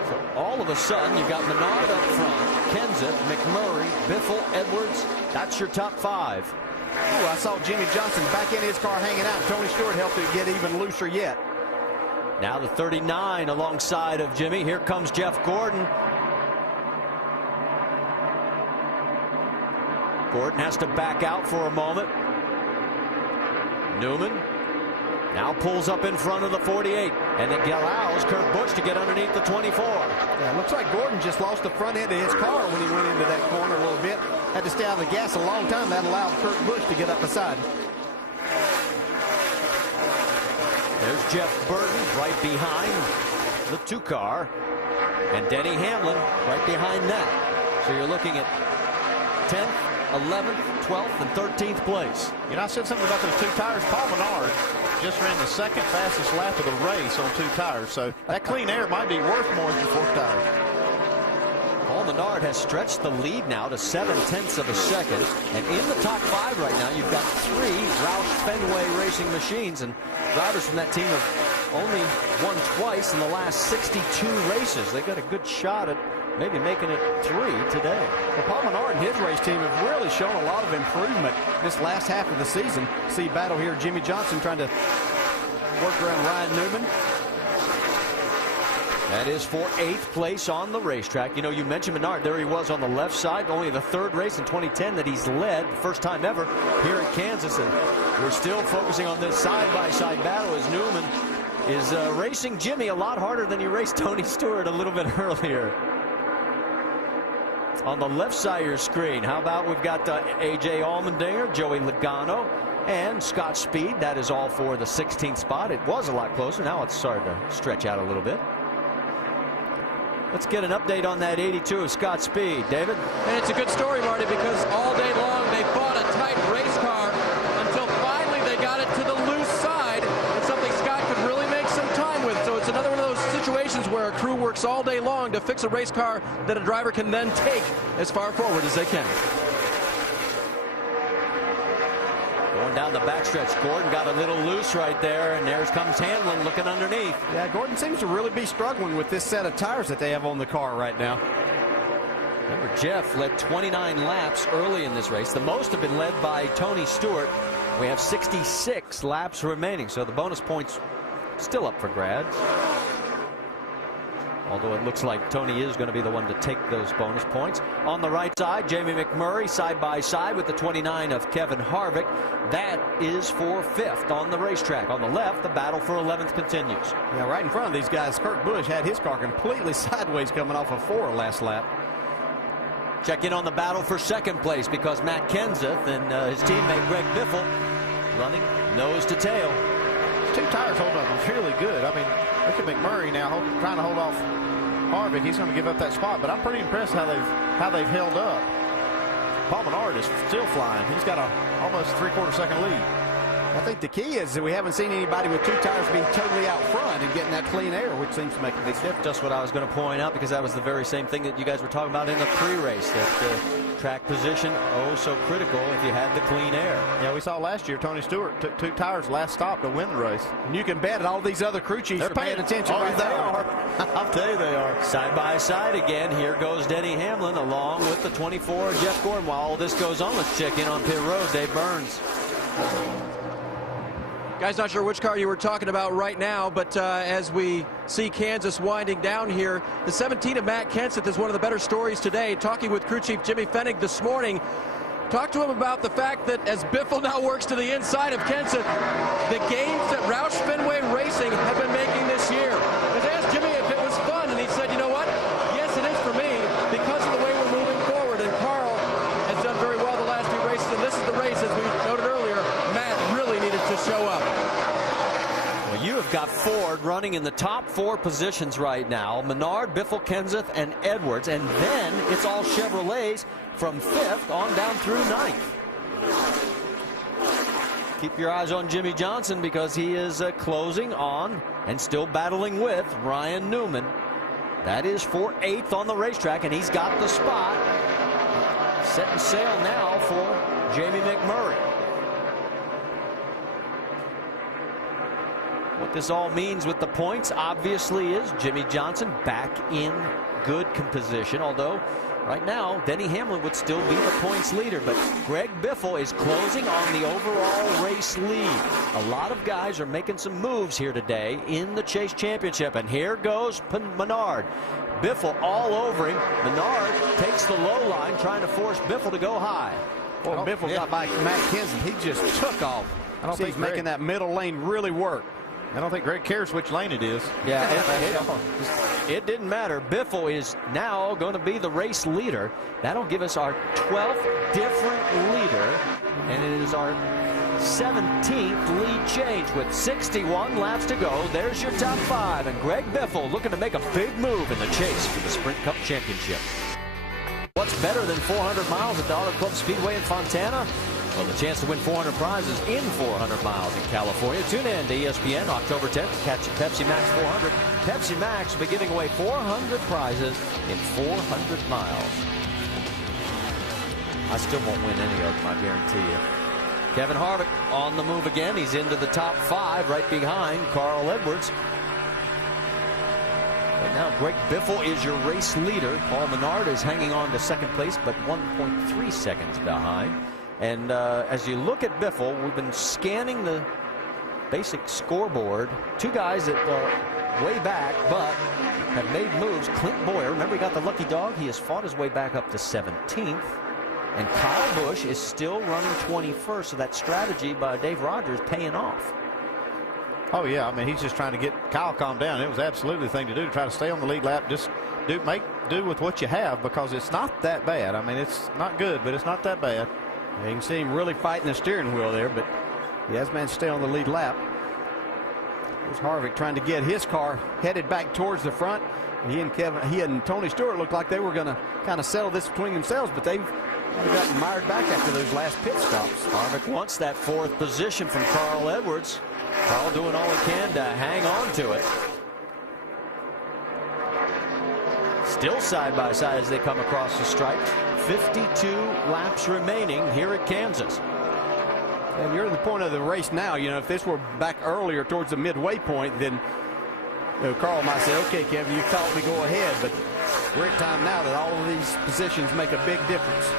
So all of a sudden, you've got Menard up front, Kenseth, McMurray, Biffle, Edwards. That's your top 5. Ooh, I saw Jimmy Johnson back in his car hanging out. Tony Stewart helped it get even looser yet. Now the 39 alongside of Jimmy. Here comes Jeff Gordon. Gordon has to back out for a moment. Newman now pulls up in front of the 48, and it allows Kurt Busch to get underneath the 24. Yeah, it looks like Gordon just lost the front end of his car when he went into that corner a little bit. Had to stay out of the gas a long time. That allowed Kurt Busch to get up the side. There's Jeff Burton right behind the 2 car, and Denny Hamlin right behind that. So you're looking at 10th, 11th, 12th, and 13th place. You know, I said something about those 2 tires. Paul Menard just ran the second fastest lap of the race on 2 tires. So that clean air might be worth more than 4 tires. Paul Menard has stretched the lead now to 0.7 of a second. And in the top 5 right now, you've got 3 Roush Fenway Racing machines. And drivers from that team have only won twice in the last 62 races. They've got a good shot at maybe making it 3 today. Well, Paul Menard and his race team have really shown a lot of improvement this last half of the season. See battle here, Jimmy Johnson trying to work around Ryan Newman. That is for 8th place on the racetrack. You know, you mentioned Menard. There he was on the left side. Only the 3rd race in 2010 that he's led. First time ever here at Kansas. And we're still focusing on this side-by-side battle as Newman is racing Jimmy a lot harder than he raced Tony Stewart a little bit earlier. On the left side of your screen, how about we've got A.J. Allmendinger, Joey Logano, and Scott Speed. That is all for the 16th spot. It was a lot closer. Now it's starting to stretch out a little bit. Let's get an update on that 82 of Scott Speed. David? And it's a good story, Marty, because all day long they fought a tight race car until finally they got it to the loose side. It's something Scott could really make some time with. So it's another one of those situations where a crew works all day long to fix a race car that a driver can then take as far forward as they can. Going down the backstretch, Gordon got a little loose right there, and there comes Hamlin looking underneath. Yeah, Gordon seems to really be struggling with this set of tires that they have on the car right now. Remember, Jeff led 29 laps early in this race. The most have been led by Tony Stewart. We have 66 laps remaining, so the bonus points still up for grabs. Although it looks like Tony is going to be the one to take those bonus points. On the right side, Jamie McMurray side by side with the 29 of Kevin Harvick. That is for 5th on the racetrack. On the left, the battle for 11th continues. Yeah, right in front of these guys, Kurt Busch had his car completely sideways coming off of 4 last lap. Check in on the battle for 2nd place because Matt Kenseth and his teammate Greg Biffle running nose to tail. 2 tires hold up really good. I mean, look at McMurray now trying to hold off Harvick. He's going to give up that spot, but I'm pretty impressed how they've held up. Paul Menard is still flying. He's got a almost 3/4 second lead. I think the key is that we haven't seen anybody with 2 tires being totally out front and getting that clean air, which seems to make a big difference. Just what I was going to point out, because that was the very same thing that you guys were talking about in the pre-race, that track position, oh so critical if you had the clean air. Yeah, we saw last year Tony Stewart took 2 tires last stop to win the race. And you can bet all these other crew chiefs are paying attention. Oh, right they now. are. I'll tell you they are. Side by side again. Here goes Denny Hamlin along with the 24 Jeff Gordon. While all this goes on, let's check in on pit road. Dave Burns. Guys, not sure which car you were talking about right now, but as we see Kansas winding down here, the 17 of Matt Kenseth is one of the better stories today. Talking with crew chief Jimmy Fennig this morning, talked to him about the fact that as Biffle now works to the inside of Kenseth, the gains that Roush Fenway Racing have been making this year. I asked Jimmy if it was fun, and he said, you know what? Yes, it is for me because of the way we're moving forward, and Carl has done very well the last few races, and this is the race, as we noted earlier, Matt really needed to show up. Well, you have got Ford running in the top 4 positions right now. Menard, Biffle, Kenseth, and Edwards. And then it's all Chevrolets from 5th on down through 9th. Keep your eyes on Jimmy Johnson because he is closing on and still battling with Ryan Newman. That is for 8th on the racetrack, and he's got the spot. Setting sail now for Jamie McMurray. What this all means with the points obviously is Jimmy Johnson back in good position, although Right now, Denny Hamlin would still be the points leader, but Greg Biffle is closing on the overall race lead. A lot of guys are making some moves here today in the Chase Championship, and here goes Menard. Biffle all over him. Menard takes the low line, trying to force Biffle to go high. Well, Biffle got by Matt Kenseth. He just took off. I don't think he's making that middle lane really work. I don't think Greg cares which lane it is. Yeah, it didn't matter. Biffle is now going to be the race leader. That'll give us our 12th different leader, and it is our 17th lead change with 61 laps to go. There's your top 5, and Greg Biffle looking to make a big move in the chase for the Sprint Cup Championship. What's better than 400 miles at the Auto Club Speedway in Fontana? Well, the chance to win 400 prizes in 400 miles in California. Tune in to ESPN October 10th to catch Pepsi Max 400. Pepsi Max will be giving away 400 prizes in 400 miles. I still won't win any of them, I guarantee you. Kevin Harvick on the move again. He's into the top 5 right behind Carl Edwards. Right now, Greg Biffle is your race leader. Paul Menard is hanging on to second place, but 1.3 seconds behind. And as you look at Biffle, we've been scanning the basic scoreboard. 2 guys that are way back, but have made moves. Clint Boyer, remember he got the lucky dog? He has fought his way back up to 17th. And Kyle Busch is still running 21st, so that strategy by Dave Rogers paying off. Oh, yeah. I mean, he's just trying to get Kyle calmed down. It was absolutely the thing to do, to try to stay on the lead lap. Just make do with what you have, because it's not that bad. I mean, it's not good, but it's not that bad. You can see him really fighting the steering wheel there, but he has managed to stay on the lead lap. There's Harvick trying to get his car headed back towards the front. He and Tony Stewart looked like they were going to kind of settle this between themselves, but they've gotten mired back after those last pit stops. Harvick wants that 4th position from Carl Edwards. Carl doing all he can to hang on to it. Still side by side as they come across the stripe. 52 laps remaining here at Kansas. And you're at the point of the race now. You know, if this were back earlier towards the midway point, then Carl might say, okay, Kevin, you caught me, go ahead. But we're at time now that all of these positions make a big difference.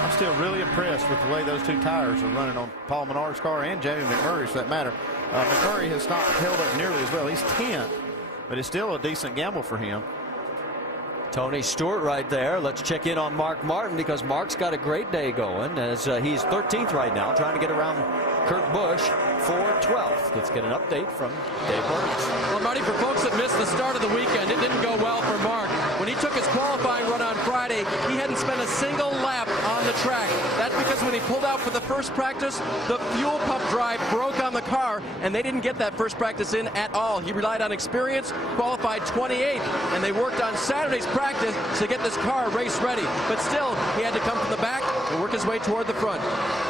I'm still really impressed with the way those 2 tires are running on Paul Menard's car and Jamie McMurray's, for that matter. McMurray has not held up nearly as well. He's 10th, but it's still a decent gamble for him. Tony Stewart right there. Let's check in on Mark Martin, because Mark's got a great day going as he's 13th right now, trying to get around Kurt Busch for 12th. Let's get an update from Dave Burns. Well, Marty, for folks that missed the start of the weekend, it didn't go well for Mark. When he took his qualifying run on Friday, he hadn't spent a single lap on the track. That's because when he pulled out for the first practice, the fuel pump drive broke on the car, and they didn't get that first practice in at all. He relied on experience, qualified 28th, and they worked on Saturday's practice to get this car race ready. But still, he had to come from the back and work his way toward the front.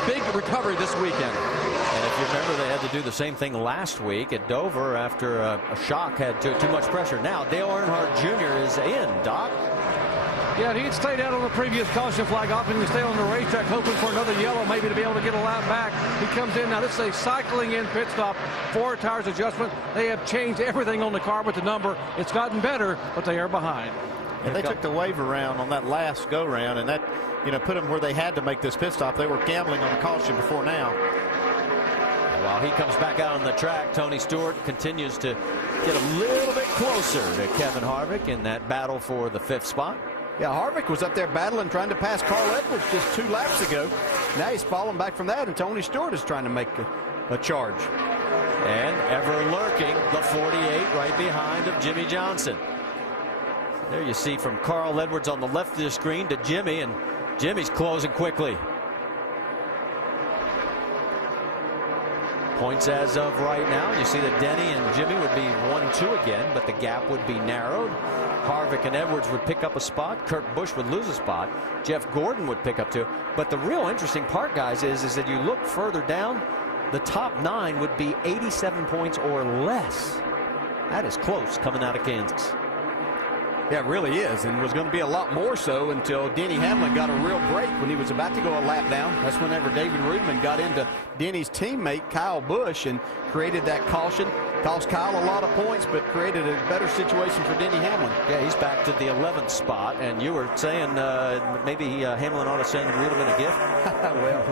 Big recovery this weekend. And if you remember, they had to do the same thing last week at Dover after a shock had too much pressure. Now, Dale Earnhardt Jr. is in, Doc. Yeah, he had stayed out on the previous caution flag, opting to stay on the racetrack, hoping for another yellow, maybe to be able to get a lap back. He comes in now. This is a cycling in pit stop, 4 tires adjustment. They have changed everything on the car with the number. It's gotten better, but they are behind. And they took the wave around on that last go round, and that, put them where they had to make this pit stop. They were gambling on the caution before now. While he comes back out on the track, Tony Stewart continues to get a little bit closer to Kevin Harvick in that battle for the 5th spot. Yeah, Harvick was up there battling, trying to pass Carl Edwards just 2 laps ago. Now he's falling back from that, and Tony Stewart is trying to make a charge. And ever lurking, the 48 right behind of Jimmy Johnson. There you see from Carl Edwards on the left of the screen to Jimmy, and Jimmy's closing quickly. Points as of right now. You see that Denny and Jimmy would be 1-2 again, but the gap would be narrowed. Harvick and Edwards would pick up a spot. Kurt Busch would lose a spot. Jeff Gordon would pick up 2. But the real interesting part, guys, is that you look further down, the top 9 would be 87 points or less. That is close coming out of Kansas. Yeah, it really is, and was going to be a lot more so until Denny Hamlin got a real break when he was about to go a lap down. That's whenever David Rudman got into Denny's teammate Kyle Busch and created that caution. Cost Kyle a lot of points, but created a better situation for Denny Hamlin. Yeah, he's back to the 11th spot, and you were saying maybe Hamlin ought to send him a little bit of gift. Well,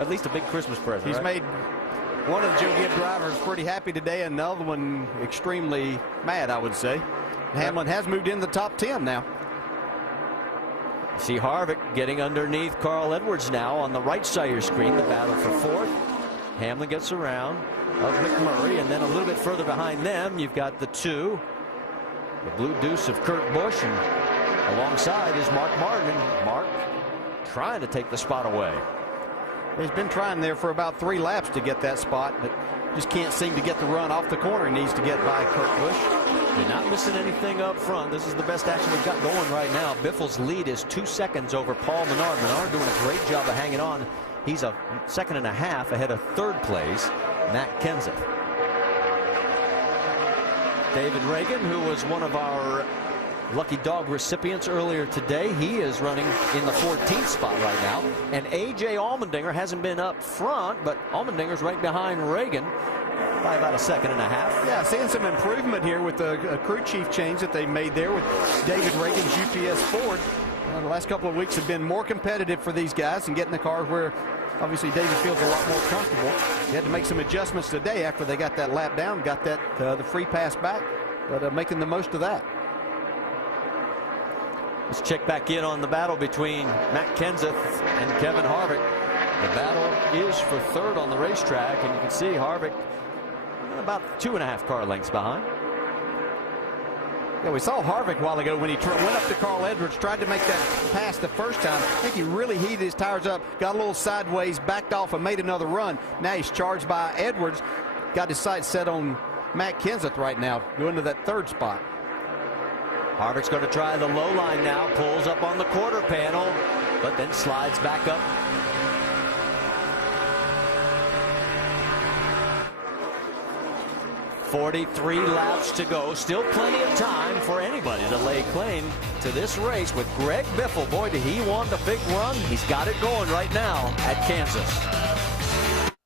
at least a big Christmas present. He's right? made one of the Joe Gibbs drivers pretty happy today, and the other one extremely mad, I would say. Hamlin has moved in the top 10 now. See Harvick getting underneath Carl Edwards now on the right side of your screen. The battle for fourth. Hamlin gets around of McMurray, and then a little bit further behind them, you've got the two. The blue deuce of Kurt Busch, and alongside is Mark Martin. Mark trying to take the spot away. He's been trying there for about 3 laps to get that spot, but just can't seem to get the run off the corner. He needs to get by Kurt Busch. You're not missing anything up front. This is the best action we've got going right now. Biffle's lead is 2 seconds over Paul Menard. Menard doing a great job of hanging on. He's a 1.5 seconds ahead of third place, Matt Kenseth. David Reagan, who was one of our lucky dog recipients earlier today, he is running in the 14th spot right now. And A.J. Allmendinger hasn't been up front, but Allmendinger's right behind Reagan by about 1.5 seconds. Yeah, seeing some improvement here with the crew chief change that they made there with David Reagan's UPS Ford. The last couple of weeks have been more competitive for these guys and getting the cars where obviously David feels a lot more comfortable. He had to make some adjustments today after they got that lap down, got that the free pass back, but making the most of that. Let's check back in on the battle between Matt Kenseth and Kevin Harvick. The battle is for third on the racetrack, and you can see Harvick about 2.5 car lengths behind. Yeah, we saw Harvick a while ago when he went up to Carl Edwards, tried to make that pass the first time. I think he really heated his tires up, got a little sideways, backed off, and made another run. Now he's charged by Edwards, got his sights set on Matt Kenseth right now, going to that third spot. Harvick's going to try the low line now, pulls up on the quarter panel, but then slides back up. .43 laps to go. Still plenty of time for anybody to lay claim to this race with Greg Biffle. Boy, did he want a big run. He's got it going right now at Kansas.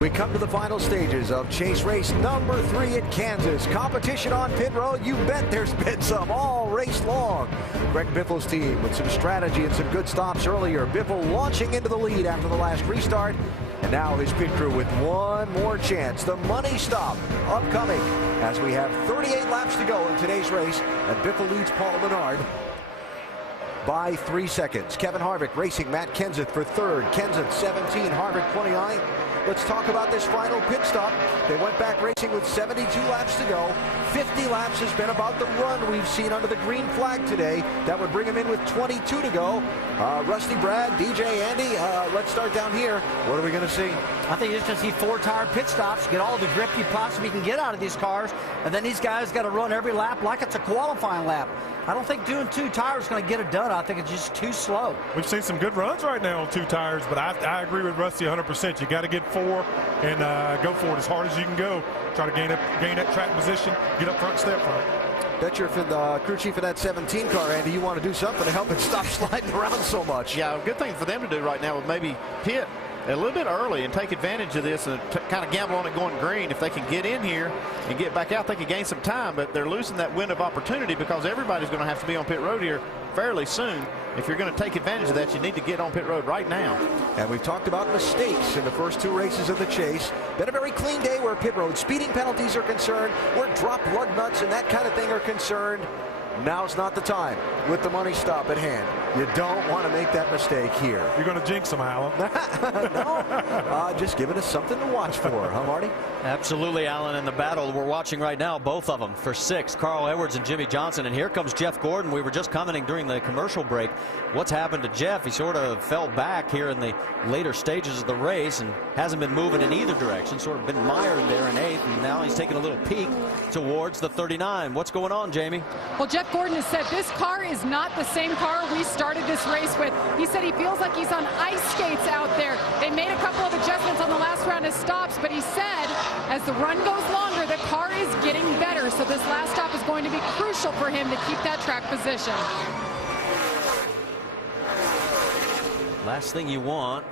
We come to the final stages of chase race number 3 at Kansas. Competition on pit road, you bet there's been some all race long. Greg Biffle's team with some strategy and some good stops earlier. Biffle launching into the lead after the last restart. And now his pit crew with one more chance. The money stop upcoming as we have 38 laps to go in today's race. And Biffle leads Paul Menard by 3 seconds. Kevin Harvick racing Matt Kenseth for third. Kenseth 17, Harvick 29. Let's talk about this final pit stop. They went back racing with 72 laps to go. 50 laps has been about the run we've seen under the green flag today. That would bring him in with 22 to go. Rusty, Brad, DJ, Andy, let's start down here. What are we going to see? I think you're just going to see 4-tire pit stops, get all the grip you possibly can get out of these cars, and then these guys got to run every lap like it's a qualifying lap. I don't think doing 2 tires is going to get it done. I think it's just too slow. We've seen some good runs right now on 2 tires, but I agree with Rusty 100%. You got to get 4 and go for it as hard as you can go. Try to gain that track position, get up front, stay up front. Bet you're the crew chief of that 17 car, Andy. You want to do something to help it stop sliding around so much. Yeah, a good thing for them to do right now would maybe pit a little bit early and take advantage of this and kind of gamble on it going green. If they can get in here and get back out, they can gain some time, but they're losing that window of opportunity because everybody's going to have to be on pit road here fairly soon. If you're going to take advantage of that, you need to get on pit road right now. And we've talked about mistakes in the first 2 races of the chase. Been a very clean day where pit road speeding penalties are concerned, where drop lug nuts and that kind of thing are concerned. Now's not the time with the money stop at hand. You don't want to make that mistake here. You're going to jinx them, Alan. No, just giving us something to watch for, huh, Marty? Absolutely, Alan. In the battle we're watching right now, both of them for 6, Carl Edwards and Jimmy Johnson. And here comes Jeff Gordon. We were just commenting during the commercial break what's happened to Jeff. He sort of fell back here in the later stages of the race and hasn't been moving in either direction, sort of been mired there in 8th, and now he's taking a little peek towards the 39. What's going on, Jamie? Well, Jeff Gordon has said this car is not the same car we started this race with. He said he feels like he's on ice skates out there. They made a couple of adjustments on the last round of stops, but he said as the run goes longer, the car is getting better. So this last stop is going to be crucial for him to keep that track position. Last thing you want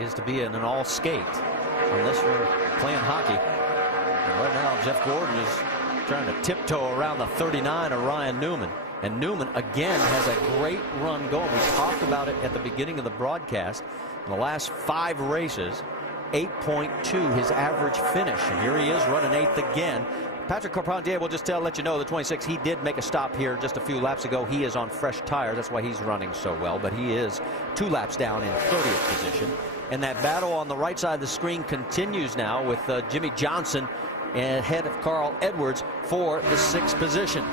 is to be in an all skate unless you're playing hockey. And right now, Jeff Gordon is trying to tiptoe around the 39 of Ryan Newman. And Newman, again, has a great run going. We talked about it at the beginning of the broadcast. In the last 5 races, 8.2 his average finish. And here he is running 8th again. Patrick Carpentier will just let you know, the 26, he did make a stop here just a few laps ago. He is on fresh tires. That's why he's running so well. But he is 2 laps down in 30th position. And that battle on the right side of the screen continues now with Jimmy Johnson ahead of Carl Edwards for the 6th position.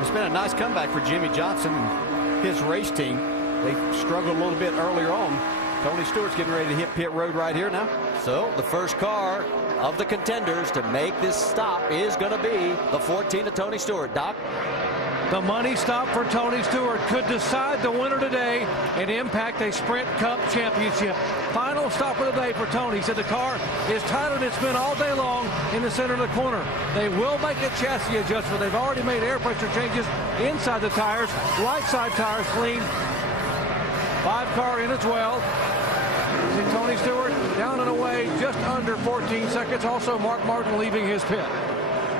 It's been a nice comeback for Jimmy Johnson and his race team. They struggled a little bit earlier on. Tony Stewart's getting ready to hit pit road right here now. So the first car of the contenders to make this stop is going to be the 14 of Tony Stewart. Doc? The money stop for Tony Stewart could decide the winner today and impact a Sprint Cup championship. Final stop of the day for Tony. He said the car is tighter than it's been all day long in the center of the corner. They will make a chassis adjustment. They've already made air pressure changes inside the tires. Right side tires clean. 5 car in as well. See Tony Stewart down and away just under 14 seconds. Also Mark Martin leaving his pit.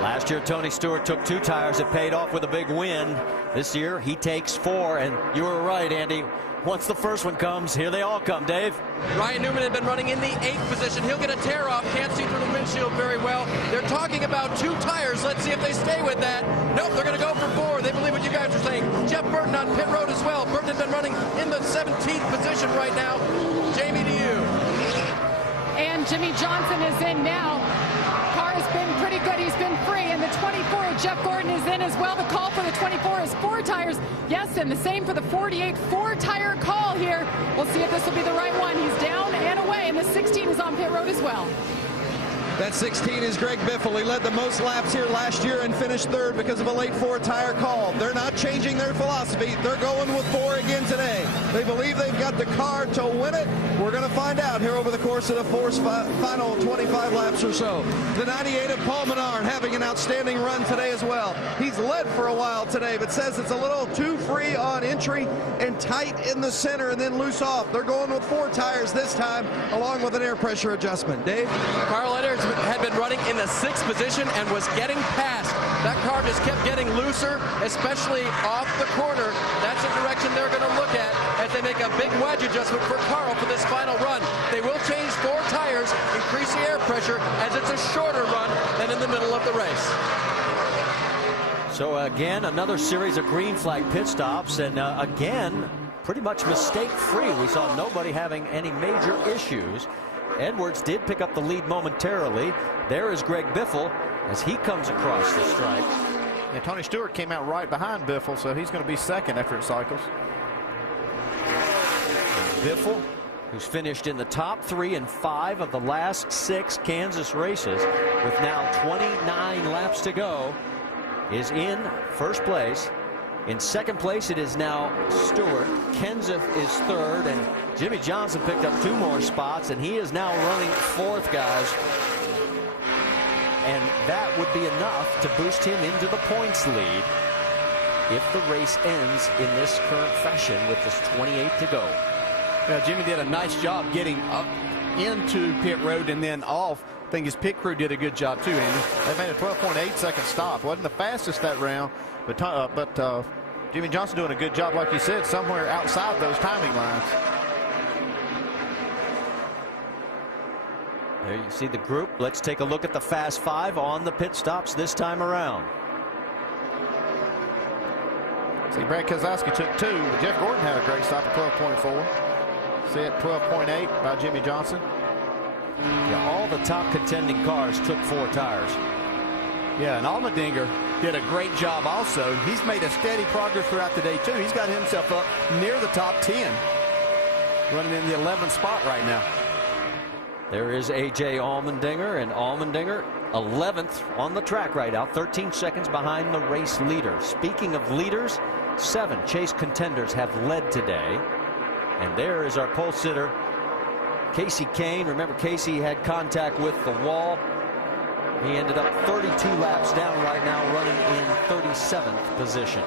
Last year, Tony Stewart took 2 tires. It paid off with a big win. This year, he takes 4. And you were right, Andy. Once the first one comes, here they all come, Dave. Ryan Newman had been running in the 8th position. He'll get a tear off. Can't see through the windshield very well. They're talking about 2 tires. Let's see if they stay with that. Nope, they're going to go for 4. They believe what you guys are saying. Jeff Burton on pit road as well. Burton has been running in the 17th position right now. Jamie, to you. And Jimmy Johnson is in now. Car has been pretty good. He's been free. And the 24 of Jeff Gordon is in as well. The call for the 24 is 4 tires. Yes, and the same for the 48. 4-tire call here. We'll see if this will be the right one. He's down and away. And the 16 is on pit road as well. That 16 is Greg Biffle. He led the most laps here last year and finished 3rd because of a late 4-tire call. They're not changing their philosophy. They're going with 4 again today. They believe they've got the car to win it. We're going to find out here over the course of the final 25 laps or so. The 98 of Paul Menard having an outstanding run today as well. He's led for a while today, but says it's a little too free on entry and tight in the center and then loose off. They're going with 4 tires this time, along with an air pressure adjustment. Dave? Carl Edwards had been running in the 6th position and was getting past. That car just kept getting looser, especially off the corner. That's the direction they're going to look at as they make a big wedge adjustment for Carl for this final run. They will change 4 tires, increase the air pressure as it's a shorter run than in the middle of the race. So again, another series of green flag pit stops, and again, pretty much mistake-free. We saw nobody having any major issues. Edwards did pick up the lead momentarily. There is Greg Biffle as he comes across the stripe. And Tony Stewart came out right behind Biffle, so he's going to be 2nd after it cycles. Biffle, who's finished in the top 3 in 5 of the last 6 Kansas races, with now 29 laps to go, is in 1st place. In 2nd place, it is now Stewart. Kenseth is 3rd, and Jimmy Johnson picked up 2 more spots, and he is now running 4th, guys. And that would be enough to boost him into the points lead if the race ends in this current fashion with this 28 to go. Yeah, Jimmy did a nice job getting up into pit road and then off. I think his pit crew did a good job too, Andy. They made a 12.8-second stop. Wasn't the fastest that round, but Jimmy Johnson doing a good job, like you said, somewhere outside those timing lines. There you see the group. Let's take a look at the Fast 5 on the pit stops this time around. See, Brad Keselowski took 2, but Jeff Gordon had a great stop at 12.4. See at 12.8 by Jimmy Johnson. Yeah, all the top contending cars took 4 tires. Yeah, and Allmendinger did a great job also. He's made a steady progress throughout the day, too. He's got himself up near the top 10. Running in the 11th spot right now. There is A.J. Allmendinger, and Allmendinger 11th on the track right now, 13 seconds behind the race leader. Speaking of leaders, 7 Chase contenders have led today. And there is our pole sitter, Casey Kane. Remember, Casey had contact with the wall. He ended up 32 laps down right now, running in 37th position.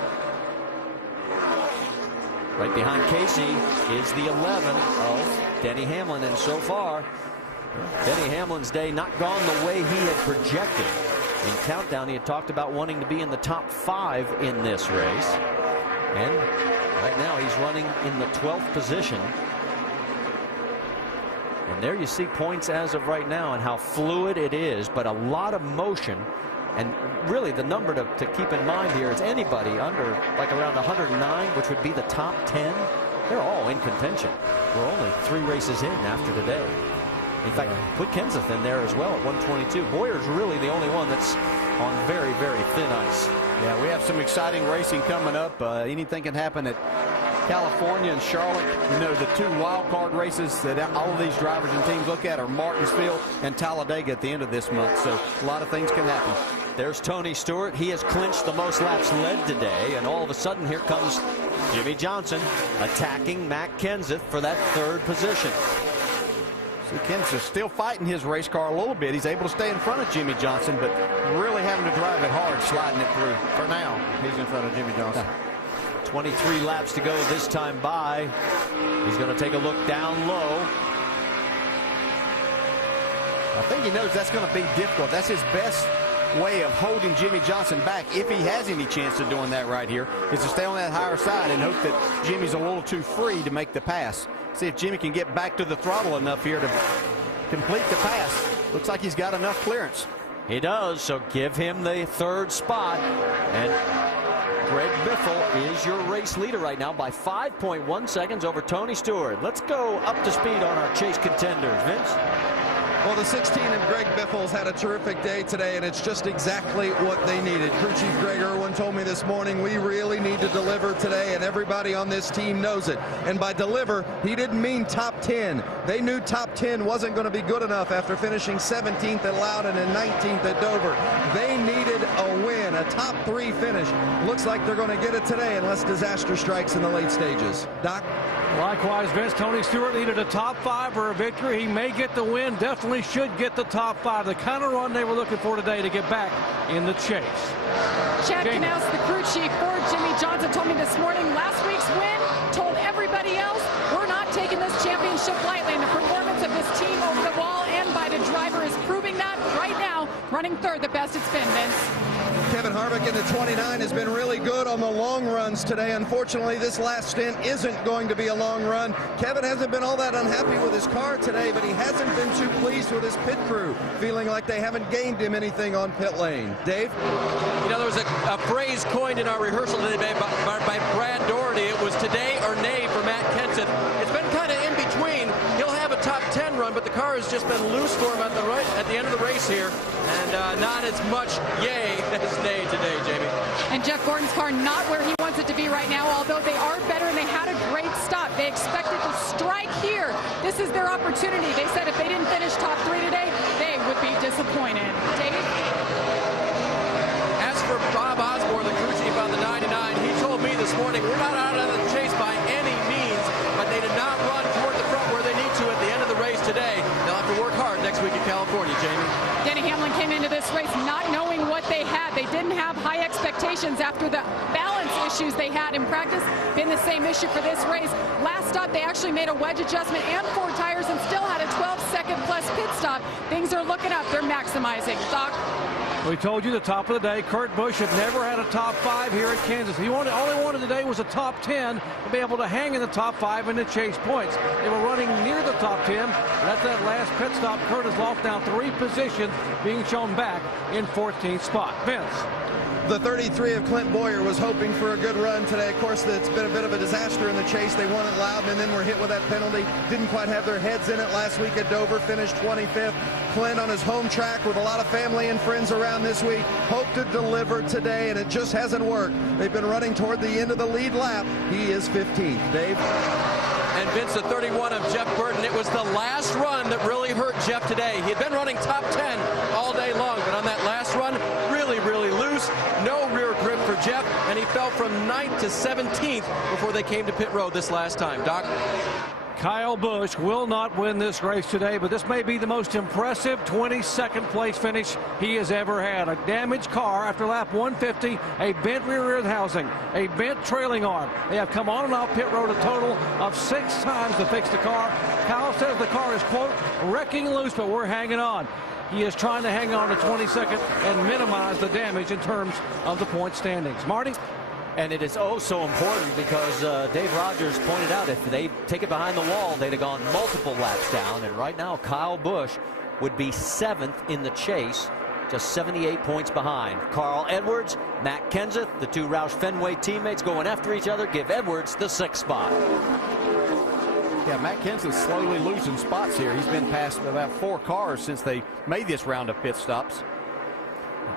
Right behind Casey is the 11 of Denny Hamlin, and so far Denny Hamlin's day not gone the way he had projected. In Countdown, he had talked about wanting to be in the top 5 in this race. And right now he's running in the 12th position. And there you see points as of right now and how fluid it is, but a lot of motion. And really the number to keep in mind here is anybody under like around 109, which would be the top 10. They're all in contention. We're only 3 races in after today. In fact, put Kenseth in there as well at 122. Boyer's really the only one that's on very, very thin ice. Yeah, we have some exciting racing coming up. Anything can happen at California and Charlotte. You know, the 2 wild card races that all of these drivers and teams look at are Martinsville and Talladega at the end of this month. So a lot of things can happen. There's Tony Stewart. He has clinched the most laps led today. And all of a sudden, here comes Jimmy Johnson attacking Matt Kenseth for that 3rd position. So Kenseth still fighting his race car a little bit. He's able to stay in front of Jimmy Johnson, but really having to drive it hard, sliding it through. For now, he's in front of Jimmy Johnson. 23 laps to go this time by. He's going to take a look down low. I think he knows that's going to be difficult. That's his best way of holding Jimmy Johnson back, if he has any chance of doing that right here, is to stay on that higher side and hope that Jimmy's a little too free to make the pass. See if Jimmy can get back to the throttle enough here to complete the pass. Looks like he's got enough clearance. He does, so give him the 3rd spot. And Greg Biffle is your race leader right now by 5.1 seconds over Tony Stewart. Let's go up to speed on our chase contenders. Vince? Well, the 16 of Greg Biffle's had a terrific day today, and it's just exactly what they needed. Crew Chief Greg Irwin told me this morning, we really need to deliver today, and everybody on this team knows it. And by deliver, he didn't mean top 10. They knew top 10 wasn't going to be good enough after finishing 17th at Loudon and 19th at Dover. They needed a win, a top 3 finish. Looks like they're going to get it today unless disaster strikes in the late stages. Doc? Likewise, Vince, Tony Stewart needed a top 5 for a victory. He may get the win, definitely should get the top 5. The kind of run they were looking for today to get back in the chase. Chad Knaus, the crew chief for Jimmy Johnson, told me this morning last week's win told everybody else we're not taking this championship lightly. And the performance of this team over the wall and by the driver is proving that right now, running 3rd, the best it's been, Vince. Kevin Harvick in the 29 has been really good on the long runs today. Unfortunately, this last stint isn't going to be a long run. Kevin hasn't been all that unhappy with his car today, but he hasn't been too pleased with his pit crew, feeling like they haven't gained him anything on pit lane. Dave? You know, there was a phrase coined in our rehearsal today by Brad Doherty. It was today or nay for Matt Kenseth. It's been kind of in between. He'll have a top 10 run, but the car has just been loose for him at the end of the race here, and not as much yay as nay today, Jamie. And Jeff Gordon's car not where he wants it to be right now, although they are better and they had a great stop. They expected to strike here. This is their opportunity. They said if they didn't finish top 3 today, they would be disappointed. Dave? As for Bob Osborne, the crew chief on the 99, he told me this morning, we're not out of the chase by any means, but they did not run toward the front where they need to at the end of the race today. They'll have to work hard next week in California, Jamie. Denny Hamlin came into this race not knowing what they had. They didn't have high expectations after the balance issues they had in practice. Been the same issue for this race. Last stop, they actually made a wedge adjustment and 4 tires and still had a 12-second plus pit stop. Things are looking up. They're maximizing. Doc? We told you the top of the day, Kurt Busch had never had a top 5 here at Kansas. All he wanted today was a top 10 to be able to hang in the top 5 and to chase points. They were running near the top 10. At that last pit stop, Kurt has lost now 3 positions, being shown back in 14th spot. Vince? The 33 of Clint Boyer was hoping for a good run today. Of course, it's been a bit of a disaster in the chase. They won at Loudon and then were hit with that penalty. Didn't quite have their heads in it last week at Dover. Finished 25th. Clint on his home track with a lot of family and friends around this week. Hoped to deliver today, and it just hasn't worked. They've been running toward the end of the lead lap. He is 15th. Dave? And Vince, the 31 of Jeff Burton. It was the last run that really hurt Jeff today. He had been running top 10 all day long, but on that last run, really, really loose. No rear grip for Jeff, and he fell from 9th to 17th before they came to pit road this last time. Doc? Kyle Busch will not win this race today, but this may be the most impressive 22nd place finish he has ever had. A damaged car after lap 150, a bent rear end housing, a bent trailing arm. They have come on and off pit road a total of 6 times to fix the car. Kyle says the car is, quote, wrecking loose, but we're hanging on. He is trying to hang on to 22nd and minimize the damage in terms of the point standings. Marty? And it is oh so important because Dave Rogers pointed out if they take it behind the wall, they'd have gone multiple laps down. And right now, Kyle Busch would be 7th in the chase, just 78 points behind. Carl Edwards, Matt Kenseth, the two Roush Fenway teammates going after each other, give Edwards the 6th spot. Yeah, Matt Kenseth slowly losing spots here. He's been past about 4 cars since they made this round of pit stops.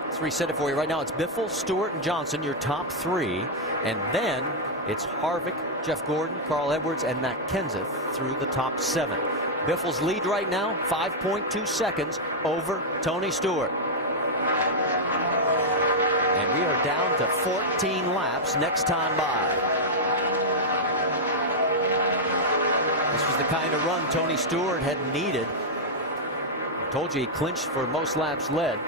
Let's reset it for you right now. It's Biffle, Stewart, and Johnson, your top 3. And then it's Harvick, Jeff Gordon, Carl Edwards, and Matt Kenseth through the top 7. Biffle's lead right now, 5.2 seconds over Tony Stewart. And we are down to 14 laps next time by. This was the kind of run Tony Stewart had needed. I told you he clinched for most laps led.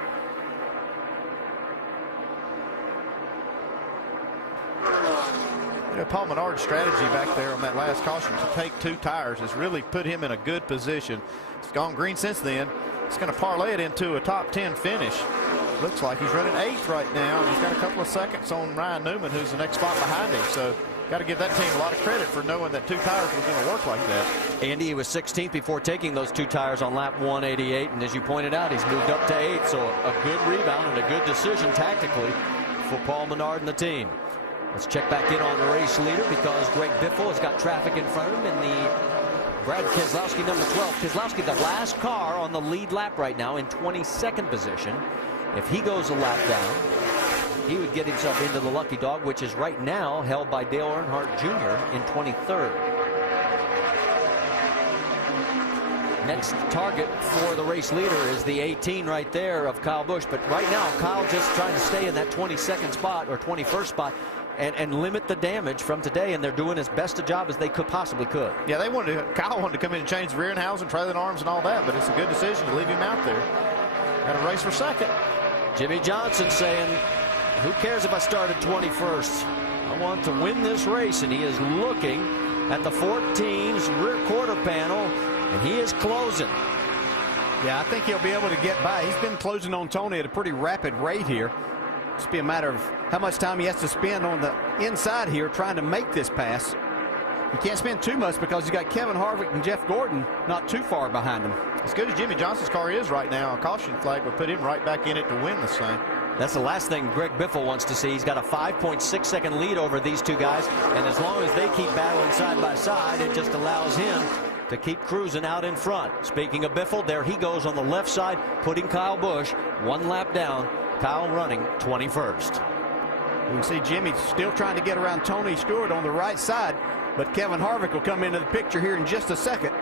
You know, Paul Menard's strategy back there on that last caution to take 2 tires has really put him in a good position. It's gone green since then. It's going to parlay it into a top 10 finish. Looks like he's running 8th right now. He's got a couple of seconds on Ryan Newman, who's the next spot behind him. So got to give that team a lot of credit for knowing that 2 tires was going to work like that. Andy, he was 16th before taking those 2 tires on lap 188. And as you pointed out, he's moved up to 8th. So a good rebound and a good decision tactically for Paul Menard and the team. Let's check back in on the race leader because Greg Biffle has got traffic in front of him in the Brad Keselowski number 12. Keselowski, the last car on the lead lap right now in 22nd position. If he goes a lap down, he would get himself into the lucky dog, which is right now held by Dale Earnhardt Jr. in 23rd. Next target for the race leader is the 18 right there of Kyle Busch. But right now, Kyle just trying to stay in that 22nd spot or 21st spot and limit the damage from today, and they're doing as best a job as they possibly could. Yeah, Kyle wanted to come in and change the rear end housing, trailing arms and all that, but it's a good decision to leave him out there. Got a race for 2nd. Jimmy Johnson saying, who cares if I started 21st? I want to win this race, and he is looking at the 14's rear quarter panel, and he is closing. Yeah, I think he'll be able to get by. He's been closing on Tony at a pretty rapid rate here. It's be a matter of how much time he has to spend on the inside here trying to make this pass. He can't spend too much because he's got Kevin Harvick and Jeff Gordon not too far behind him. As good as Jimmy Johnson's car is right now, a caution flag would put him right back in it to win this thing. That's the last thing Greg Biffle wants to see. He's got a 5.6 second lead over these 2 guys, and as long as they keep battling side by side, it just allows him to keep cruising out in front. Speaking of Biffle, there he goes on the left side, putting Kyle Busch 1 lap down. Kyle running 21st. You can see Jimmy still trying to get around Tony Stewart on the right side, but Kevin Harvick will come into the picture here in just a second.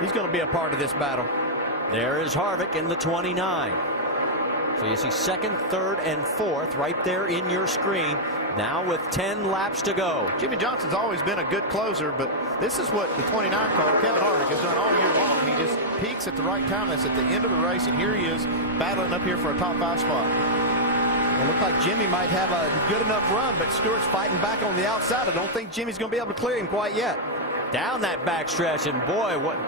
He's going to be a part of this battle. There is Harvick in the 29. So you see 2nd, 3rd, and 4th right there in your screen. Now with 10 laps to go. Jimmy Johnson's always been a good closer, but this is what the 29 car, Kevin Harvick, has done all year long. He just peaks at the right time. That's at the end of the race, and here he is battling up here for a top 5 spot. It looked like Jimmy might have a good enough run, but Stewart's fighting back on the outside. I don't think Jimmy's going to be able to clear him quite yet. Down that backstretch, and boy, what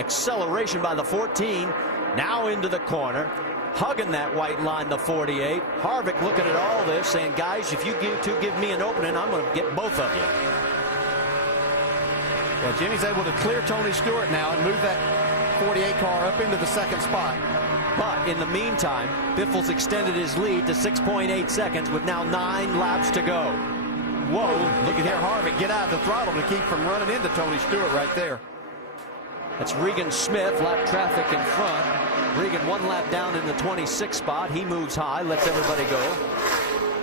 acceleration by the 14. Now into the corner. Hugging that white line, the 48. Harvick looking at all this, saying, guys, if you give me an opening, I'm going to get both of you. Well, Jimmy's able to clear Tony Stewart now and move that 48 car up into the 2nd spot. But in the meantime, Biffle's extended his lead to 6.8 seconds with now 9 laps to go. Whoa, look at here, Harvick get out of the throttle to keep from running into Tony Stewart right there. That's Regan Smith, lap traffic in front. Regan 1 lap down in the 26th spot. He moves high, lets everybody go.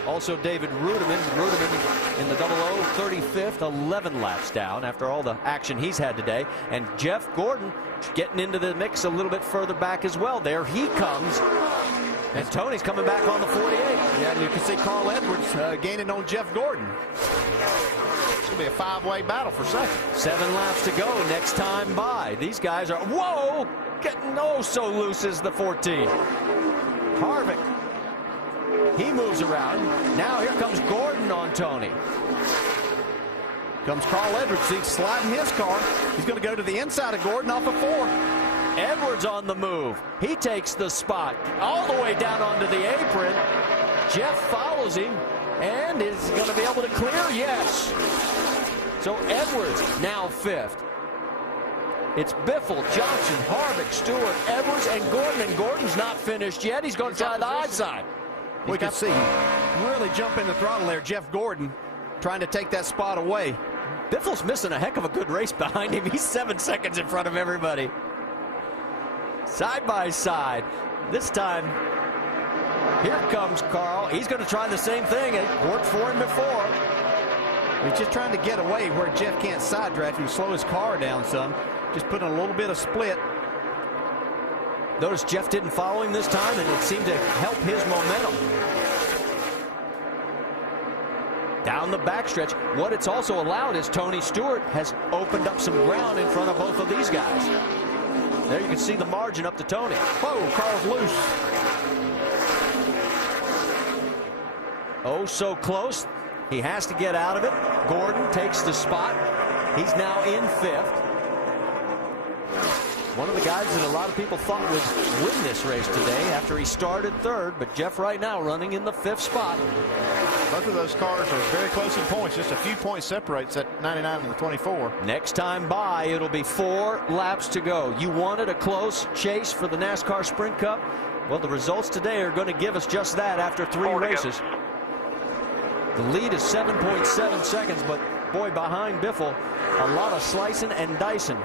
Also David Rudiman in the 0035th, 11 laps down after all the action he's had today. And Jeff Gordon getting into the mix a little bit further back as well. There he comes And Tony's coming back on the 48. Yeah, and you can see Carl Edwards gaining on Jeff Gordon. It's going to be a 5-way battle for second. 7 laps to go next time by. These guys are, whoa, getting oh so loose is the 14. Harvick, he moves around. Now here comes Gordon on Tony. Comes Carl Edwards. He's sliding his car. He's going to go to the inside of Gordon off of 4. Edwards on the move. He takes the spot all the way down onto the apron. Jeff follows him and is going to be able to clear. Yes. So Edwards now 5th. It's Biffle, Johnson, Harvick, Stewart, Edwards, and Gordon. And Gordon's not finished yet. He's going to try the high side. We can see really jump in the throttle there. Jeff Gordon trying to take that spot away. Biffle's missing a heck of a good race behind him. He's 7 seconds in front of everybody. Side by side. This time, here comes Carl. He's going to try the same thing. It worked for him before. He's just trying to get away where Jeff can't side draft him, slow his car down some. Just putting a little bit of split. Notice Jeff didn't follow him this time, and it seemed to help his momentum. Down the backstretch, what it's also allowed is Tony Stewart has opened up some ground in front of both of these guys. There you can see the margin up to Tony. Whoa, Carl's loose. Oh, so close. He has to get out of it. Gordon takes the spot. He's now in 5th. One of the guys that a lot of people thought would win this race today after he started 3rd, but Jeff right now running in the 5th spot. Both of those cars are very close in points. Just a few points separates that 99 and the 24. Next time by, it'll be 4 laps to go. You wanted a close chase for the NASCAR Sprint Cup? Well, the results today are going to give us just that after 3 races. The lead is 7.7 seconds, but boy, behind Biffle, a lot of slicing and dicing.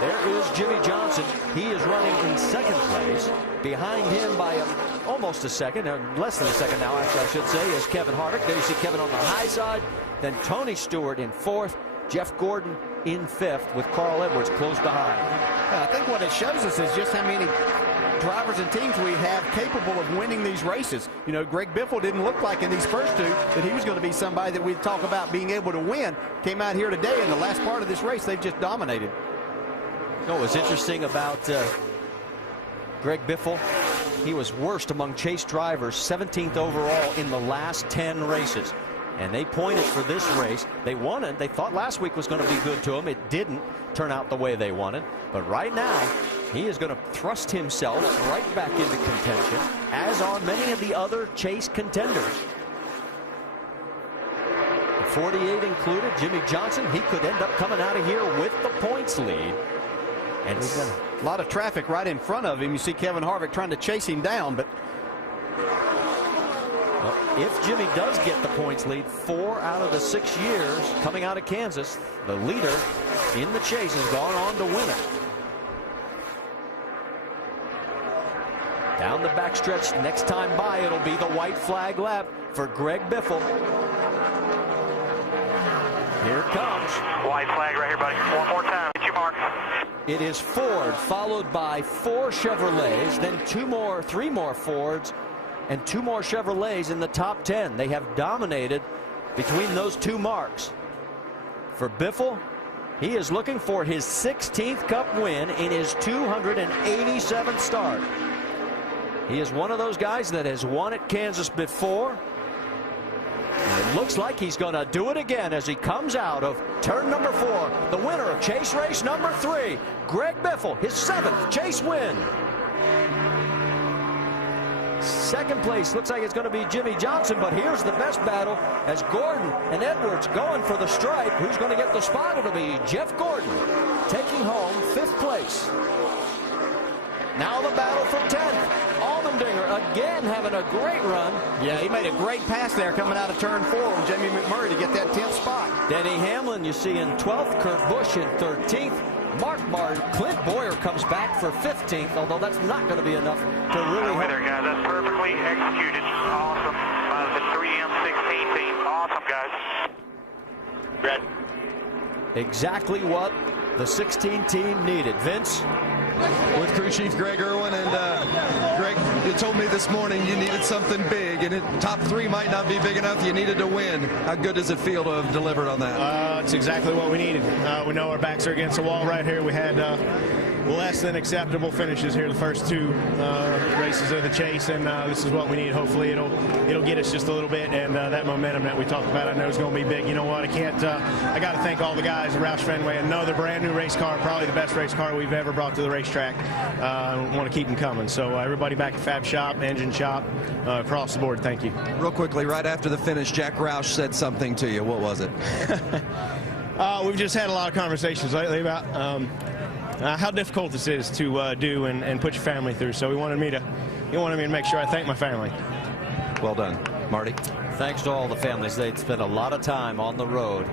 There is Jimmy Johnson. He is running in 2nd place. Behind him by almost a second, or less than a second now, actually, I should say, is Kevin Harvick. There you see Kevin on the high side. Then Tony Stewart in 4th. Jeff Gordon in 5th with Carl Edwards close behind. I think what it shows us is just how many drivers and teams we have capable of winning these races. You know, Greg Biffle didn't look like in these first 2 that he was going to be somebody that we'd talk about being able to win. Came out here today in the last part of this race, they've just dominated. No, what's interesting about Greg Biffle, he was worst among Chase drivers, 17th overall in the last 10 races. And they pointed for this race. They wanted, they thought last week was going to be good to them. It didn't turn out the way they wanted. But right now, he is going to thrust himself right back into contention, as are many of the other Chase contenders. 48 included, Jimmy Johnson, he could end up coming out of here with the points lead. And he's got a lot of traffic right in front of him. You see Kevin Harvick trying to chase him down, but well, if Jimmy does get the points lead, 4 out of the 6 years coming out of Kansas, the leader in the chase has gone on to win it. Down the backstretch, next time by, it'll be the white flag lap for Greg Biffle. Here it comes. White flag right here, buddy. One more time. Get your mark. It is Ford, followed by 4 Chevrolets, then 3 more Fords, and 2 more Chevrolets in the top 10. They have dominated between those 2 marks. For Biffle, he is looking for his 16th Cup win in his 287th start. He is one of those guys that has won at Kansas before. And it looks like he's going to do it again as he comes out of turn number 4. The winner of chase race number 3, Greg Biffle, his 7th chase win. Second place looks like it's going to be Jimmy Johnson, but here's the best battle as Gordon and Edwards going for the stripe. Who's going to get the spot? It'll be Jeff Gordon taking home 5th place. Now the battle for 10th. Allmendinger again having a great run. Yeah, he made a great pass there coming out of turn 4 on Jamie McMurray to get that 10th spot. Denny Hamlin you see in 12th. Kurt Busch in 13th. Mark Martin. Clint Boyer comes back for 15th, although that's not going to be enough to really help. There, guys. That's perfectly executed. Awesome. The 3M16 team. Awesome, guys. Red. Exactly what the 16 team needed. Vince? With crew chief Greg Irwin, and Greg, You told me this morning you needed something big, and top 3 might not be big enough. You needed to win. How good does it feel to have delivered on that? It's exactly what we needed. We know our backs are against the wall right here. We had less than acceptable finishes here the first 2 races of the chase, and this is what we need. Hopefully it'll get us just a little bit, and that momentum that we talked about I know is going to be big. You know what, I got to thank all the guys at Roush Fenway. Another brand new race car, probably the best race car we've ever brought to the racetrack. Want to keep them coming. So everybody back at Fab Shop, Engine Shop, across the board, thank you. Real quickly, right after the finish, Jack Roush said something to you. What was it? We've just had a lot of conversations lately about how difficult this is to do and put your family through. So he wanted me to make sure I thank my family. Well done. Marty? Thanks to all the families. They'd spent a lot of time on the road.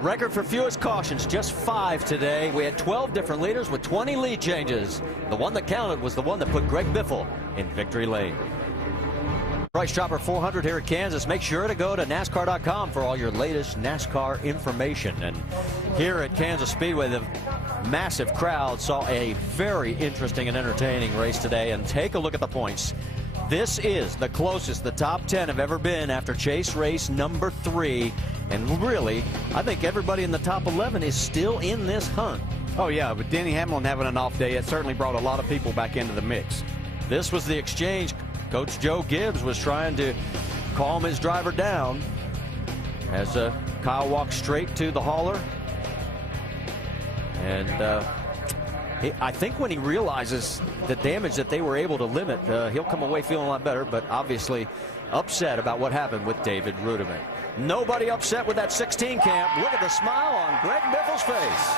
Record for fewest cautions, just 5 today. We had 12 different leaders with 20 lead changes. The one that counted was the one that put Greg Biffle in victory lane. Price Chopper 400 here at Kansas. Make sure to go to NASCAR.com for all your latest NASCAR information. And here at Kansas Speedway, the massive crowd saw a very interesting and entertaining race today. And take a look at the points. This is the closest the top 10 have ever been after chase race number 3. And really, I think everybody in the top 11 is still in this hunt. Oh, yeah, but Denny Hamlin having an off day, it certainly brought a lot of people back into the mix. This was the exchange. Coach Joe Gibbs was trying to calm his driver down as Kyle walked straight to the hauler. And I think when he realizes the damage that they were able to limit, he'll come away feeling a lot better, but obviously upset about what happened with David Rudiman. Nobody upset with that 16 camp. Look at the smile on Greg Biffle's face.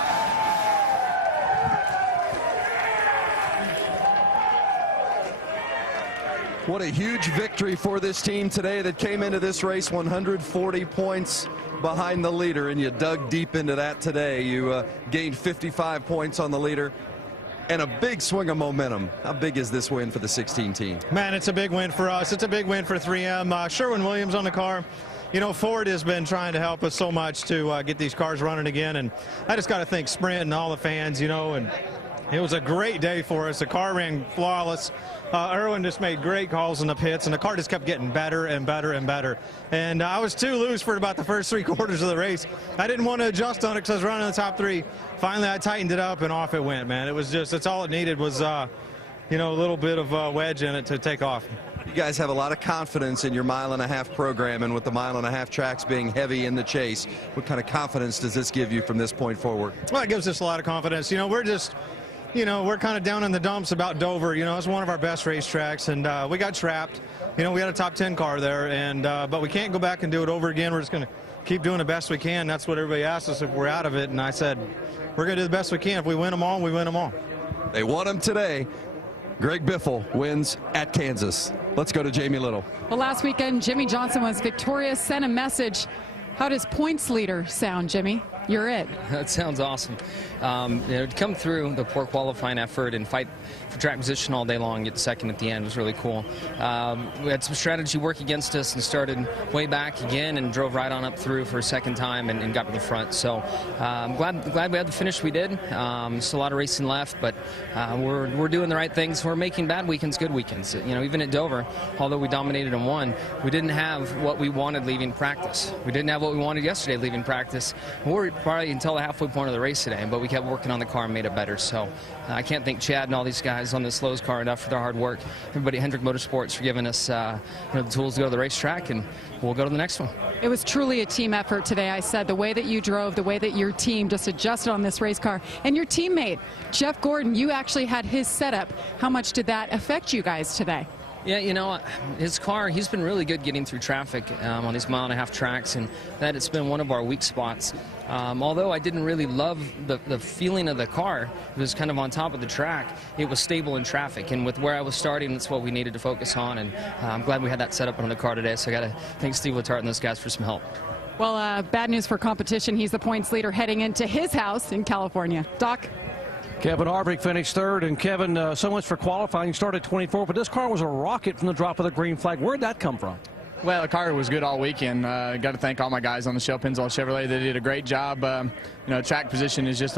What a huge victory for this team today that came into this race 140 points behind the leader, and you dug deep into that today. You gained 55 points on the leader and a big swing of momentum. How big is this win for the 16 team? Man, it's a big win for us. It's a big win for 3M. Sherwin-Williams on the car. You know, Ford has been trying to help us so much to get these cars running again, and I just got to thank Sprint and all the fans, you know, and it was a great day for us. The car ran flawless. Irwin just made great calls in the pits, and the car just kept getting better and better and better. And I was too loose for about the first 3 quarters of the race. I didn't want to adjust on it because I was running in the top 3. Finally, I tightened it up, and off it went, man. It was just, that's all it needed was, you know, a little bit of wedge in it to take off. You guys have a lot of confidence in your mile-and-a-half program, and with the mile-and-a-half tracks being heavy in the chase, what kind of confidence does this give you from this point forward? Well, it gives us a lot of confidence. You know, we're just, you know, we're kind of down in the dumps about Dover. You know, it's one of our best racetracks, and we got trapped. You know, we had a top 10 car there, and but we can't go back and do it over again. We're just going to keep doing the best we can. That's what everybody asked us if we're out of it, and I said, we're going to do the best we can. If we win them all, we win them all. They won them today. Greg Biffle wins at Kansas. Let's go to Jamie Little. Well, last weekend, Jimmy Johnson was victorious, sent a message. How does points leader sound, Jimmy? You're it. That sounds awesome. You know, to come through the poor qualifying effort and fight for track position all day long, get second at the end was really cool. We had some strategy work against us and started way back again and drove right on up through for a second time and got to the front. So I'm glad we had the finish we did. Still a lot of racing left, but we're doing the right things. We're making bad weekends good weekends. You know, even at Dover, although we dominated and won, we didn't have what we wanted leaving practice. We didn't have what we wanted yesterday leaving practice. We're probably until the halfway point of the race today, but we kept working on the car and made it better. So I can't thank Chad and all these guys on this Lowe's car enough for their hard work. Everybody at Hendrick Motorsports for giving us you know, the tools to go to the racetrack, and we'll go to the next one. It was truly a team effort today. I said the way that you drove, the way that your team just adjusted on this race car, and your teammate, Jeff Gordon, you actually had his setup. How much did that affect you guys today? Yeah, you know, his car, he's been really good getting through traffic on these mile-and-a-half tracks, and that it's been one of our weak spots. Although I didn't really love the feeling of the car, it was kind of on top of the track, it was stable in traffic, and with where I was starting, that's what we needed to focus on, and I'm glad we had that set up on the car today, so I got to thank Steve Letarte and those guys for some help. Well, bad news for competition. He's the points leader heading into his house in California. Doc? Kevin Harvick finished third, and Kevin, so much for qualifying. Started 24th, but this car was a rocket from the drop of the green flag. Where'd that come from? Well, the car was good all weekend. Got to thank all my guys on the Shell Pennzoil Chevrolet. They did a great job. Track position is just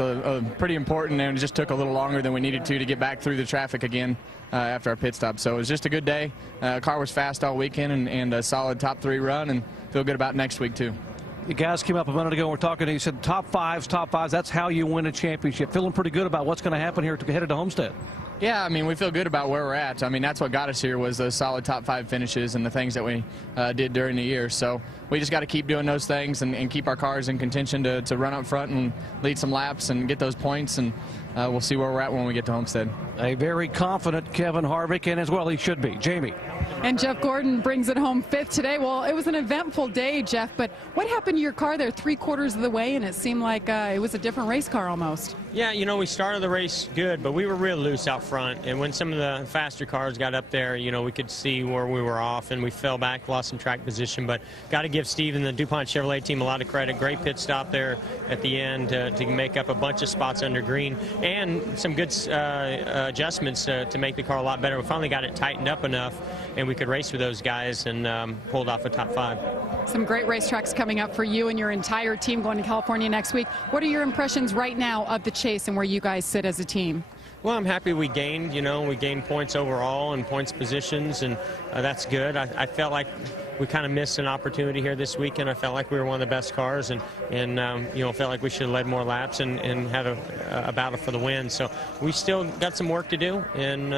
pretty important, and it just took a little longer than we needed to get back through the traffic again after our pit stop. So it was just a good day. Car was fast all weekend and a solid top 3 run, and feel good about next week too. You guys came up a minute ago and we're talking, you said top fives, that's how you win a championship. Feeling pretty good about what's going to happen here headed to Homestead. Yeah, I mean, we feel good about where we're at. I mean, that's what got us here was those solid top 5 finishes and the things that we did during the year. So we just got to keep doing those things and keep our cars in contention to run up front and lead some laps and get those points, and we'll see where we're at when we get to Homestead. A very confident Kevin Harvick, and as well he should be. Jamie. And Jeff Gordon brings it home 5th today. Well, it was an eventful day, Jeff, but what happened to your car there 3/4 of the way, and it seemed like it was a different race car almost? Yeah, we started the race good, but we were real loose out front, and when some of the faster cars got up there, we could see where we were off, and we fell back, lost some track position, but got to give Steve and the DuPont Chevrolet team a lot of credit. Great pit stop there at the end to make up a bunch of spots under green, and some good adjustments to make the car a lot better. We finally got it tightened up enough, and we could race with those guys and pulled off a top 5. Some great racetracks coming up for you and your entire team going to California next week. What are your impressions right now of the chase and where you guys sit as a team? Well, I'm happy we gained. We gained points overall and points positions, and that's good. I felt like we kind of missed an opportunity here this weekend. I felt like we were one of the best cars, and felt like we should have led more laps and had a battle for the win. So we still got some work to do, and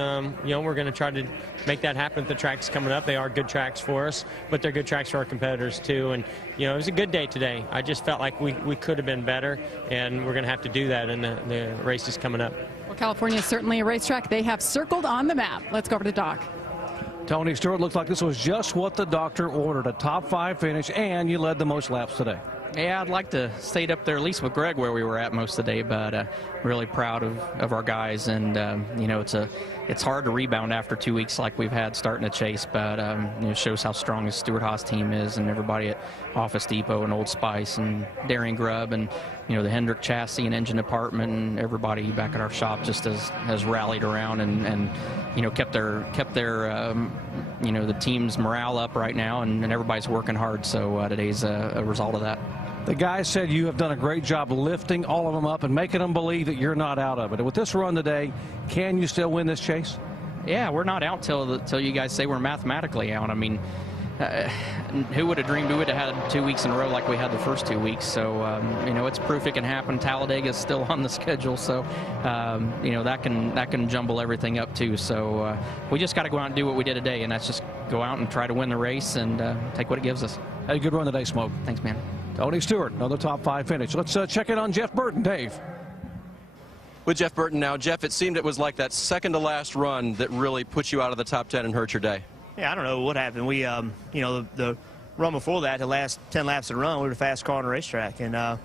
we're going to try to make that happen at the tracks coming up. They are good tracks for us, but they're good tracks for our competitors too. And it was a good day today. I just felt like we could have been better, and we're going to have to do that in the races coming up. Well, California is certainly a racetrack they have circled on the map. Let's go over to Doc. Tony Stewart, looks like this was just what the doctor ordered, a top 5 finish, and you led the most laps today. Yeah, I'd like to stay up there at least with Greg where we were at most of the day, but really proud of our guys, and it's hard to rebound after 2 weeks like we've had starting to chase, but it shows how strong the Stewart Haas team is, and everybody at Office Depot and Old Spice and Daring Grubb and the Hendrick chassis and engine department and everybody back at our shop just has rallied around and kept their the team's morale up right now, and everybody's working hard. So today's a result of that. The guys said you have done a great job lifting all of them up and making them believe that you're not out of it. With this run today, can you still win this chase? Yeah, we're not out till you guys say we're mathematically out. I mean, who would have dreamed we would have had 2 weeks in a row like we had the first 2 weeks? So it's proof it can happen. Talladega is still on the schedule, so that can jumble everything up too. So we just got to go out and do what we did today, and that's just go out and try to win the race and take what it gives us. Had a good run today, Smoke. Thanks, man. Tony Stewart, another top 5 finish. Let's check in on Jeff Burton. Dave. With Jeff Burton now, Jeff, it seemed it was like that second to last run that really put you out of the top 10 and hurt your day. Yeah, I don't know what happened. We, the run before that, the last 10 laps of the run, we were the fastest car on the racetrack, and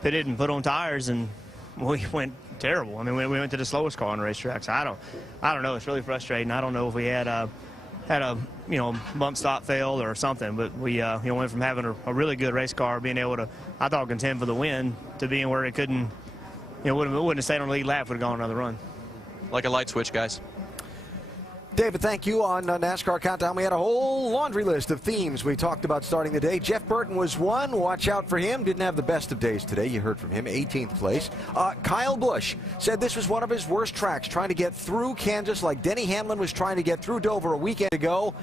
pitted and put on tires, and we went terrible. I mean, we went to the slowest car on the racetrack. So I don't know. It's really frustrating. I don't know if we had a bump stop fail or something, but we went from having a really good race car, being able to, I thought, contend for the win, to being where it couldn't, wouldn't have stayed on the lead lap, would have gone another run. Like a light switch, guys. David, thank you. On NASCAR Countdown, we had a whole laundry list of themes we talked about starting the day. Jeff Burton was one. Watch out for him. Didn't have the best of days today. You heard from him, 18th place. Kyle Busch said this was one of his worst tracks, trying to get through Kansas like Denny Hamlin was trying to get through Dover a weekend ago.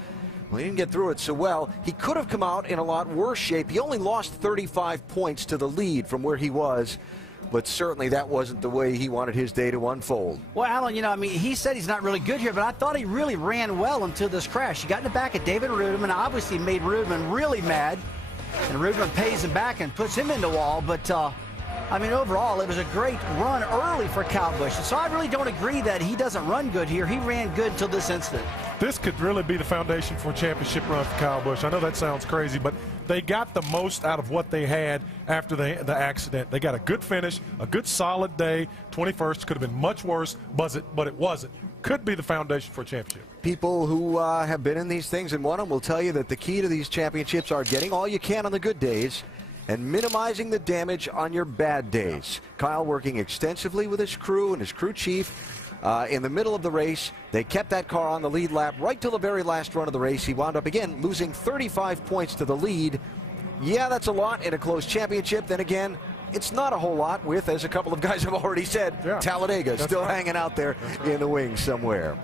Well, he didn't get through it so well. He could have come out in a lot worse shape. He only lost 35 points to the lead from where he was. But certainly that wasn't the way he wanted his day to unfold. Well, Alan, he said he's not really good here, but I thought he really ran well until this crash. He got in the back of David Rudeman, obviously made Rudeman really mad, and Rudeman pays him back and puts him in the wall. But, overall, it was a great run early for Kyle Busch. So I really don't agree that he doesn't run good here. He ran good until this incident. This could really be the foundation for a championship run for Kyle Busch. I know that sounds crazy, but they got the most out of what they had after the accident. They got a good finish, a good solid day. 21st could have been much worse, but it wasn't. Could be the foundation for a championship. People who have been in these things and won them will tell you that the key to these championships are getting all you can on the good days and minimizing the damage on your bad days. Kyle working extensively with his crew and his crew chief in the middle of the race. They kept that car on the lead lap right till the very last run of the race. He wound up, again, losing 35 points to the lead. Yeah, that's a lot in a closed championship. Then again, it's not a whole lot with, as a couple of guys have already said, Talladega still hanging out there in the wings somewhere.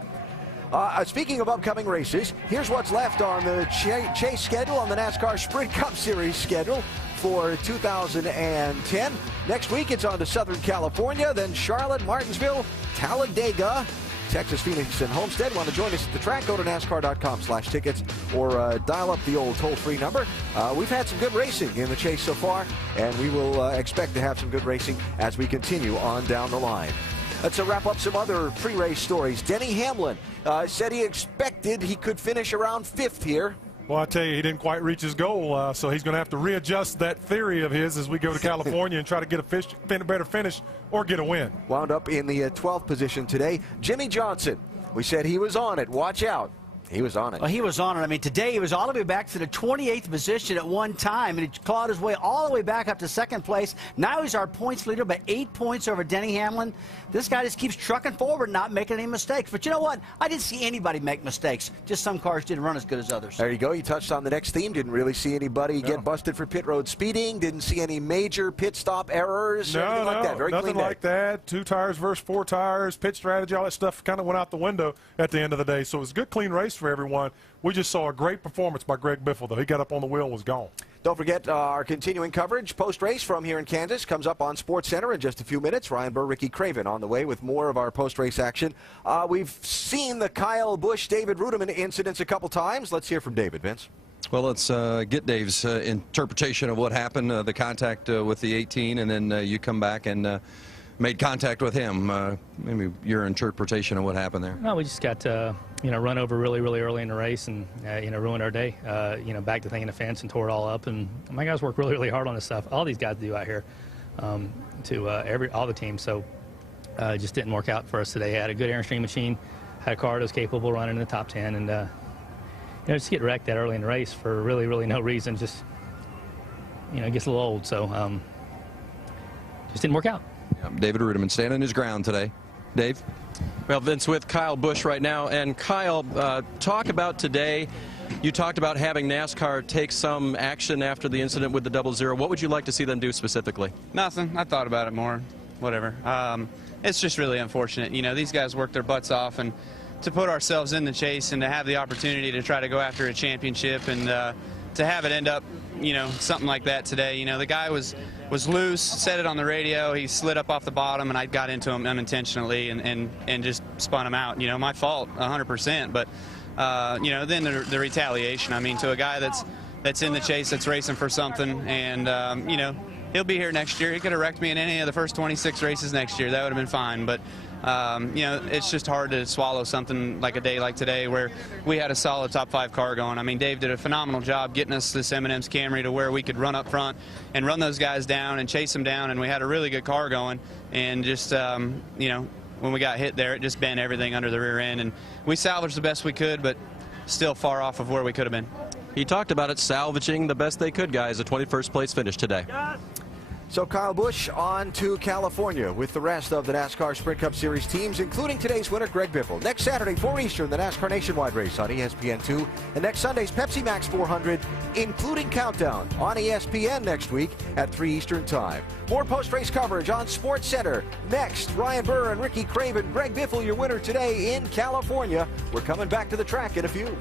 Speaking of upcoming races, here's what's left on the Chase schedule, on the NASCAR Sprint Cup Series schedule for 2010. Next week, it's on to Southern California, then Charlotte, Martinsville, Talladega, Texas, Phoenix, and Homestead. Want to join us at the track? Go to NASCAR.com/tickets or dial up the old toll-free number. We've had some good racing in the Chase so far, and we will expect to have some good racing as we continue on down the line. Let's wrap up some other pre-race stories. Denny Hamlin said he expected he could finish around 5th here. Well, I tell you, he didn't quite reach his goal, so he's going to have to readjust that theory of his as we go to California and try to get a better finish or get a win. Wound up in the 12th position today. Jimmy Johnson, we said he was on it. Watch out. He was on it. Well, he was on it. I mean, today he was all the way back to the 28th position at one time, and he clawed his way all the way back up to 2nd place. Now he's our points leader by 8 points over Denny Hamlin. This guy just keeps trucking forward, not making any mistakes. But you know what? I didn't see anybody make mistakes. Just some cars didn't run as good as others. There you go. You touched on the next theme. Didn't really see anybody get busted for pit road speeding. Didn't see any major pit stop errors or anything like that. Very nothing clean like that. 2 tires versus 4 tires, pit strategy, all that stuff kind of went out the window at the end of the day. So it was a good, clean race for everyone. We just saw a great performance by Greg Biffle, though. He got up on the wheel and was gone. Don't forget our continuing coverage post-race from here in Kansas comes up on SportsCenter in just a few minutes. Ryan Burr, Ricky Craven on the way with more of our post-race action. We've seen the Kyle Busch, David Ruderman incidents a couple times. Let's hear from David, Vince. Well, let's get Dave's interpretation of what happened, the contact with the 18, and then you come back and made contact with him. Maybe your interpretation of what happened there. No, we just got run over really early in the race and ruined our day. Back to thinking the fence and tore it all up. And my guys work really hard on this stuff. All these guys do out here all the teams. So it just didn't work out for us today. Had a good Airstream machine, had a car that was capable of running in the top 10, and just get wrecked that early in the race for really no reason. Just it gets a little old. So just didn't work out. David Ruderman standing his ground today. Dave? Well, Vince, with Kyle Busch right now. And Kyle, talk about today. You talked about having NASCAR take some action after the incident with the 00. What would you like to see them do specifically? Nothing. I thought about it more. Whatever. It's just really unfortunate. These guys work their butts off, and to put ourselves in the chase and to have the opportunity to try to go after a championship and to have it end up, something like that today. The guy was loose, said it on the radio, he slid up off the bottom, and I got into him unintentionally and just spun him out. My fault 100%, but then the retaliation. I mean, to a guy that's in the chase, that's racing for something, and he'll be here next year. He could have wrecked me in any of the first 26 races next year. That would have been fine, but it's just hard to swallow something like a day like today where we had a solid top 5 car going. I mean, Dave did a phenomenal job getting us this M&M's Camry to where we could run up front and run those guys down and chase them down, and we had a really good car going. And just, when we got hit there, it just bent everything under the rear end. And we salvaged the best we could, but still far off of where we could have been. He talked about it, salvaging the best they could, guys. A 21st place finish today. So Kyle Busch on to California with the rest of the NASCAR Sprint Cup Series teams, including today's winner, Greg Biffle. Next Saturday, 4 Eastern, the NASCAR Nationwide race on ESPN2. And next Sunday's Pepsi Max 400, including Countdown, on ESPN next week at 3 Eastern time. More post-race coverage on SportsCenter. Next, Ryan Burr and Ricky Craven. Greg Biffle, your winner today in California. We're coming back to the track in a few.